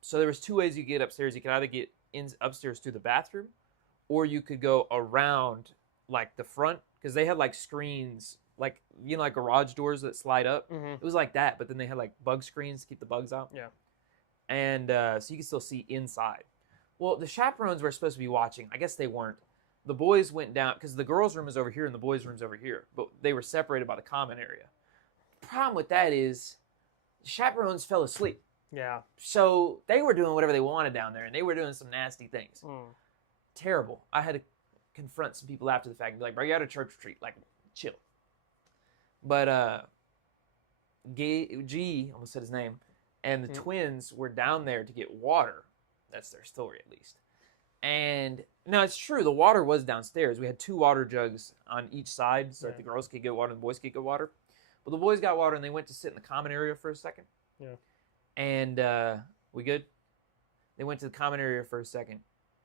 So there was 2 ways you could get upstairs. You could either get upstairs to the bathroom, or you could go around like the front, because they had like screens, like like garage doors that slide up. It was like that, but then they had like bug screens to keep the bugs out. Yeah. And so you could still see inside. Well, the chaperones were supposed to be watching. I guess they weren't. The boys went down, because the girls' room is over here and the boys' room's over here, but they were separated by the common area. The problem with that is the chaperones fell asleep. Yeah. So they were doing whatever they wanted down there, and they were doing some nasty things. Mm. Terrible. I had to confront some people after the fact and be like, bro, you're at a church retreat. Like, chill. But G, almost said his name, and the twins were down there to get water. That's their story, at least. And now it's true, the water was downstairs. We had 2 water jugs on each side so that the girls could get water and the boys could get water. But the boys got water and they went to sit in the common area for a second. Yeah. And we good? They went to the common area for a second.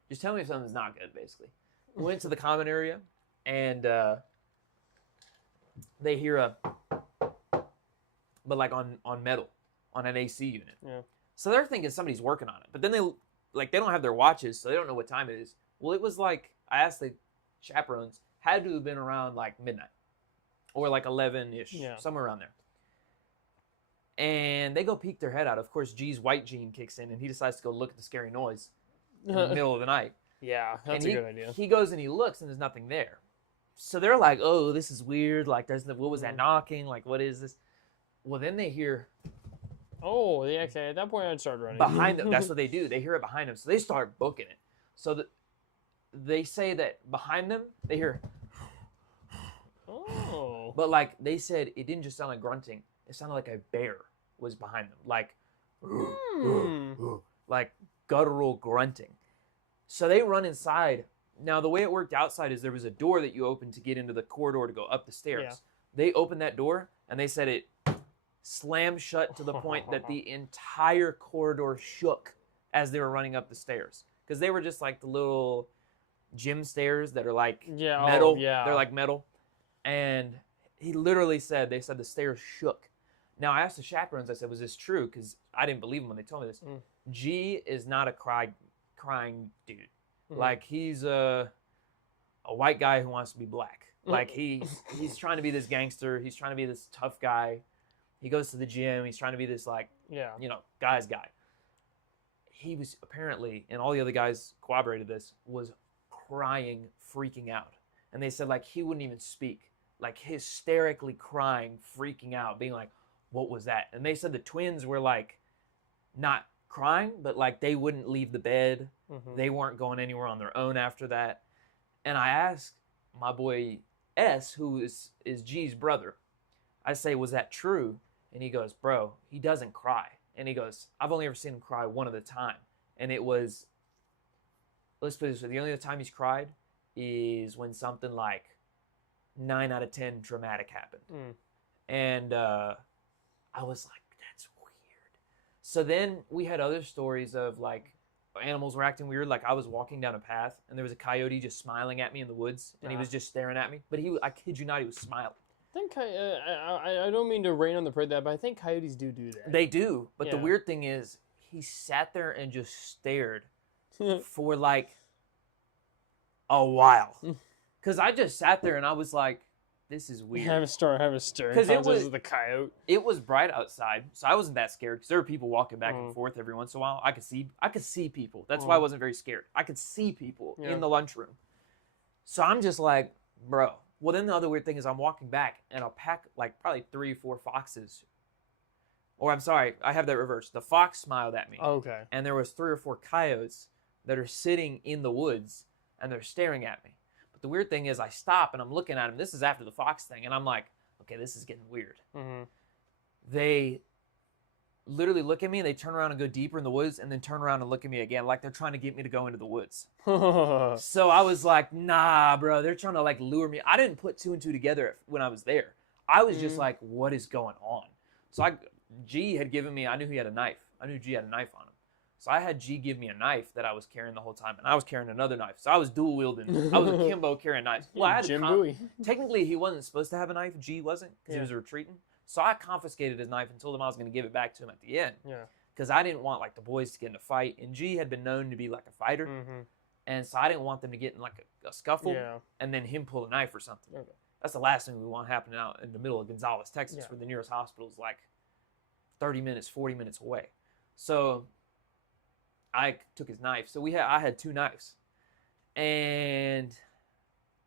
Just tell me if something's not good, basically. We went to the common area, and they hear but like on metal, on an AC unit. Yeah. So they're thinking somebody's working on it. But then they don't have their watches, so they don't know what time it is. Well, it was like, I asked the chaperones, had to have been around like midnight. Or like 11-ish, somewhere around there. And they go peek their head out. Of course, G's white gene kicks in, and he decides to go look at the scary noise in the middle of the night. Yeah, that's And a good idea. He goes and he looks, and there's nothing there. So they're like, oh, this is weird. Like, what was that knocking? Like, what is this? Well, then they hear Oh, yeah, okay. At that point, I'd start running. behind them. That's what they do. They hear it behind them. So they start booking it. So they say that behind them, they hear, Oh. but like they said, it didn't just sound like grunting. It sounded like a bear was behind them. Like, like guttural grunting. So they run inside. Now, the way it worked outside is there was a door that you opened to get into the corridor to go up the stairs. Yeah. They opened that door, and they said it slammed shut to the point that the entire corridor shook as they were running up the stairs. Because they were just like the little gym stairs that are like metal. They're like metal. And he literally said, they said the stairs shook. Now, I asked the chaperones, I said, was this true? Because I didn't believe them when they told me this. G is not a crying dude. Like, he's a white guy who wants to be black. Like, he's trying to be this gangster. He's trying to be this tough guy. He goes to the gym. He's trying to be this, like, guy's guy. He was apparently, and all the other guys corroborated this, was crying, freaking out. And they said, like, he wouldn't even speak. Like, hysterically crying, freaking out, being like, what was that? And they said the twins were, like, not crying, but, like, they wouldn't leave the bed. They weren't going anywhere on their own after that. And I asked my boy S, who is G's brother, I say, was that true? And he goes, bro, he doesn't cry. And he goes, I've only ever seen him cry one other time. And it was, let's put it this way, the only other time he's cried is when something like 9 out of 10 dramatic happened. Mm. And I was like, that's weird. So then we had other stories of like animals were acting weird. Like I was walking down a path and there was a coyote just smiling at me in the woods, and he was just staring at me. But I kid you not, he was smiling. I think I don't mean to rain on the parade that, but I think coyotes do that. They do. But the Yeah. weird thing is, he sat there and just stared for like a while. Because I just sat there and I was like, this is weird. Have a staring 'Cause it contest was- with the coyote. It was bright outside, so I wasn't that scared because there were people walking back and forth every once in a while. I could see people. That's why I wasn't very scared. I could see people Yeah. in the lunchroom. So I'm just like, bro. Well, then the other weird thing is I'm walking back and I'll pack like probably 3 or 4 foxes. Or I'm sorry, I have that reversed. The fox smiled at me. Okay. And there was 3 or 4 coyotes that are sitting in the woods and they're staring at me. But the weird thing is I stop and I'm looking at them. This is after the fox thing. And I'm like, okay, this is getting weird. Mm-hmm. They literally look at me and they turn around and go deeper in the woods and then turn around and look at me again like they're trying to get me to go into the woods. So I was like, nah, bro, they're trying to like lure me. I didn't put 2 and 2 together when I was there. I was just like, what is going on? So G had given me, I knew he had a knife. I knew G had a knife on him. So I had G give me a knife that I was carrying the whole time, and I was carrying another knife. So I was dual wielding. I was akimbo carrying knives. Well, I had Jim Bowie. Technically, he wasn't supposed to have a knife. G wasn't because he was retreating. So I confiscated his knife and told him I was going to give it back to him at the end. Yeah. Because I didn't want like the boys to get in a fight, and G had been known to be like a fighter, Mm-hmm. and so I didn't want them to get in like a scuffle, Yeah. and then him pull a knife or something. Okay. That's the last thing we want happening out in the middle of Gonzales, Texas, Yeah. where the nearest hospital is like 30 minutes, 40 minutes away. So I took his knife. So I had 2 knives, and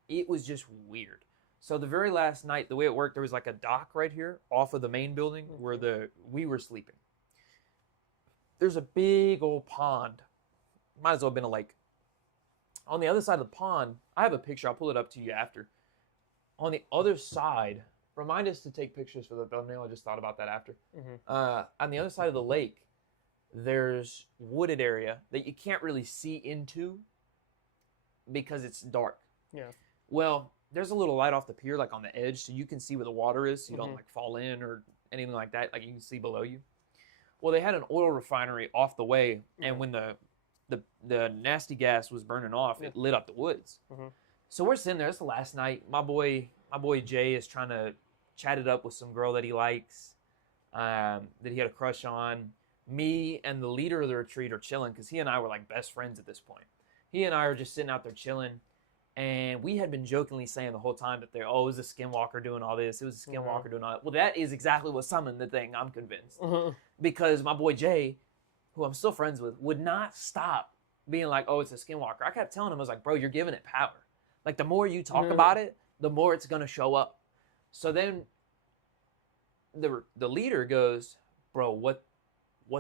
it was just weird. So the very last night, the way it worked, there was like a dock right here off of the main building where we were sleeping. There's a big old pond. Might as well have been a lake. On the other side of the pond, I have a picture. I'll pull it up to you after. On the other side, remind us to take pictures for the thumbnail. I just thought about that after. On the other side of the lake, there's wooded area that you can't really see into because it's dark. Yeah. Well, there's a little light off the pier, like on the edge, so you can see where the water is, so you don't like fall in or anything like that. Like you can see below you. Well, they had an oil refinery off the way, and when the nasty gas was burning off, it lit up the woods. So we're sitting there. It's the last night. My boy Jay is trying to chat it up with some girl that he likes, that he had a crush on. Me and the leader of the retreat are chilling because he and I were like best friends at this point. He and I are just sitting out there chilling, and we had been jokingly saying the whole time that it was a skinwalker doing all this. It was a skinwalker doing all that. Well, that is exactly what summoned the thing, I'm convinced. Because my boy Jay, who I'm still friends with, would not stop being like, oh, it's a skinwalker. I kept telling him, I was like, bro, you're giving it power. Like, the more you talk about it, the more it's going to show up. So then the leader goes, bro, what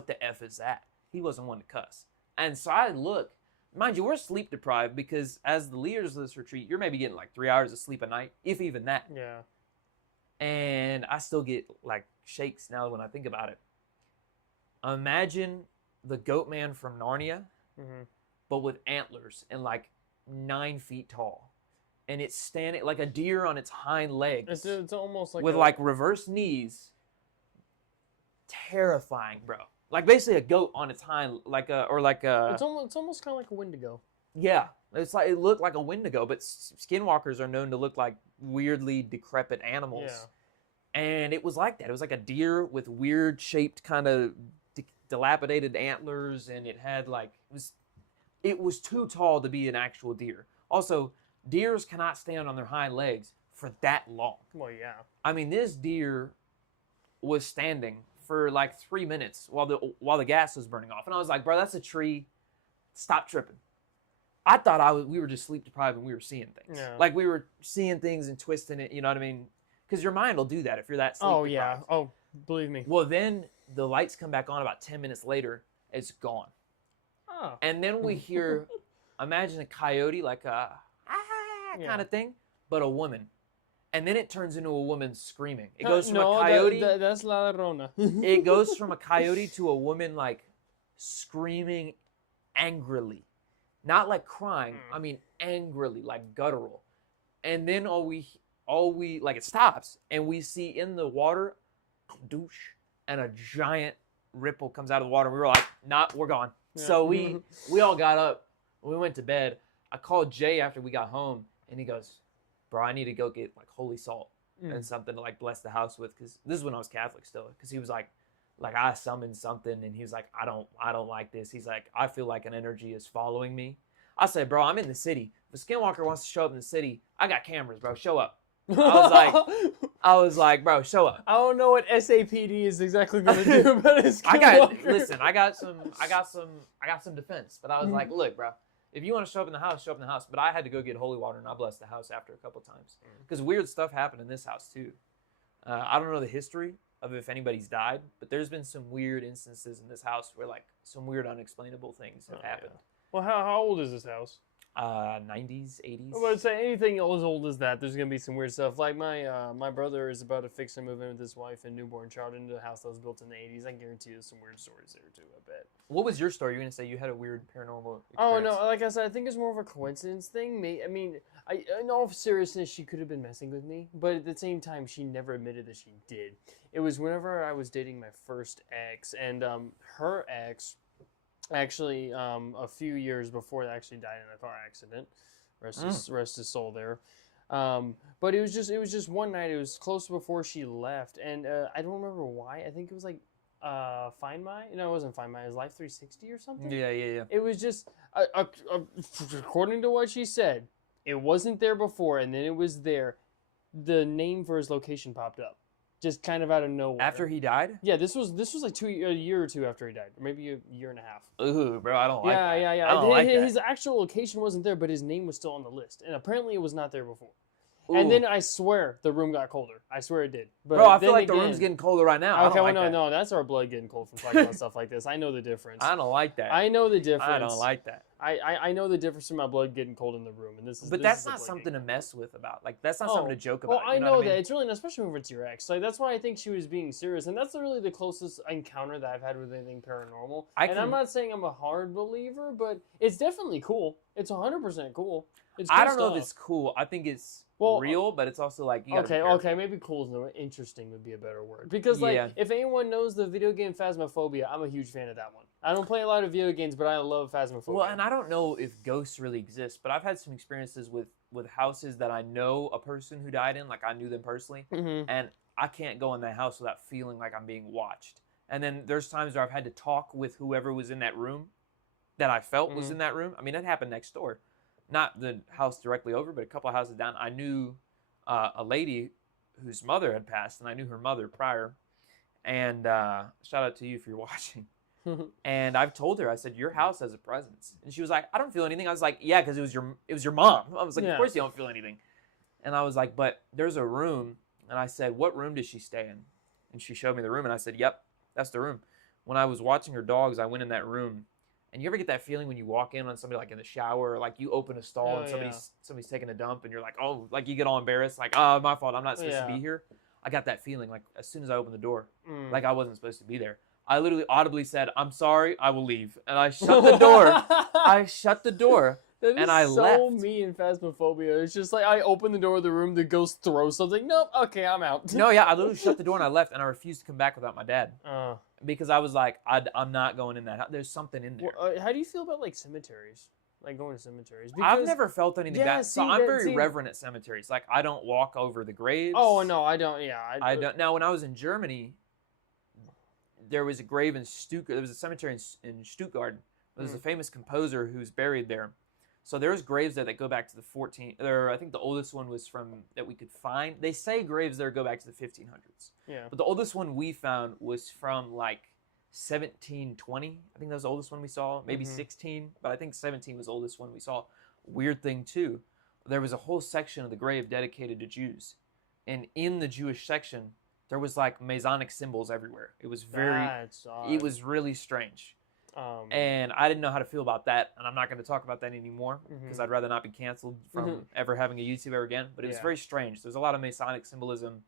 the F is that? He wasn't one to cuss. And so I look. Mind you, we're sleep deprived because as the leaders of this retreat, you're maybe getting like 3 hours of sleep a night, if even that. Yeah. And I still get like shakes now when I think about it. Imagine the goat man from Narnia, but with antlers and like 9 feet tall. And it's standing like a deer on its hind legs. It's almost like with like reverse knees. Terrifying, bro. Like basically a goat on its hind, it's almost kind of like a Wendigo. Yeah, it looked like a Wendigo, but skinwalkers are known to look like weirdly decrepit animals. Yeah. And it was like that. It was like a deer with weird shaped kind of dilapidated antlers, and it had like it was too tall to be an actual deer. Also, deers cannot stand on their hind legs for that long. Well, yeah. I mean, this deer was standing for like 3 minutes while the gas was burning off, and I was like, bro, that's a tree. Stop tripping. I thought we were just sleep deprived and we were seeing things. Yeah. Like we were seeing things and twisting it, you know what I mean? Because your mind will do that if you're that sleep Oh, deprived. yeah. Oh, believe me. Well, then the lights come back on about 10 minutes later. It's gone. Oh. And then we hear, imagine a coyote, like a kind of thing, but a woman. And then it turns into a woman screaming. It goes from a coyote. That's La Llorona. It goes from a coyote to a woman like screaming angrily. Not like crying, I mean angrily, like guttural. And then it stops, and we see in the water, douche, and a giant ripple comes out of the water. We were like, nah, we're gone. Yeah. So we all got up, we went to bed. I called Jay after we got home, and he goes, bro, I need to go get like holy salt and something to like bless the house with, because this is when I was Catholic still, because he was like I summoned something, and he was like, I don't like this. He's like, I feel like an energy is following me. I said, bro, I'm in the city. If a skinwalker wants to show up in the city, I got cameras, bro. Show up. I was like, bro, show up. I don't know what SAPD is exactly gonna do, but it's I got some defense, but I was like, look, bro, if you want to show up in the house, show up in the house. But I had to go get holy water, and I blessed the house after a couple times, because weird stuff happened in this house too. I don't know the history of if anybody's died, but there's been some weird instances in this house where like some weird unexplainable things have happened. Yeah. Well, how old is this house? 90s, 80s. I would say anything as old as that, there's gonna be some weird stuff. Like my brother is about to fix and move in with his wife and newborn child into a house that was built in the 80s. I guarantee you there's some weird stories there too, I bet. What was your story? You're gonna say you had a weird paranormal experience? Oh no, like I said, I think it's more of a coincidence thing. I mean, in all seriousness, she could have been messing with me, but at the same time, she never admitted that she did. It was whenever I was dating my first ex, and her ex. Actually, a few years before, they actually died in a car accident. Rest his soul there. But it was just one night. It was close before she left, and I don't remember why. I think it was like Find My. No, it wasn't Find My. It was Life 360 or something. Yeah. It was just according to what she said, it wasn't there before, and then it was there. The name for his location popped up. Just kind of out of nowhere. After he died? Yeah, this was like a year or two after he died, or maybe a year and a half. Ooh, bro, I don't like that. Yeah. I don't like that. His actual location wasn't there, but his name was still on the list, and apparently it was not there before. Ooh. And then I swear the room got colder. I swear it did. But bro, I feel like the room's getting colder right now. Okay, no, that's our blood getting cold from talking about stuff like this. I know the difference. I don't like that. I know the difference. I don't like that. I know the difference in my blood getting cold in the room, and this is. But that's not something to mess with about. Like that's not something to joke about. Well, I know that it's really, especially when it's your ex. Like that's why I think she was being serious, and that's really the closest encounter that I've had with anything paranormal. I'm not saying I'm a hard believer, but it's definitely cool. It's 100% cool. It's cool I don't know stuff. if it's cool. I think it's well, real, but it's also like you okay, maybe cool is no interesting would be a better word, because like if anyone knows the video game Phasmophobia, I'm a huge fan of that one. I don't play a lot of video games, but I love Phasmophobia. Well, and I don't know if ghosts really exist, but I've had some experiences with houses that I know a person who died in, like I knew them personally, and I can't go in that house without feeling like I'm being watched. And then there's times where I've had to talk with whoever was in that room that I felt was in that room. I mean, that happened next door. Not the house directly over, but a couple of houses down. I knew a lady whose mother had passed, and I knew her mother prior. And shout out to you if you're watching. And I've told her, I said, your house has a presence. And she was like, I don't feel anything. I was like, yeah, because it was your mom. I was like, of course you don't feel anything. And I was like, but there's a room. And I said, what room does she stay in? And she showed me the room, and I said, yep, that's the room. When I was watching her dogs, I went in that room. And you ever get that feeling when you walk in on somebody like in the shower, or like you open a stall and somebody's taking a dump, and you're like, oh, like you get all embarrassed, like, oh, my fault, I'm not supposed to be here. I got that feeling like as soon as I opened the door, like I wasn't supposed to be there. I literally audibly said, I'm sorry, I will leave. And I shut the door. I shut the door. And I left. So me in Phasmophobia. It's just like I open the door of the room, the ghost throws something. Nope, okay, I'm out. No, yeah, I literally shut the door and I left, and I refused to come back without my dad. Because I was like, I'm not going in that house. There's something in there. Well, how do you feel about like cemeteries? Like going to cemeteries? Because, I've never felt anything bad. So I'm very reverent at cemeteries. Like I don't walk over the graves. Oh no, I don't. Yeah, I don't. Now when I was in Germany, there was a grave in Stuttgart. There was a cemetery in Stuttgart. There's a famous composer who's buried there. So there's graves there that go back to the 14. I think the oldest one was from that we could find. They say graves there go back to the 1500s. Yeah. But the oldest one we found was from like 1720. I think that was the oldest one we saw. Maybe 16, but I think 17 was the oldest one we saw. Weird thing too, there was a whole section of the grave dedicated to Jews, and in the Jewish section there was like Masonic symbols everywhere. It was it was really strange. And I didn't know how to feel about that, and I'm not going to talk about that anymore because I'd rather not be canceled from ever having a YouTube ever again. But it was very strange. There's a lot of Masonic symbolism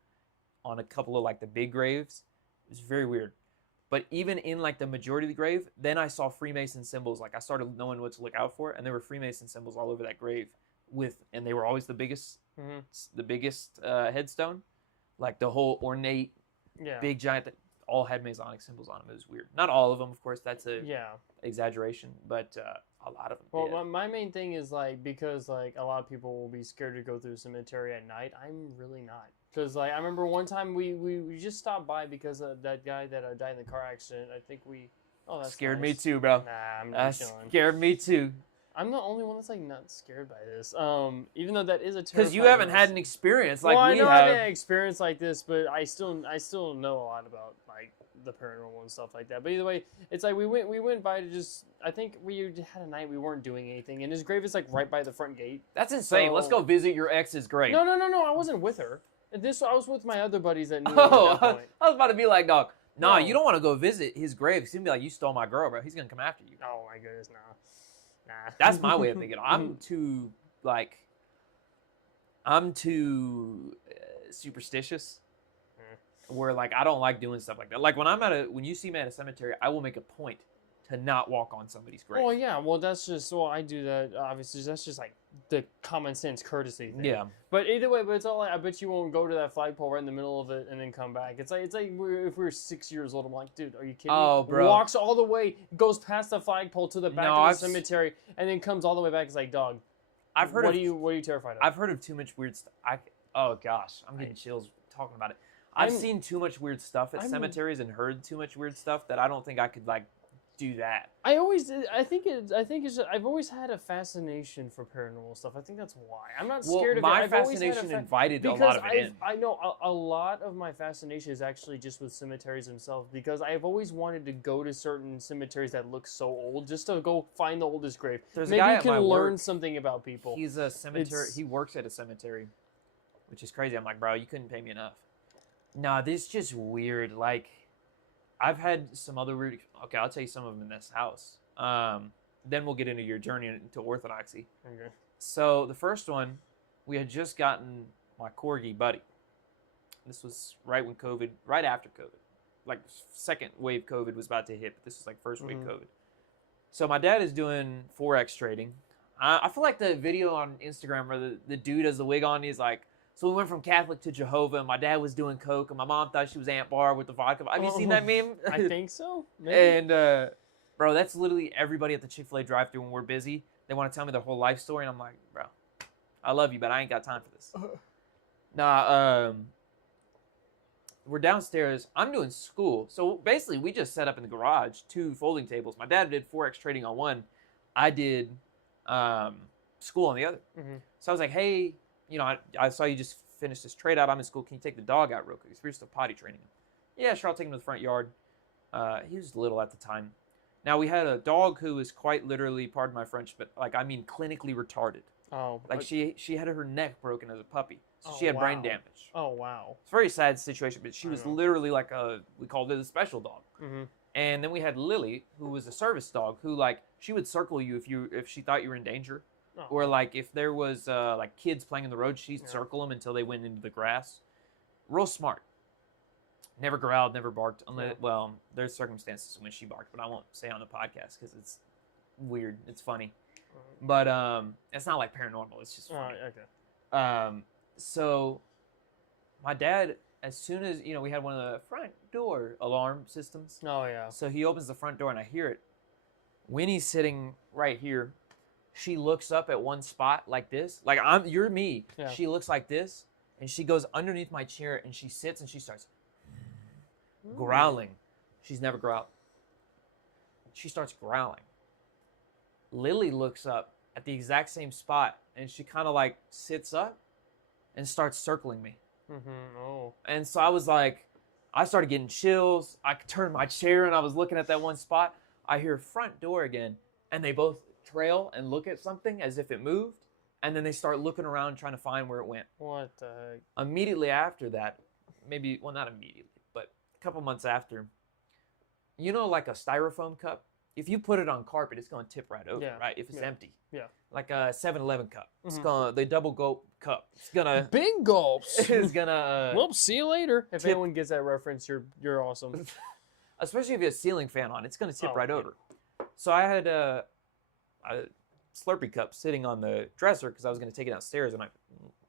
on a couple of like the big graves. It was very weird. But even in like the majority of the grave, then I saw Freemason symbols. Like I started knowing what to look out for, and there were Freemason symbols all over that grave. and they were always the biggest Mm-hmm. headstone, like the whole ornate Yeah. big giant that all had Masonic symbols on them. It was weird. Not all of them, of course. That's a Yeah. exaggeration, but a lot of them. Well, did. my main thing is like because like a lot of people will be scared to go through the cemetery at night. I'm really not, because like I remember one time we just stopped by because of that guy that died in the car accident. I think we. Oh, that's Scared me nice. too, bro. Nah, I'm That not chilling. scared me too. I'm the only one that's like not scared by this. Even though that is a Because you haven't had an experience like well, we I know I have. haven't had an experience like this, but I still know a lot about like the paranormal and stuff like that. But either way, it's like we went by to just. I think we had a night we weren't doing anything, and his grave is like right by the front gate. That's insane. Let's So- go visit your ex's grave. No, I wasn't with her. I was with my other buddies that knew her Oh, at that point. I was about to be like, dog. Nah, No. you don't want to go visit his grave. He's gonna be like, you stole my girl, bro. He's gonna come after you. Oh my goodness, nah. That's my way of thinking. I'm too superstitious. Where like I don't like doing stuff like that. Like when you see me at a cemetery, I will make a point to not walk on somebody's grave. Well, yeah. Well, that's just. Well, I do that. Obviously, that's just like the common sense courtesy thing. Yeah. But either way, but it's all like, I bet you won't go to that flagpole right in the middle of it and then come back. It's like if we were 6 years old, I'm like, dude, are you kidding Oh, me? bro. Walks all the way, goes past the flagpole to the back No, of the I've cemetery, and then comes all the way back. It's like, dog. I've heard What of are you terrified of? I've heard of too much weird stuff. Oh gosh, I'm getting chills talking about it. I've seen too much weird stuff at cemeteries and heard too much weird stuff that I don't think I could like do that. I think it's. I've always had a fascination for paranormal stuff. I think that's why I'm not scared of it. My I've always had fascination a invited a because lot of it in. I know a lot of my fascination is actually just with cemeteries themselves because I've always wanted to go to certain cemeteries that look so old just to go find the oldest grave. There's a Maybe guy you at can my learn work. something about people. He's a cemetery. It's- He works at a cemetery, which is crazy. I'm like, bro, you couldn't pay me enough. Nah, this is just weird. Like, I've had some other weird. Okay, I'll tell you some of them in this house. Then we'll get into your journey into orthodoxy. Okay. So the first one, we had just gotten my corgi buddy. This was right after COVID, like second wave COVID was about to hit, but this was like first wave COVID. So my dad is doing Forex trading. I feel like the video on Instagram where the dude has the wig on, he's like, so we went from Catholic to Jehovah, and my dad was doing coke, and my mom thought she was Aunt Bar with the vodka. Have you seen that meme? I think so. Maybe. And bro, that's literally everybody at the Chick-fil-A drive-thru when we're busy. They want to tell me their whole life story, and I'm like, bro, I love you, but I ain't got time for this. Nah, we're downstairs. I'm doing school. So basically, we just set up in the garage 2 folding tables. My dad did Forex trading on one. I did school on the other. So I was like, hey, you know, I saw you just finished this trade out. I'm in school. Can you take the dog out real quick? We're still potty training him. Yeah, sure. I'll take him to the front yard. He was little at the time. Now, we had a dog who was quite literally, pardon my French, but like, I mean, clinically retarded. Oh. Like, she had her neck broken as a puppy. So Oh, she had brain wow. damage. Oh wow. It's a very sad situation, but she I was know. literally like we called it a special dog. Mm-hmm. And then we had Lily, who was a service dog, who like, she would circle you if she thought you were in danger. Oh. Or like if there was like kids playing in the road, she'd Yeah. circle them until they went into the grass. Real smart. Never growled, never barked. Unless, Yeah. well, there's circumstances when she barked, but I won't say on the podcast because it's weird. It's funny, but it's not like paranormal. It's just funny. Okay. So my dad, as soon as we had one of the front door alarm systems. Oh yeah. So he opens the front door and I hear it. Winnie's sitting right here. She looks up at one spot like this. Like you're me. Yeah. She looks like this and she goes underneath my chair and she sits and she starts growling. She's never growled. She starts growling. Lily looks up at the exact same spot and she kind of like sits up and starts circling me. Mm-hmm. Oh. And so I was like, I started getting chills. I turned my chair and I was looking at that one spot. I hear front door again, and they both trail and look at something as if it moved, and then they start looking around trying to find where it went. What the heck? Immediately after that, not immediately, but a couple months after, like a styrofoam cup, if you put it on carpet, it's going to tip right over, Yeah. right? If it's Yeah. empty. Yeah. Like a 7-Eleven cup. It's Mhm. the double gulp cup. It's going to, Big gulps. it's going to, Well, see you later. If tip- anyone gets that reference, you're awesome. especially if you have a ceiling fan on, it's going to tip Oh, right yeah. over. So I had Slurpee cup sitting on the dresser because I was going to take it downstairs, and I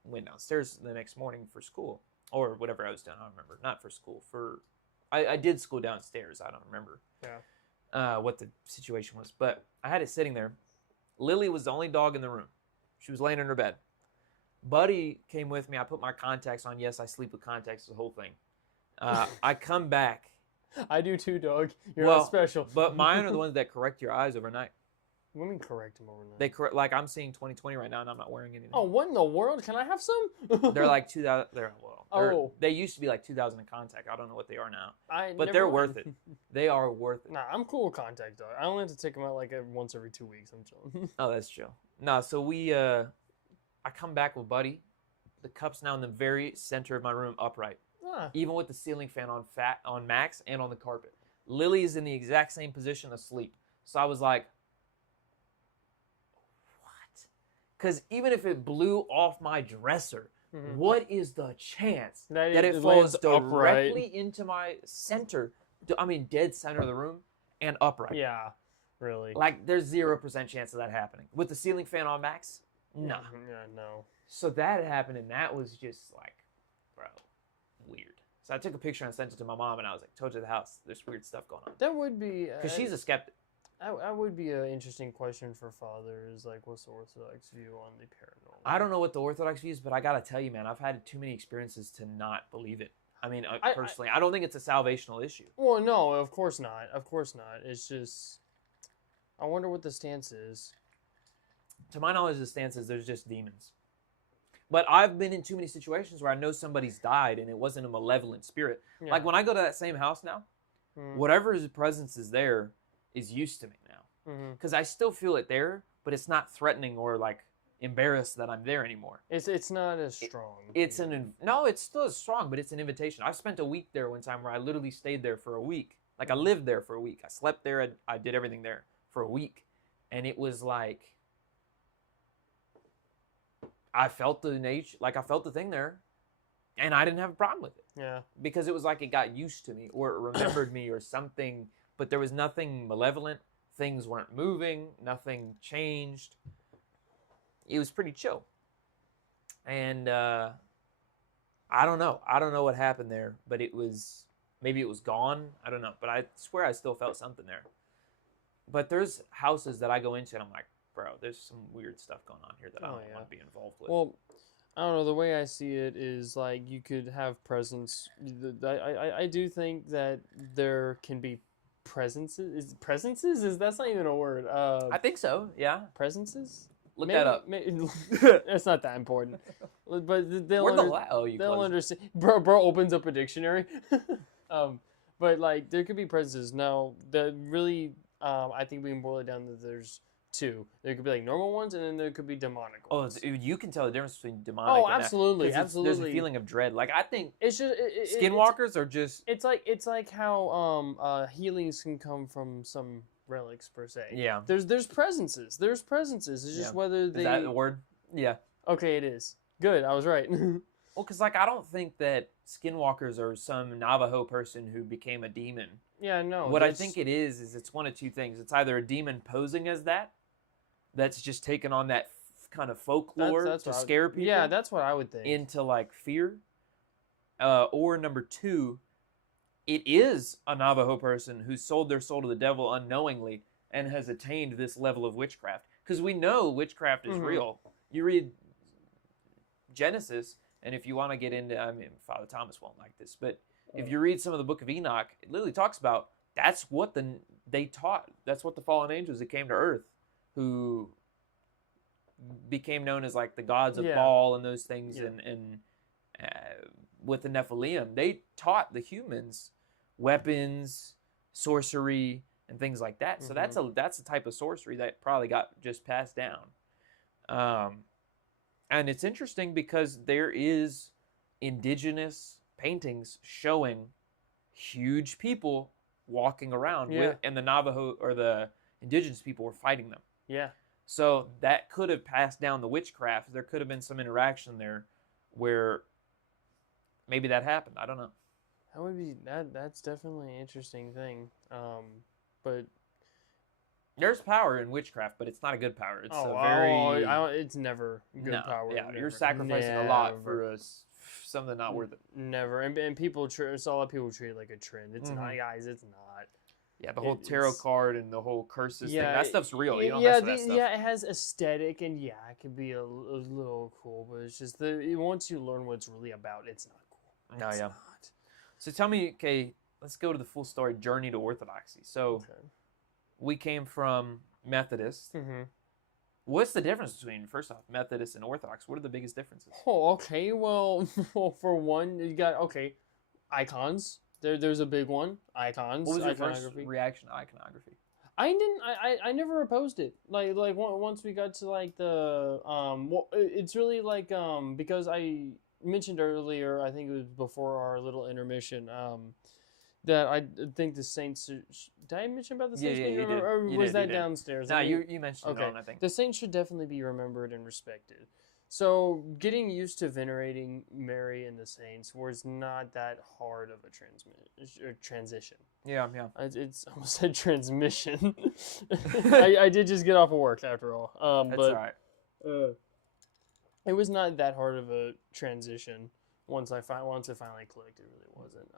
went downstairs the next morning for school or whatever I was doing. I don't remember. Not for school. I did school downstairs. I don't remember what the situation was, but I had it sitting there. Lily was the only dog in the room. She was laying in her bed. Buddy came with me. I put my contacts on. Yes, I sleep with contacts. The whole thing. I come back. I do too, dog. You're not special. But mine are the ones that correct your eyes overnight. What do you mean correct them overnight? They correct, like I'm seeing 20/20 right now, and I'm not wearing anything. Oh, what in the world? Can I have some? They're like 2,000. Oh. They used to be like 2,000 in contact. I don't know what they are now. But they're worth it. They are worth it. Nah, I'm cool with contact, dog. I only have to take them out like once every 2 weeks. I'm chilling. Oh, that's chill. No, so I come back with Buddy. The cup's now in the very center of my room, upright. Even with the ceiling fan on max and on the carpet. Lily is in the exact same position asleep. So I was like, what? Because even if it blew off my dresser, what is the chance that it falls directly into my center? I mean, dead center of the room and upright. Yeah, really. Like, there's 0% chance of that happening. With the ceiling fan on max, no. Yeah, no. So that happened, and that was just like, bro, weird. So I took a picture and sent it to my mom, and I was like, told you the house, there's weird stuff going on. That would be... Because she's a skeptic. That would be an interesting question for fathers. Like, what's the Orthodox view on the paranormal? I don't know what the Orthodox view is, but I got to tell you, man, I've had too many experiences to not believe it. I mean, personally, I don't think it's a salvational issue. Well, no, of course not. Of course not. It's just... I wonder what the stance is. To my knowledge, the stance is there's just demons. But I've been in too many situations where I know somebody's died and it wasn't a malevolent spirit. Yeah. Like when I go to that same house now, whatever's presence is there is used to me now. Because I still feel it there, but it's not threatening or like embarrassed that I'm there anymore. It's not as strong. No, it's still as strong, but it's an invitation. I've spent a week there one time where I literally stayed there for a week. Like I lived there for a week. I slept there. I did everything there for a week. And it was like... I felt I felt the thing there, and I didn't have a problem with it. Yeah. Because it was like it got used to me, or it remembered me, or something, but there was nothing malevolent. Things weren't moving, nothing changed. It was pretty chill. And I don't know. I don't know what happened there, but maybe it was gone. I don't know. But I swear I still felt something there. But there's houses that I go into, and I'm like, bro, there's some weird stuff going on here that I don't want to be involved with. Well, I don't know. The way I see it is like you could have presence. I do think that there can be presences. Presences? That's not even a word. I think so, yeah. Presences? Look that up. It's not that important. But they'll understand. Bro opens up a dictionary. But like there could be presences. Now, that really, I think we can boil it down that there's two. There could be like normal ones, and then there could be demonic ones. Oh, you can tell the difference between demonic. Oh, absolutely, absolutely. There's a feeling of dread. Like I think it's just skinwalkers are just. It's like how healings can come from some relics per se. Yeah. There's presences. There's presences. It's just whether they. Is that the word? Yeah. Okay, it is. Good. I was right. Well, because like I don't think that skinwalkers are some Navajo person who became a demon. Yeah, no. What I think it is it's one of two things. It's either a demon posing as that's just taken on that kind of folklore to scare people. Yeah, that's what I would think. Into like fear. Or number two, it is a Navajo person who sold their soul to the devil unknowingly and has attained this level of witchcraft. Because we know witchcraft is real. You read Genesis, and if you want to get into, I mean, Father Thomas won't like this, but if you read some of the Book of Enoch, it literally talks about that's what they taught. That's what the fallen angels that came to Earth, who became known as like the gods of Baal and those things, and with the Nephilim, they taught the humans weapons, sorcery, and things like that. So that's a type of sorcery that probably got just passed down. And it's interesting because there is indigenous paintings showing huge people walking around and the Navajo or the indigenous people were fighting them. Yeah. So that could have passed down the witchcraft. There could have been some interaction there where maybe that happened. I don't know. That would be that's definitely an interesting thing. But There's power in witchcraft, but it's not a good power. It's Oh, a very it's never good no. power. Yeah, Never. you're sacrificing a lot for Never. something not worth it. Never. And people, so a lot of people treat it like a trend. It's not, Mhm. guys. It's not. Yeah, the whole tarot It's card and the whole curses thing. yeah, That stuff's real. You don't yeah, mess with that stuff. yeah. It has aesthetic, and yeah, it can be a little cool, but it's just once you learn what it's really about, it's not cool. No, It's yeah. not. So tell me, okay, let's go to the full story. Journey to Orthodoxy. So Okay. we came from Methodist. Mm-hmm. What's the difference between, first off, Methodist and Orthodox? What are the biggest differences? Oh, okay. Well, for one, you got icons. There's a big one. Icons. What was your first Iconography. reaction to iconography? I didn't. I never opposed it. Once we got to like the well, it's really like because I mentioned earlier. I think it was before our little intermission. That I think the Saints. Did I mention about the Saints? Yeah, you did. Or You was did, that you did. downstairs? No, I mean, you mentioned okay. it on, I think. The Saints should definitely be remembered and respected. So getting used to venerating Mary and the Saints was not that hard of a transition. Yeah, yeah. It's I almost said transmission. I did just get off of work after all. That's But all right. it was not that hard of a transition once it finally clicked. It really wasn't.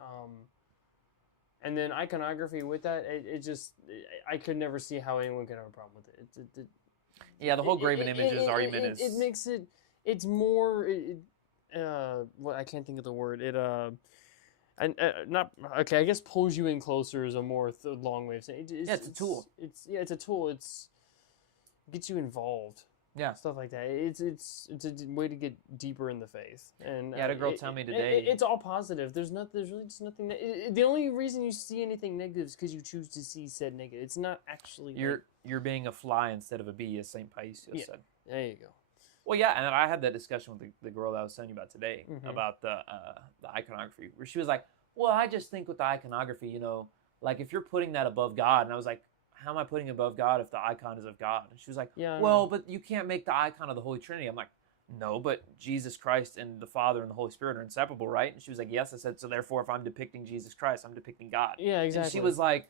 And then iconography with that, I could never see how anyone could have a problem with it. Yeah, the whole graven images argument is... It makes it's more, what I can't think of the word. I guess pulls you in closer is a more long way of saying it. Yeah, it's a tool. It's a tool. It gets you involved. Yeah. Stuff like that. It's a way to get deeper in the faith. And Yeah, I had a girl tell me today... It's all positive. There's really just nothing. The only reason you see anything negative is because you choose to see said negative. It's not actually. You're being a fly instead of a bee, as St. Paisios said. There you go. Well, yeah, and I had that discussion with the girl that I was telling you about today Mhm. about the iconography, where she was like, well, I just think with the iconography, like if you're putting that above God, and I was like, how am I putting it above God if the icon is of God? And she was like, Yeah, well, but you can't make the icon of the Holy Trinity. I'm like, no, but Jesus Christ and the Father and the Holy Spirit are inseparable, right? And she was like, yes. I said, so therefore, if I'm depicting Jesus Christ, I'm depicting God. Yeah, exactly. And she was like,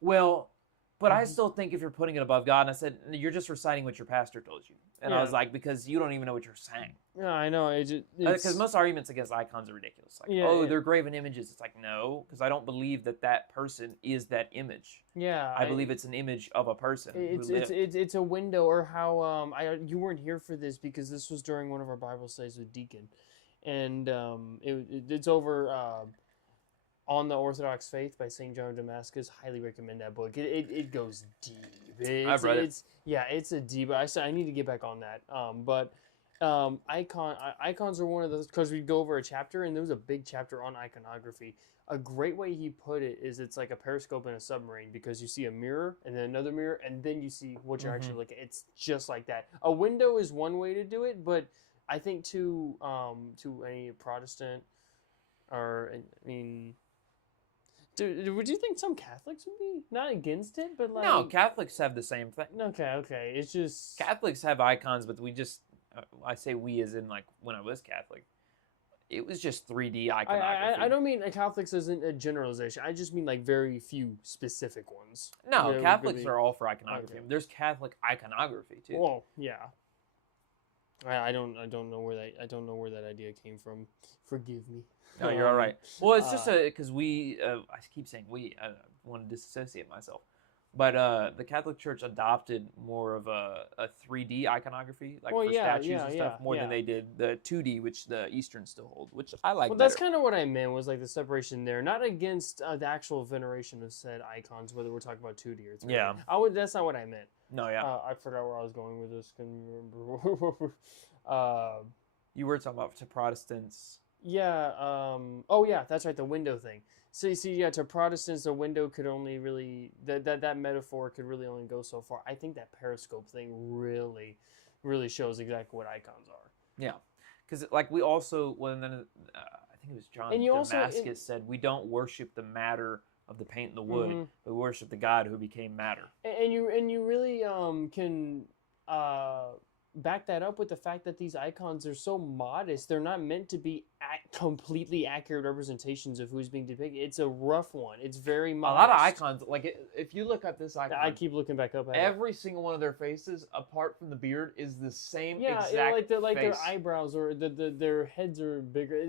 well, but I still think if you're putting it above God, and I said, you're just reciting what your pastor told you. And I Yeah. was like, because you don't even know what you're saying. Yeah, I know. Because most arguments against icons are ridiculous. Like, Yeah, yeah. they're graven images. It's like, no, because I don't believe that person is that image. Yeah, I believe it's an image of a person who lived. It's a window, or how you weren't here for this because this was during one of our Bible studies with Deacon, and it's over On the Orthodox Faith by St. John of Damascus. Highly recommend that book. It goes deep. I've read it. It's a deep. I need to get back on that. But icons are one of those, because we go over a chapter, and there was a big chapter on iconography. A great way he put it is it's like a periscope in a submarine, because you see a mirror and then another mirror and then you see what you're actually looking at. It's just like that. A window is one way to do it, but I think to any Protestant, or I mean, would you think some Catholics would be not against it, but like No, Catholics have the same thing. Okay, it's just Catholics have icons, but we just, I say we as in like when I was Catholic, it was just 3D iconography. I don't mean Catholics isn't a generalization. I just mean like very few specific ones. No, Yeah, Catholics really. are all for iconography. Okay. There's Catholic iconography too. Well, yeah. I don't know where that idea came from. Forgive me. No, you're all right. Well, it's just because I keep saying we. I want to disassociate myself, but the Catholic Church adopted more of a 3D iconography, like for statues and stuff, more than they did the 2D, which the Easterns still hold, which I like. Well, that's kind of what I meant, was like the separation there, not against the actual veneration of said icons, whether we're talking about 2D or 3D. Yeah. That's not what I meant. No, yeah. I forgot where I was going with this. Couldn't remember. You were talking about to Protestants. Yeah. Oh, yeah. That's right. The window thing. So you see, yeah, to Protestants, the window could only really that metaphor could really only go so far. I think that periscope thing really, really shows exactly what icons are. Yeah, because like we also, well, then I think it was John Damascus said we don't worship the matter of the paint and the wood, but we worship the God who became matter. And you really can back that up with the fact that these icons are so modest. They're not meant to be completely accurate representations of who's being depicted. It's a rough one. It's very modest. A lot of icons, like if you look at this icon, I keep looking back up at it. every single one of their faces, apart from the beard, is the same Yeah, exact like their face. eyebrows or their heads are bigger.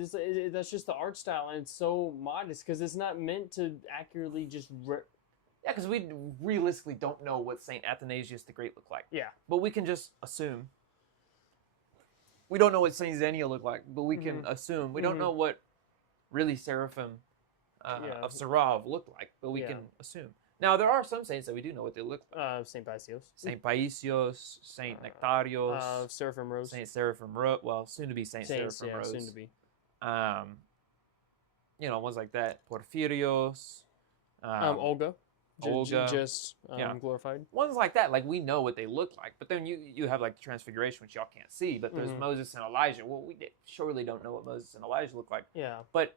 That's just the art style, and it's so modest because it's not meant to accurately just. Yeah, because we realistically don't know what Saint Athanasius the Great looked like. Yeah, But we can just assume. We don't know what Saint Xenia looked like, but we can assume. We don't know what really Seraphim of Sarov looked like, but we can assume. Now, there are some saints that we do know what they look like. Saint Paisios, Saint Paisios, Saint Nectarios, Seraphim Rose, Saint Seraphim Rose. Well, soon to be Saint Seraphim Rose. Soon to be. Ones like that. Porphyrios. Olga. Olga. Just glorified. Ones like that, like we know what they look like. But then you have like the Transfiguration, which y'all can't see. But there's Moses and Elijah. Well, we surely don't know what Moses and Elijah look like. Yeah. But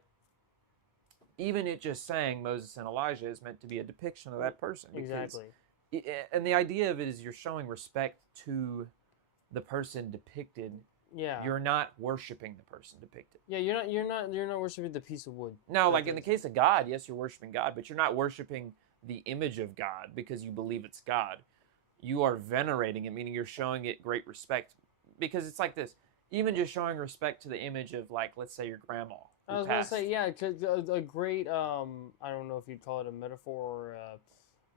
even it just saying Moses and Elijah is meant to be a depiction of that person. Exactly. And the idea of it is you're showing respect to the person depicted. Yeah. You're not worshiping the person depicted. Yeah, you're not worshiping the piece of wood. Now, like in the case of God, yes, you're worshiping God, but you're not worshiping the image of God because you believe it's God. You are venerating it, meaning you're showing it great respect. Because it's like this, even just showing respect to the image of, like, let's say your grandma. I was going to say, yeah, cause a great, I don't know if you'd call it a metaphor or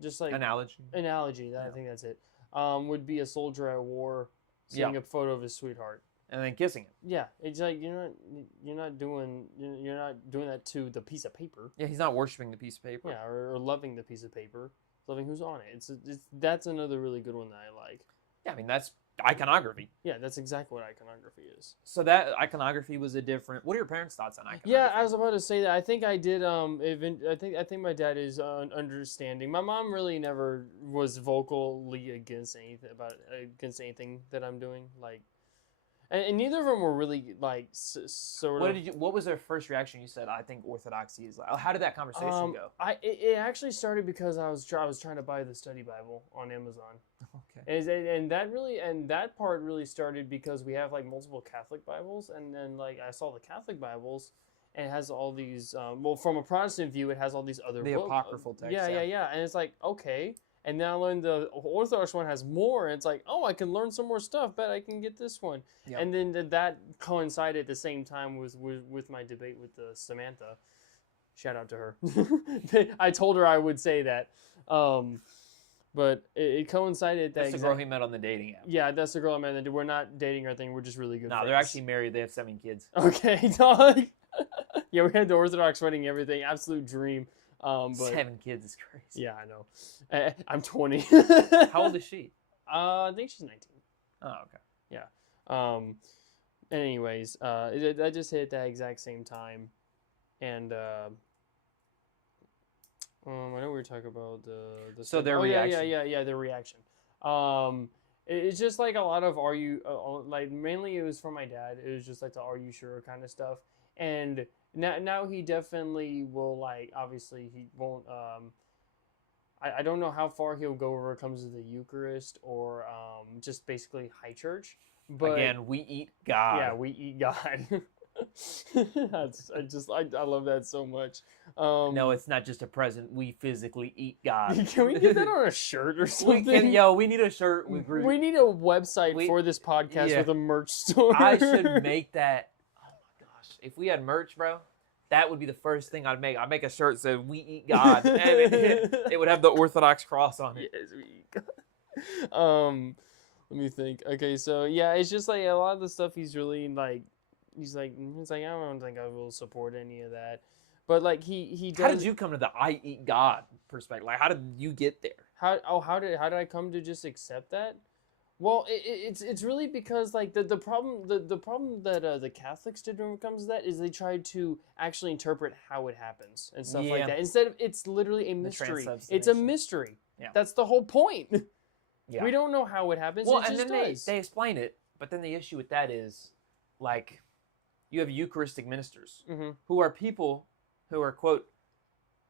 just like... Analogy. I think that's it. Would be a soldier at war seeing a photo of his sweetheart. And then kissing him. Yeah, it's like you're not doing that to the piece of paper. Yeah, he's not worshiping the piece of paper. Yeah, or loving the piece of paper, loving who's on it. That's another really good one that I like. Yeah, I mean that's iconography. Yeah, that's exactly what iconography is. So that iconography was a different. What are your parents' thoughts on iconography? Yeah, I was about to say that. I think I did. I think my dad is understanding. My mom really never was vocally against anything that I'm doing. Like. And neither of them were really like sort of. What was their first reaction? You said, "I think orthodoxy is." How did that conversation go? It actually started because I was trying to buy the study Bible on Amazon. Okay. And that part really started because we have like multiple Catholic Bibles, and then like I saw the Catholic Bibles, and it has all these. From a Protestant view, it has all these other apocryphal texts. Yeah, and it's like okay. And now I learned the Orthodox one has more, and it's like, oh, I can learn some more stuff. Bet I can get this one. Yep. And then that coincided at the same time with my debate with Samantha. Shout out to her. I told her I would say that. But it coincided. That's the girl he met on the dating app. Yeah, that's the girl I met. We're not dating or thing. We're just really good friends. They're actually married. They have 7 kids. Okay, dog. Yeah, we had the Orthodox wedding, everything. Absolute dream. But 7 kids is crazy. Yeah, I know. I'm 20. How old is she? I think she's 19. Oh, okay. Yeah. Anyways, I just hit that exact same time, and I know we were talking about the. So their reaction. Yeah, their reaction. It's just like a lot of like mainly it was from my dad. It was just like the "Are you sure" kind of stuff, and. Now he definitely will, like, obviously he won't, I don't know how far he'll go when it comes to the Eucharist or just basically high church. But again, we eat God. Yeah, we eat God. I love that so much. No, it's not just a present. We physically eat God. Can we get that on a shirt or something? We need a shirt with Groot. We need a website for this podcast with a merch store. I should make that. If we had merch, bro, that would be the first thing I'd make. I'd make a shirt that said, "We eat God," and it would have the Orthodox cross on it. Yes, we eat God. Let me think. Okay, so yeah, it's just like a lot of the stuff he's really like. He's like, I don't think I will support any of that. But like he does. How did you come to the "I eat God" perspective? Like, how did you get there? How did I come to just accept that? Well, it's really because like the problem that the Catholics did when it comes to that is they tried to actually interpret how it happens and stuff like that instead of it's literally a mystery. It's a mystery. Yeah. That's the whole point. Yeah. We don't know how it happens. Well, it and just then does. they explain it, but then the issue with that is like you have Eucharistic ministers who are people who are quote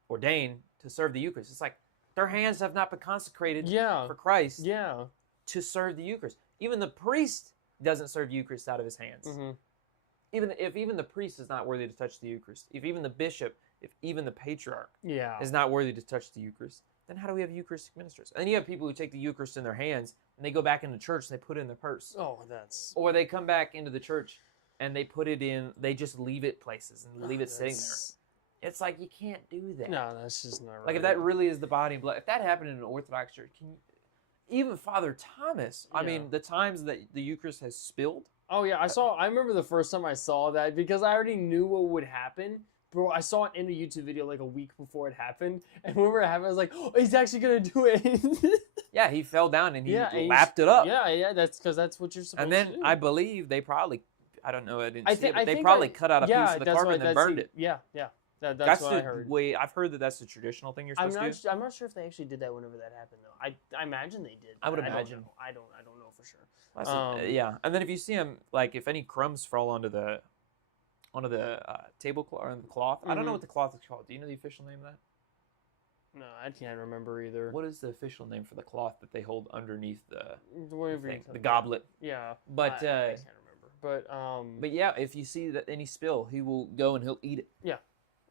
ordained to serve the Eucharist. It's like their hands have not been consecrated for Christ. Yeah. To serve the Eucharist. Even the priest doesn't serve Eucharist out of his hands. Mm-hmm. Even the priest is not worthy to touch the Eucharist, if even the bishop, if even the patriarch Yeah. is not worthy to touch the Eucharist, then how do we have Eucharistic ministers? And then you have people who take the Eucharist in their hands and they go back into church and they put it in their purse. Oh, that's. Or they come back into the church and they put it in, they just leave it places and leave it sitting there. It's like, you can't do that. No, that's just not right. Like, if that really is the body and blood, if that happened in an Orthodox church, even Father Thomas, I Yeah. mean, the times that the Eucharist has spilled. Oh yeah, I remember the first time I saw that because I already knew what would happen. Bro, I saw it in a YouTube video like a week before it happened, and whenever it happened, I was like, "Oh, he's actually gonna do it." Yeah, he fell down and he and lapped it up. Yeah, that's because that's what you're supposed And to then do. I believe they probably, I don't know, I didn't see it, but I they think probably I- cut out a yeah, piece of the that's carpet what- and then that's burned the- it. Yeah, yeah. That's what I heard. Way, I've heard that that's the traditional thing you're supposed to do. I'm not sure if they actually did that whenever that happened though. I imagine they did. I would but imagine. I don't know for sure. Yeah, and then if you see them, like if any crumbs fall onto the tablecloth or on the cloth, I don't know Mhm. what the cloth is called. Do you know the official name of that? No, I can't remember either. What is the official name for the cloth that they hold underneath the Whatever you the goblet? Yeah, But I can't remember. but yeah, if you see that any spill, he will go and he'll eat it.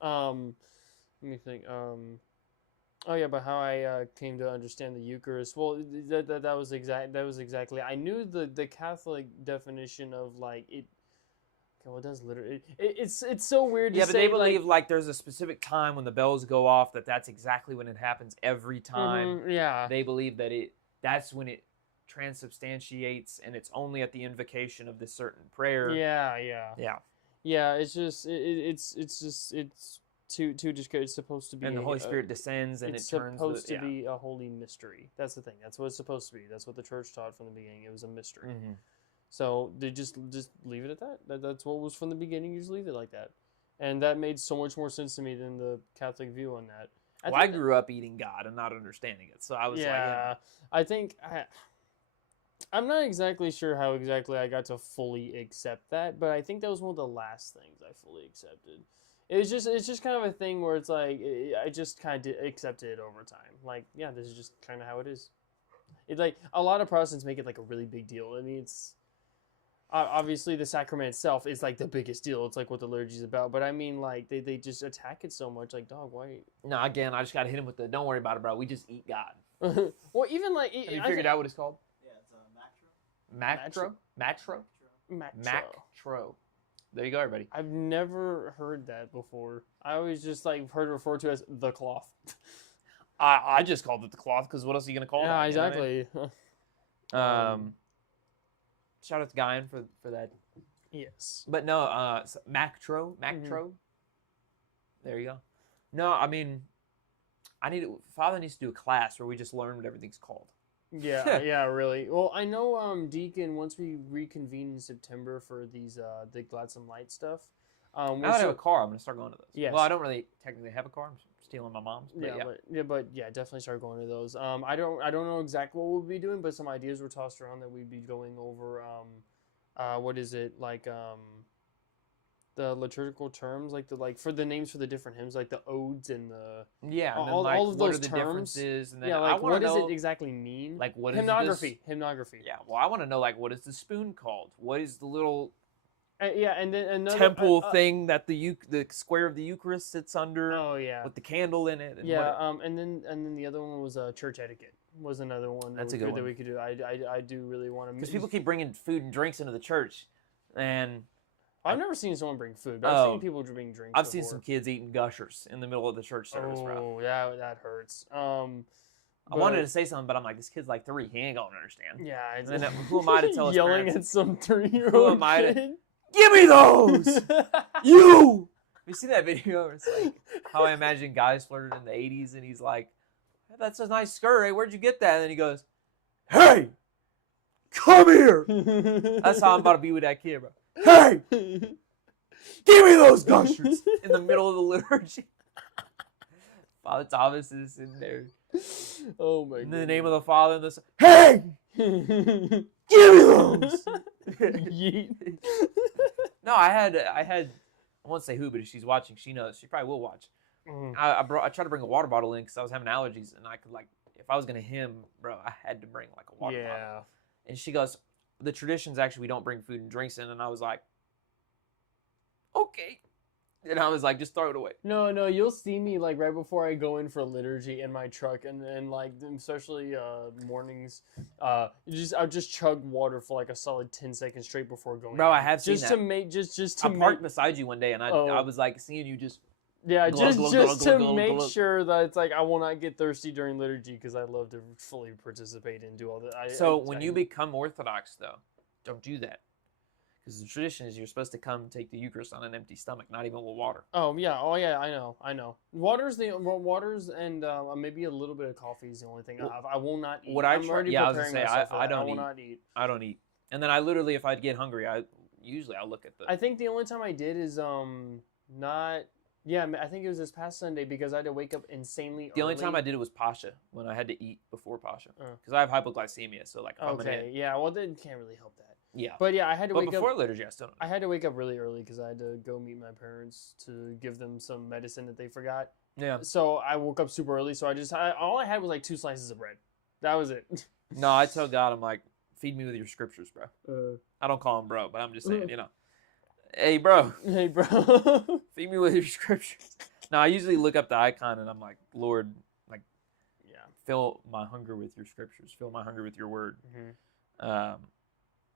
Let me think. Oh yeah, but how I came to understand the Eucharist. Well, that was exactly. I knew the Catholic definition of like it. Okay, well, it does literally. It's so weird. To Yeah, but say, they believe like there's a specific time when the bells go off that's exactly when it happens every time. Mhm, yeah. They believe that that's when it transubstantiates and it's only at the invocation of this certain prayer. Yeah. Yeah. It's just it's too just good. It's supposed to be. And the Holy Spirit descends and it's it turns supposed to yeah. be a holy mystery. That's the thing. That's what it's supposed to be. That's what the church taught from the beginning. It was a mystery. Mhm. So they just leave it at that. That's what was from the beginning. You just leave it like that, and that made so much more sense to me than the Catholic view on that. Well, I grew up eating God and not understanding it, so I was I think I'm not exactly sure how exactly I got to fully accept that, but I think that was one of the last things I fully accepted. It's just kind of a thing where it's like I just kind of accepted it over time. Like, yeah, this is just kind of how it is. It's like a lot of Protestants make it like a really big deal. I mean, it's obviously the sacrament itself is like the biggest deal. It's like what the liturgy is about. But I mean, like they just attack it so much. Like, dog, why? No, again, I just got to hit him with the don't worry about it, bro. We just eat God. Well, even like Have you figured out what it's called? Yeah, it's Mactro? Matro? Mactro. There you go, everybody. I've never heard that before. I always just like heard it referred to as the cloth. I just called it the cloth because what else are you going to call it? Yeah, You know what I mean? exactly. Shout out to Guyan for that. Yes. But no, Mactro. There you go. No, I mean, Father needs to do a class where we just learn what everything's called. Yeah, yeah, really. Well, I know Deacon, once we reconvene in September for these the Gladsome Light stuff. Now that I have a car, I'm going to start going to those. Yes. Well, I don't really technically have a car. I'm stealing my mom's. But yeah, definitely start going to those. I don't know exactly what we'll be doing, but some ideas were tossed around that we'd be going over. What is it like? The liturgical terms, like for the names for the different hymns, like the odes and the Yeah, and then, all like, of what those are the terms. differences? And then Yeah, I like wanna what does know, it exactly mean? Like, what is hymnography? this? Hymnography. Yeah, well, I want to know, like, what is the spoon called? What is the little Yeah, and then another temple thing that the square of the Eucharist sits under Oh yeah. with the candle in it? And Yeah, what and then the other one was church etiquette. Was another one That's that a good that one. we could do. I do really want to. because people keep bringing food and drinks into the church, and I've never seen someone bring food, but I've Oh. seen people bring drinks. I've seen before. some kids eating gushers in the middle of the church service, bro. Oh, that hurts. I wanted to say something, but I'm like, this kid's like 3. He ain't gonna understand. Yeah, it's, And then who am I to tell his yelling parents? at some 3-year-old Who am I to- kid? Give me those! You! You see that video? Where it's like how I imagine guys flirted in the 80s, and he's like, hey, that's a nice skirt. Hey, where'd you get that? And then he goes, hey, come here. That's how I'm about to be with that kid, bro. Hey, give me those gushers in the middle of the liturgy. Father Thomas is in there. Oh my In god. the name of the Father and the Son. Hey, the give me those. Yeet. No, I had. I won't say who, but if she's watching, she knows. She probably will watch. Mhm. I tried to bring a water bottle in because I was having allergies, and I could, like, if I was gonna hymn, bro, I had to bring like a water bottle. Yeah. And she goes, the tradition's actually we don't bring food and drinks in, and I was like, okay, and I was like, just throw it away. No, you'll see me like right before I go in for liturgy in my truck, and like especially mornings, I'll just chug water for like a solid 10 seconds straight before going. Bro, in. I have seen just that. to make just to I make parked beside you one day, and I Oh. was like seeing you just. yeah glug, just glug, just glug, to glug, make glug. sure that it's like I will not get thirsty during liturgy because I love to fully participate and do all that. So when you become Orthodox, though, don't do that. Because the tradition is you're supposed to come take the Eucharist on an empty stomach, not even with water. oh yeah, I know. Waters and maybe a little bit of coffee is the only thing I have. I will not eat. What I I'm try- already yeah, I was preparing gonna say, myself for I that. don't will eat. not eat. I don't eat. And then I literally, if I get hungry, I'll look at the. I think the only time I did is not. Yeah, I think it was this past Sunday because I had to wake up insanely the only early. time I did it was Pascha, when I had to eat before Pascha. Oh. Because I have hypoglycemia, so like if I'm Okay, yeah, well, that can't really help that. yeah. But yeah, I had to But wake before up. liturgy, I still don't. I had to wake up really early because I had to go meet my parents to give them some medicine that they forgot. Yeah. So I woke up super early. So all I had was like 2 slices of bread. That was it. No, I tell God, I'm like, feed me with your scriptures, bro. I don't call him bro, but I'm just saying, hey, bro, Hey, bro. feed me with your scriptures. No, I usually look up the icon and I'm like, Lord, like, Yeah. fill my hunger with your scriptures. Fill my hunger with your word. Mhm.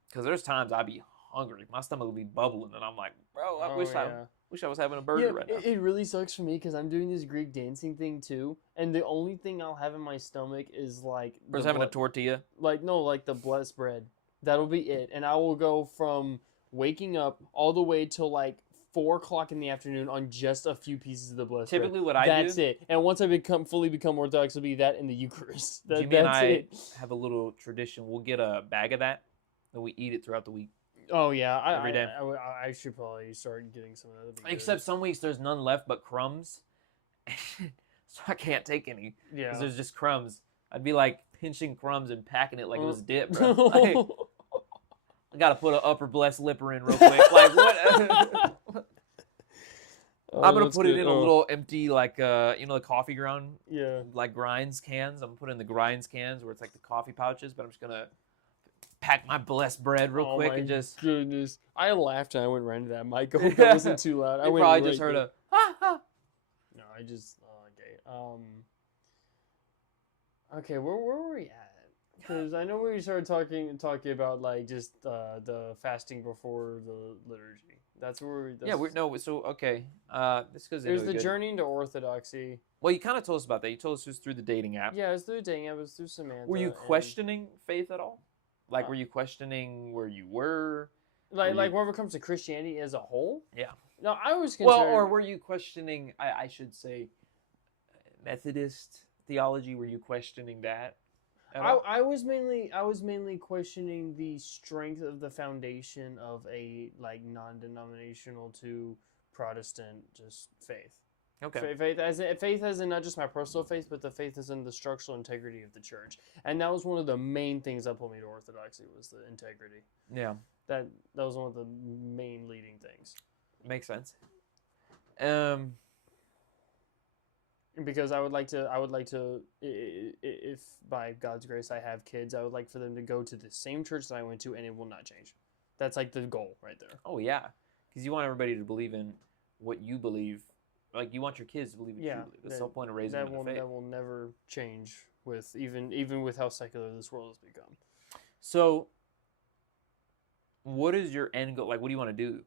Because there's times I be hungry. My stomach will be bubbling, and I'm like, bro, I Oh, wish yeah. I was having a burger right now. It really sucks for me because I'm doing this Greek dancing thing too, and the only thing I'll have in my stomach is like Or just having a tortilla. like the blessed bread. That'll be it, and I will go from waking up all the way till like 4 o'clock in the afternoon on just a few pieces of the blessed bread. Typically, what I That's do, it. And once I fully become Orthodox, it'll be that in the Eucharist. Jimmy and That's I it. have a little tradition. We'll get a bag of that, and we eat it throughout the week. Oh yeah, Every day. I should probably start getting some of that. That'd be Except some weeks there's none left but crumbs, so I can't take any good. because yeah. there's just crumbs. I'd be like pinching crumbs and packing it like it was dip, bro. Like, I gotta put an upper blessed lipper in real quick. Like what? Oh, I'm gonna that's put it good. in a little empty, like the coffee ground, Yeah. like grinds cans. I'm putting the grinds cans where it's like the coffee pouches, but I'm just gonna pack my blessed bread real Oh quick my and just. goodness. I laughed and I went right into that mic. I hope that wasn't too loud. I You went probably right just heard there. a ha ha. No, I just okay. Okay, where were we at? Because I know we started talking about like just the fasting before the liturgy. That's where we. Yeah, so okay. This goes It was into the good. journey into orthodoxy. Well, you kind of told us about that. You told us it was through the dating app. Yeah, it was through dating. It was through Samantha. Were you and- questioning faith at all? Like, Uh, were you questioning where you were? like were you- whenever it comes to Christianity as a whole? Yeah. No, I was concerned. Well, or were you questioning? I should say, Methodist theology. Were you questioning that? at all? I was mainly questioning the strength of the foundation of a like non-denominational to Protestant just faith. Okay. Faith as in not just my personal faith, but the faith as in the structural integrity of the church. And that was one of the main things that pulled me to Orthodoxy was the integrity. Yeah, That was one of the main leading things. makes sense. Because I would like to, if by God's grace I have kids, I would like for them to go to the same church that I went to, and it will not change. That's like the goal right there. Oh yeah, because you want everybody to believe in what you believe. Like you want your kids to believe what Yeah, you believe. That's the whole point of raising them in the faith. That will never change with even with how secular this world has become. So, what is your end goal? Like, what do you want to do?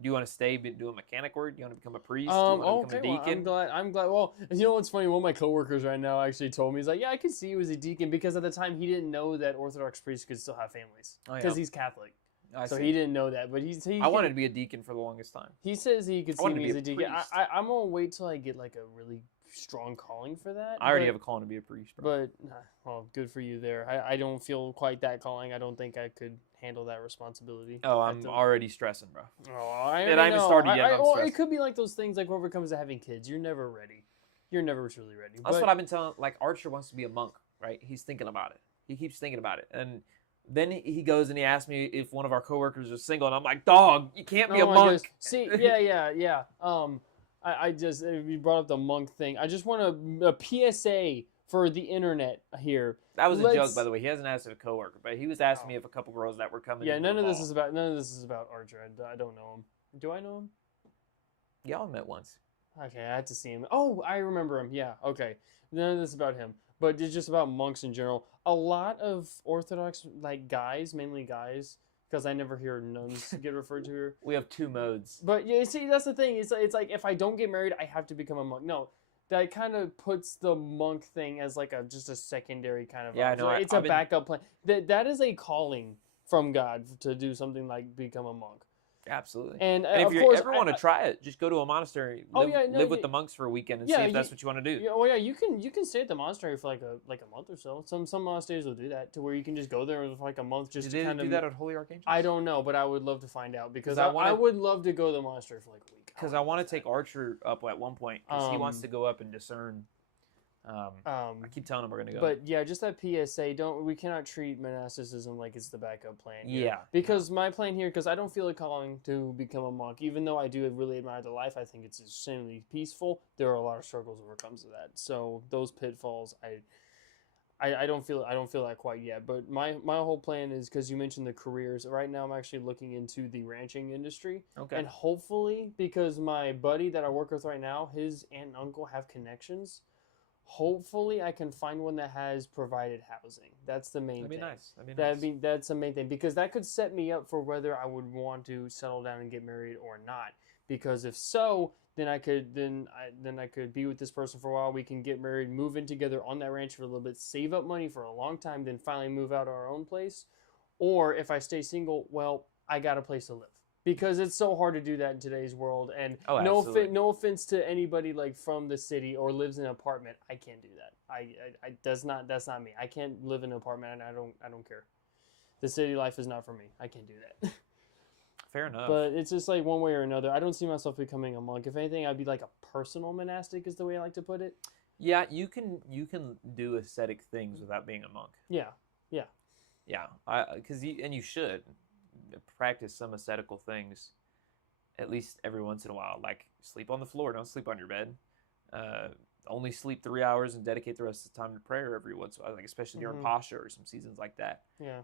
Do you want to stay doing mechanic work? Do you want to become a priest? Do you want to become a Well, deacon? I'm glad. Well, you know what's funny? One of my coworkers right now actually told me, he's like, yeah, I could see you as a deacon because at the time he didn't know that Orthodox priests could still have families Oh, yeah. because he's Catholic. I So see. he didn't know that, but I wanted to be a deacon for the longest time. He says he could I see wanted to me be as a a deacon. priest. I'm gonna wait till I get like a really strong calling for that. I already have a calling to be a priest, bro. But well, good for you there. I don't feel quite that calling. I don't think I could handle that responsibility. Oh, at I'm the- already stressing, bro. Oh, I And I haven't know. started yet, I'm well, stressed. it could be like those things like whenever it comes to having kids. You're never ready. You're never truly ready. That's But- what I've been telling. Like Archer wants to be a monk, right? He's thinking about it. He keeps thinking about it, and then he goes and he asks me if one of our coworkers is single, and I'm like, dog, you can't be a Oh, I monk. guess- See, yeah. I just you brought up the monk thing. I just want a PSA for the internet here. That was a joke, let's- by the way. He hasn't asked a coworker, but he was asking Oh. me if a couple girls that were coming. Yeah, in none the of this mall. is about Archer. I don't know him. Do I know him? Y'all met once. Okay, I had to see him. Oh, I remember him. Yeah, okay. None of this is about him, but it's just about monks in general. A lot of Orthodox guys, mainly guys, because I never hear nuns get referred to here. We have two modes. But yeah, see, that's the thing. It's like if I don't get married, I have to become a monk. No, that kind of puts the monk thing as like just a secondary kind of. Yeah, I know. It's I've a been- backup plan. That is a calling from God to do something like become a monk. Absolutely. And, And if of you course, ever want to try it, just go to a monastery. Oh, Live, yeah, no, live with yeah. the monks for a weekend and Yeah, see if you- that's what you want to do. Yeah, well, yeah, you can stay at the monastery for like a month or so. Some monasteries will do that to where you can just go there for like a month just Did to they kind do of. that at Holy Archangel? I don't know, but I would love to find out because 'Cause I I wanna- would love to go to the monastery for like a week. Because I want to take Archer up at one point because he wants Um, to go up and discern. I keep telling him we're gonna go. But yeah, just that PSA. We cannot treat monasticism like it's the backup plan. here. Yeah, Because my plan here, because I don't feel a calling to become a monk, even though I do really admire the life. I think it's extremely peaceful. There are a lot of struggles when it comes to that. So those pitfalls, I don't feel that quite yet. But my whole plan is because you mentioned the careers. Right now, I'm actually looking into the ranching industry. okay. And hopefully, because my buddy that I work with right now, his aunt and uncle have connections. Hopefully, I can find one that has provided housing. That's the main That'd be thing. nice. That'd be nice. That's the main thing because that could set me up for whether I would want to settle down and get married or not. Because if so, then I could be with this person for a while. We can get married, move in together on that ranch for a little bit, save up money for a long time, then finally move out our own place. Or if I stay single, well, I got a place to live. Because it's so hard to do that in today's world, and Oh, no absolutely. no offense to anybody like from the city or lives in an apartment, I can't do that. I that's not me. I can't live in an apartment, and I don't care. The city life is not for me. I can't do that. Fair enough. But it's just like one way or another. I don't see myself becoming a monk. If anything, I'd be like a personal monastic, is the way I like to put it. yeah, you can do ascetic things without being a monk. Yeah, Yeah, because you should practice some ascetical things, at least every once in a while. Like sleep on the floor, don't sleep on your bed. Only sleep 3 hours and dedicate the rest of the time to prayer every once in a while, like especially during Mhm. Pascha or some seasons like that. yeah,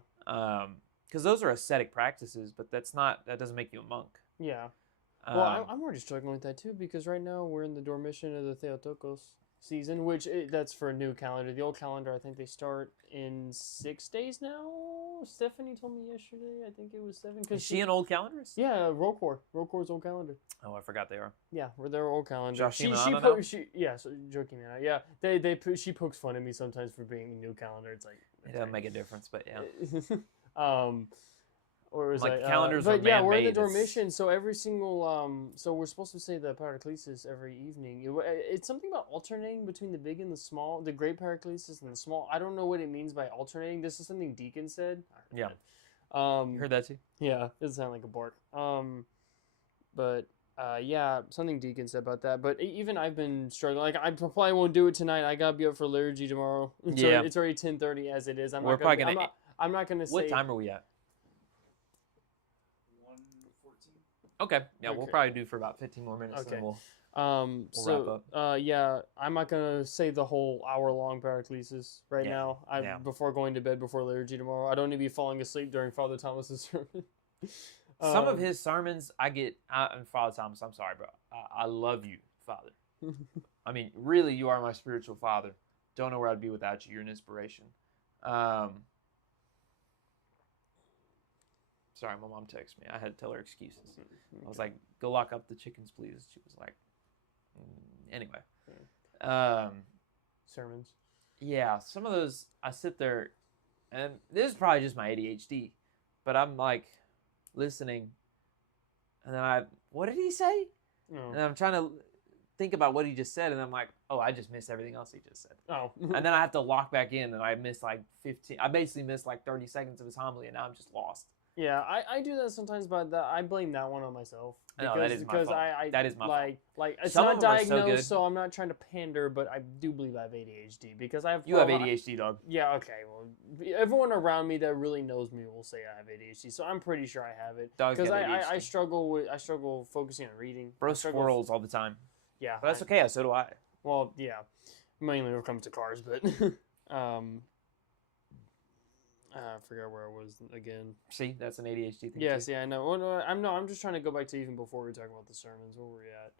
Because those are ascetic practices, but that doesn't make you a monk. yeah. Well, Um, I'm already struggling with that too because right now we're in the Dormition of the Theotokos season, which that's for a new calendar. The old calendar, I think they start in 6 days now. Stephanie told me yesterday. I think it was 7. is Cause she in old calendars? yeah, Rollcor's old calendar. Oh, I forgot they are. Yeah, we're their old calendar. Joachim she Anna po- now? she yeah, so Joachim Anna. Yeah, she pokes fun at me sometimes for being a new calendar. It's like It doesn't make a difference, but yeah. or was Like, I, calendars but are yeah, we're in the man-made, it's- Dormition, so every single so we're supposed to say the Paraclesis every evening. It's something about alternating between the big and the small, the great Paraclesis and the small. I don't know what it means by alternating. This is something Deacon said. I heard Yeah. that. You heard that too? Yeah, it doesn't sound like a bark. But yeah, something Deacon said about that. But even I've been struggling. Like I probably won't do it tonight. I gotta be up for liturgy tomorrow. Yeah. It's already 10:30 as it is. We're probably gonna- I'm not gonna say. What time are we at? 1:14. Okay. Yeah, we'll Okay. probably do for about 15 more minutes. Okay. And we'll wrap So yeah, I'm not gonna say the whole hour-long Paraclesis right Yeah, now. yeah. Before going to bed before liturgy tomorrow. I don't need to be falling asleep during Father Thomas's sermon. Some of his sermons, and Father Thomas, I'm sorry, bro. I love you, Father. I mean, really, you are my spiritual father. Don't know where I'd be without you. You're an inspiration. Sorry, my mom texted me. I had to tell her excuses. I was like, go lock up the chickens, please. She was like, anyway. sermons. Yeah, some of those, I sit there, and this is probably just my ADHD, but I'm like listening, and then what did he say? Oh. And I'm trying to think about what he just said, and I'm like, oh, I just missed everything else he just said. Oh. And then I have to lock back in, and I missed like 15, I basically missed like 30 seconds of his homily, and now I'm just lost. Yeah, I do that sometimes, but I blame that one on myself. No, that is my fault. That is my fault. Like it's Some not of them are so diagnosed, good. so I'm not trying to pander, but I do believe I have ADHD because I have. You have ADHD, dog. Yeah, okay. Well, everyone around me that really knows me will say I have ADHD, so I'm pretty sure I have it. Dogs Because got I ADHD. struggle focusing on reading. Bro I struggle- squirrels all the time. Yeah, But that's okay, so do I. Well, yeah, mainly when it comes to cars, but I forgot where I was again. See, that's an ADHD thing. Yes, too. yeah, I know. Well, I'm just trying to go back to even before we talk about the sermons. Where were we at?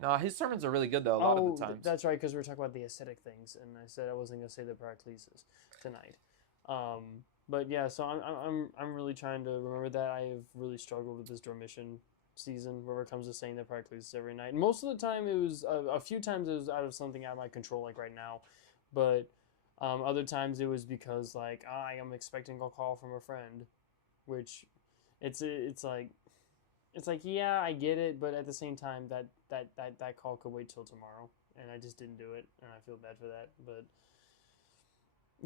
No, his sermons are really good though. A lot of the times. That's right, because we were talking about the ascetic things, and I said I wasn't gonna say the Paraclesis tonight. But yeah, so I'm really trying to remember that. I have really struggled with this Dormition season, where it comes to saying the Paraclesis every night. And most of the time, it was a few times it was out of something out of my control, like right now, but other times it was because like I am expecting a call from a friend, which it's like. It's like, yeah, I get it, but at the same time, that call could wait till tomorrow, and I just didn't do it, and I feel bad for that. But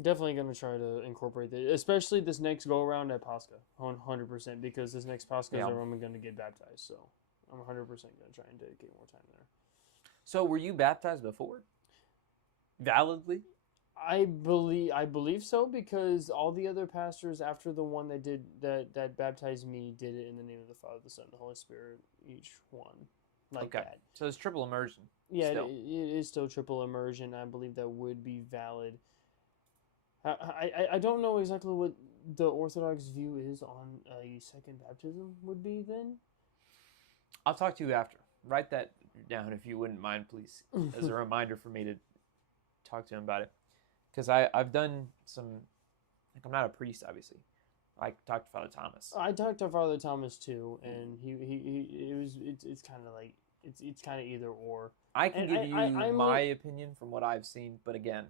definitely gonna try to incorporate that, especially this next go around at Pascha, 100%, because this next Pascha is where I'm gonna get baptized. So I'm 100% gonna try and dedicate more time there. So were you baptized before? Validly? I believe so, because all the other pastors after the one that did that baptized me did it in the name of the Father, the Son, and the Holy Spirit, each one like that. So it's triple immersion. Yeah, still. it is still triple immersion. I believe that would be valid. I don't know exactly what the Orthodox view is on a second baptism would be then. I'll talk to you after. Write that down if you wouldn't mind, please, as a reminder for me to talk to him about it. Because I've done some, like I'm not a priest, obviously. I talked to Father Thomas. I talked to Father Thomas too, and it's kind of like it's kind of either or. I can And give you I'm my opinion from what I've seen, but again,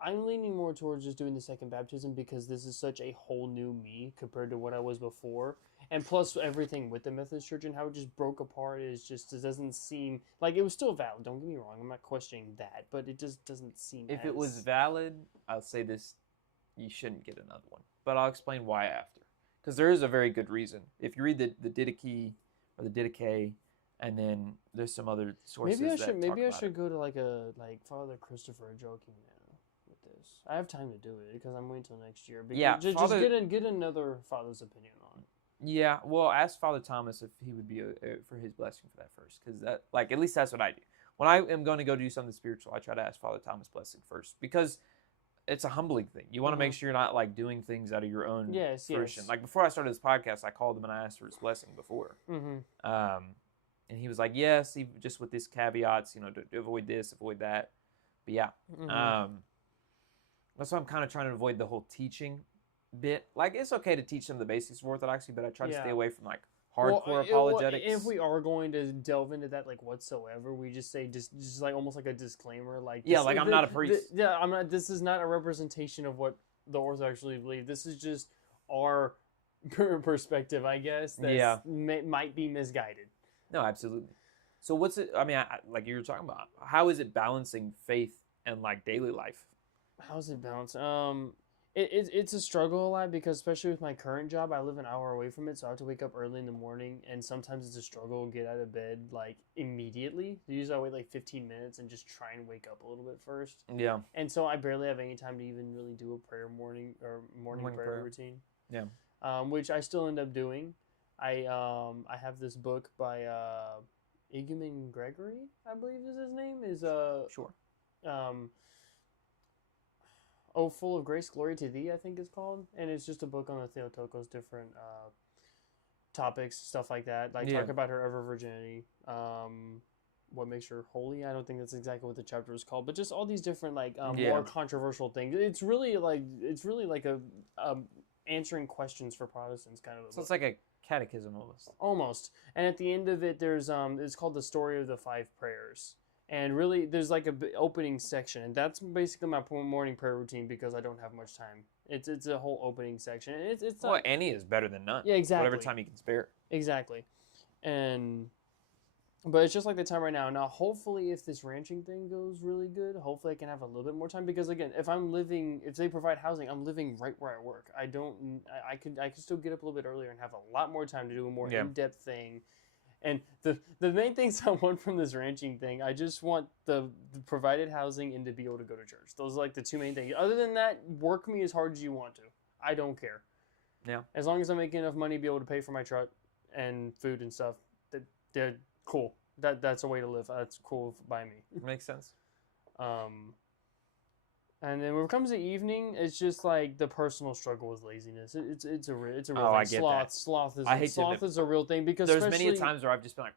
I'm leaning more towards just doing the second baptism, because this is such a whole new me compared to what I was before. And plus everything with the Methodist Church and how it just broke apart is just, it doesn't seem like it was still valid. Don't get me wrong. I'm not questioning that, but it just doesn't seem if it was as... valid, I'll say this, you shouldn't get another one. But I'll explain why after. Because there is a very good reason. If you read the Didache or the Didache, and then there's some other sources Maybe I should go to like Father Christopher joking now with this. I have time to do it because I'm waiting till next year. Because Yeah, just get another father's opinion on it. Yeah, well, ask Father Thomas if he would be for his blessing for that first, because that, like, at least that's what I do. When I am going to go do something spiritual, I try to ask Father Thomas' blessing first, because it's a humbling thing. You want to make sure you're not like doing things out of your own fruition. Yes. Like before I started this podcast, I called him and I asked for his blessing before, and he was like, "Yes, just with these caveats, to avoid this, avoid that." But yeah, that's why I'm kind of trying to avoid the whole teaching bit. Like, it's okay to teach them the basics of Orthodoxy, but I try to stay away from like hardcore apologetics. If we are going to delve into that like whatsoever, we just say just like almost like a disclaimer, like I'm not a priest. I'm not. This is not a representation of what the Orthodox really believe. This is just our perspective, I guess. That might be misguided. No, absolutely. So what's it? I mean, like you were talking about, how is it balancing faith and like daily life? How's it balanced? It's a struggle a lot, because especially with my current job, I live an hour away from it, so I have to wake up early in the morning, and sometimes it's a struggle to get out of bed like immediately. Usually I wait like 15 minutes and just try and wake up a little bit first. Yeah. And so I barely have any time to even really do a morning prayer routine. Yeah. Which I still end up doing. I have this book by Igumen Gregory, I believe is his name. Sure. Oh, Full of Grace, Glory to Thee, I think it's called. And it's just a book on the Theotokos, different topics, stuff like that. Like, talk about her ever virginity, what makes her holy. I don't think that's exactly what the chapter is called, but just all these different, like, more controversial things. It's really like a answering questions for Protestants kind of a book. So it's like a catechism almost. Almost. And at the end of it, there's it's called The Story of the Five Prayers. And really, there's like a opening section, and that's basically my morning prayer routine, because I don't have much time. It's a whole opening section. And it's well, any is better than none. Yeah, exactly. Whatever time you can spare. Exactly. But it's just like the time right now. Now, hopefully, if this ranching thing goes really good, hopefully I can have a little bit more time, because again, if they provide housing, I'm living right where I work. I could still get up a little bit earlier and have a lot more time to do a more in-depth thing. And the main things I want from this ranching thing, I just want the provided housing and to be able to go to church. Those are like the two main things. Other than that, work me as hard as you want to. I don't care. Yeah. As long as I'm making enough money to be able to pay for my truck and food and stuff, they're cool. That's a way to live. That's cool by me. Makes sense. And then when it comes to evening, it's just like the personal struggle with laziness. It's a real Oh, I thing. get that. Sloth I hate to sloth admit- is a real thing because There's many a especially- times where I've just been like,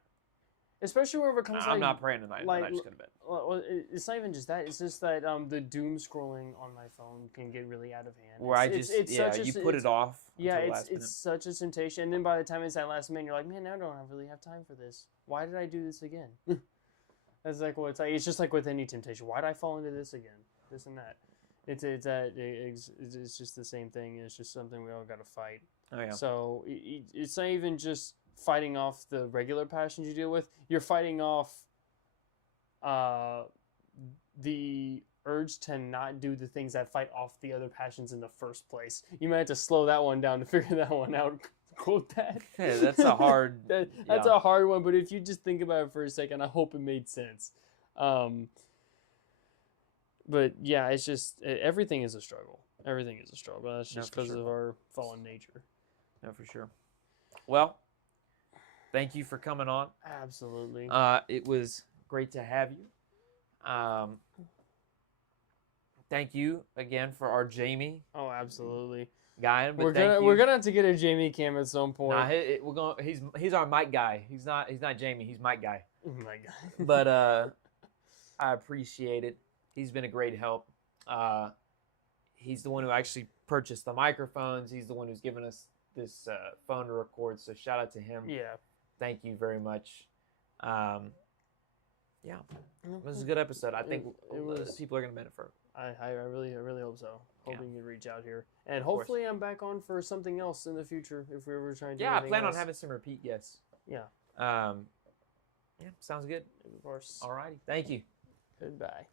especially whenever it comes I'm like, not praying tonight. like- and I just go to bed. well, it's not even just that. It's just that the doom scrolling on my phone can get really out of hand. Where I It's- just, it's yeah, such a- you put it's- it off. Yeah, until the it's last minute. it's such a temptation, and then by the time it's that last minute, you're like, man, now I don't really have time for this. Why did I do this again? That's like what it's like. It's just like with any temptation. Why did I fall into this again? This and that. It's just the same thing. It's just something we all got to fight. Oh yeah. So it's not even just fighting off the regular passions you deal with. You're fighting off the urge to not do the things that fight off the other passions in the first place. You might have to slow that one down to figure that one out. Quote that. Yeah, that's a hard. That's yeah. a hard one, but if you just think about it for a second, I hope it made sense. But yeah, it's just everything is a struggle. Everything is a struggle. That's No, just for because sure. of our fallen nature. No, for sure. Well, thank you for coming on. Absolutely. It was great to have you. Thank you again for our Jamie Oh, absolutely. guy. But We're thank gonna you. we're gonna have to get a Jamie cam at some point. Nah, we're going. He's our Mike guy. He's not Jamie. He's Mike guy. Oh my god. But I appreciate it. He's been a great help. He's the one who actually purchased the microphones. He's the one who's given us this phone to record. So shout out to him. Yeah. Thank you very much. Yeah, it was a good episode. I think It was. people are gonna benefit from it. I really hope so. Hoping you'd reach out here, and Of course. hopefully I'm back on for something else in the future if we ever try and do Yeah, I anything plan on else. having some repeat guests. Yeah. Yeah, sounds good. Of course. Alrighty, thank you. Goodbye.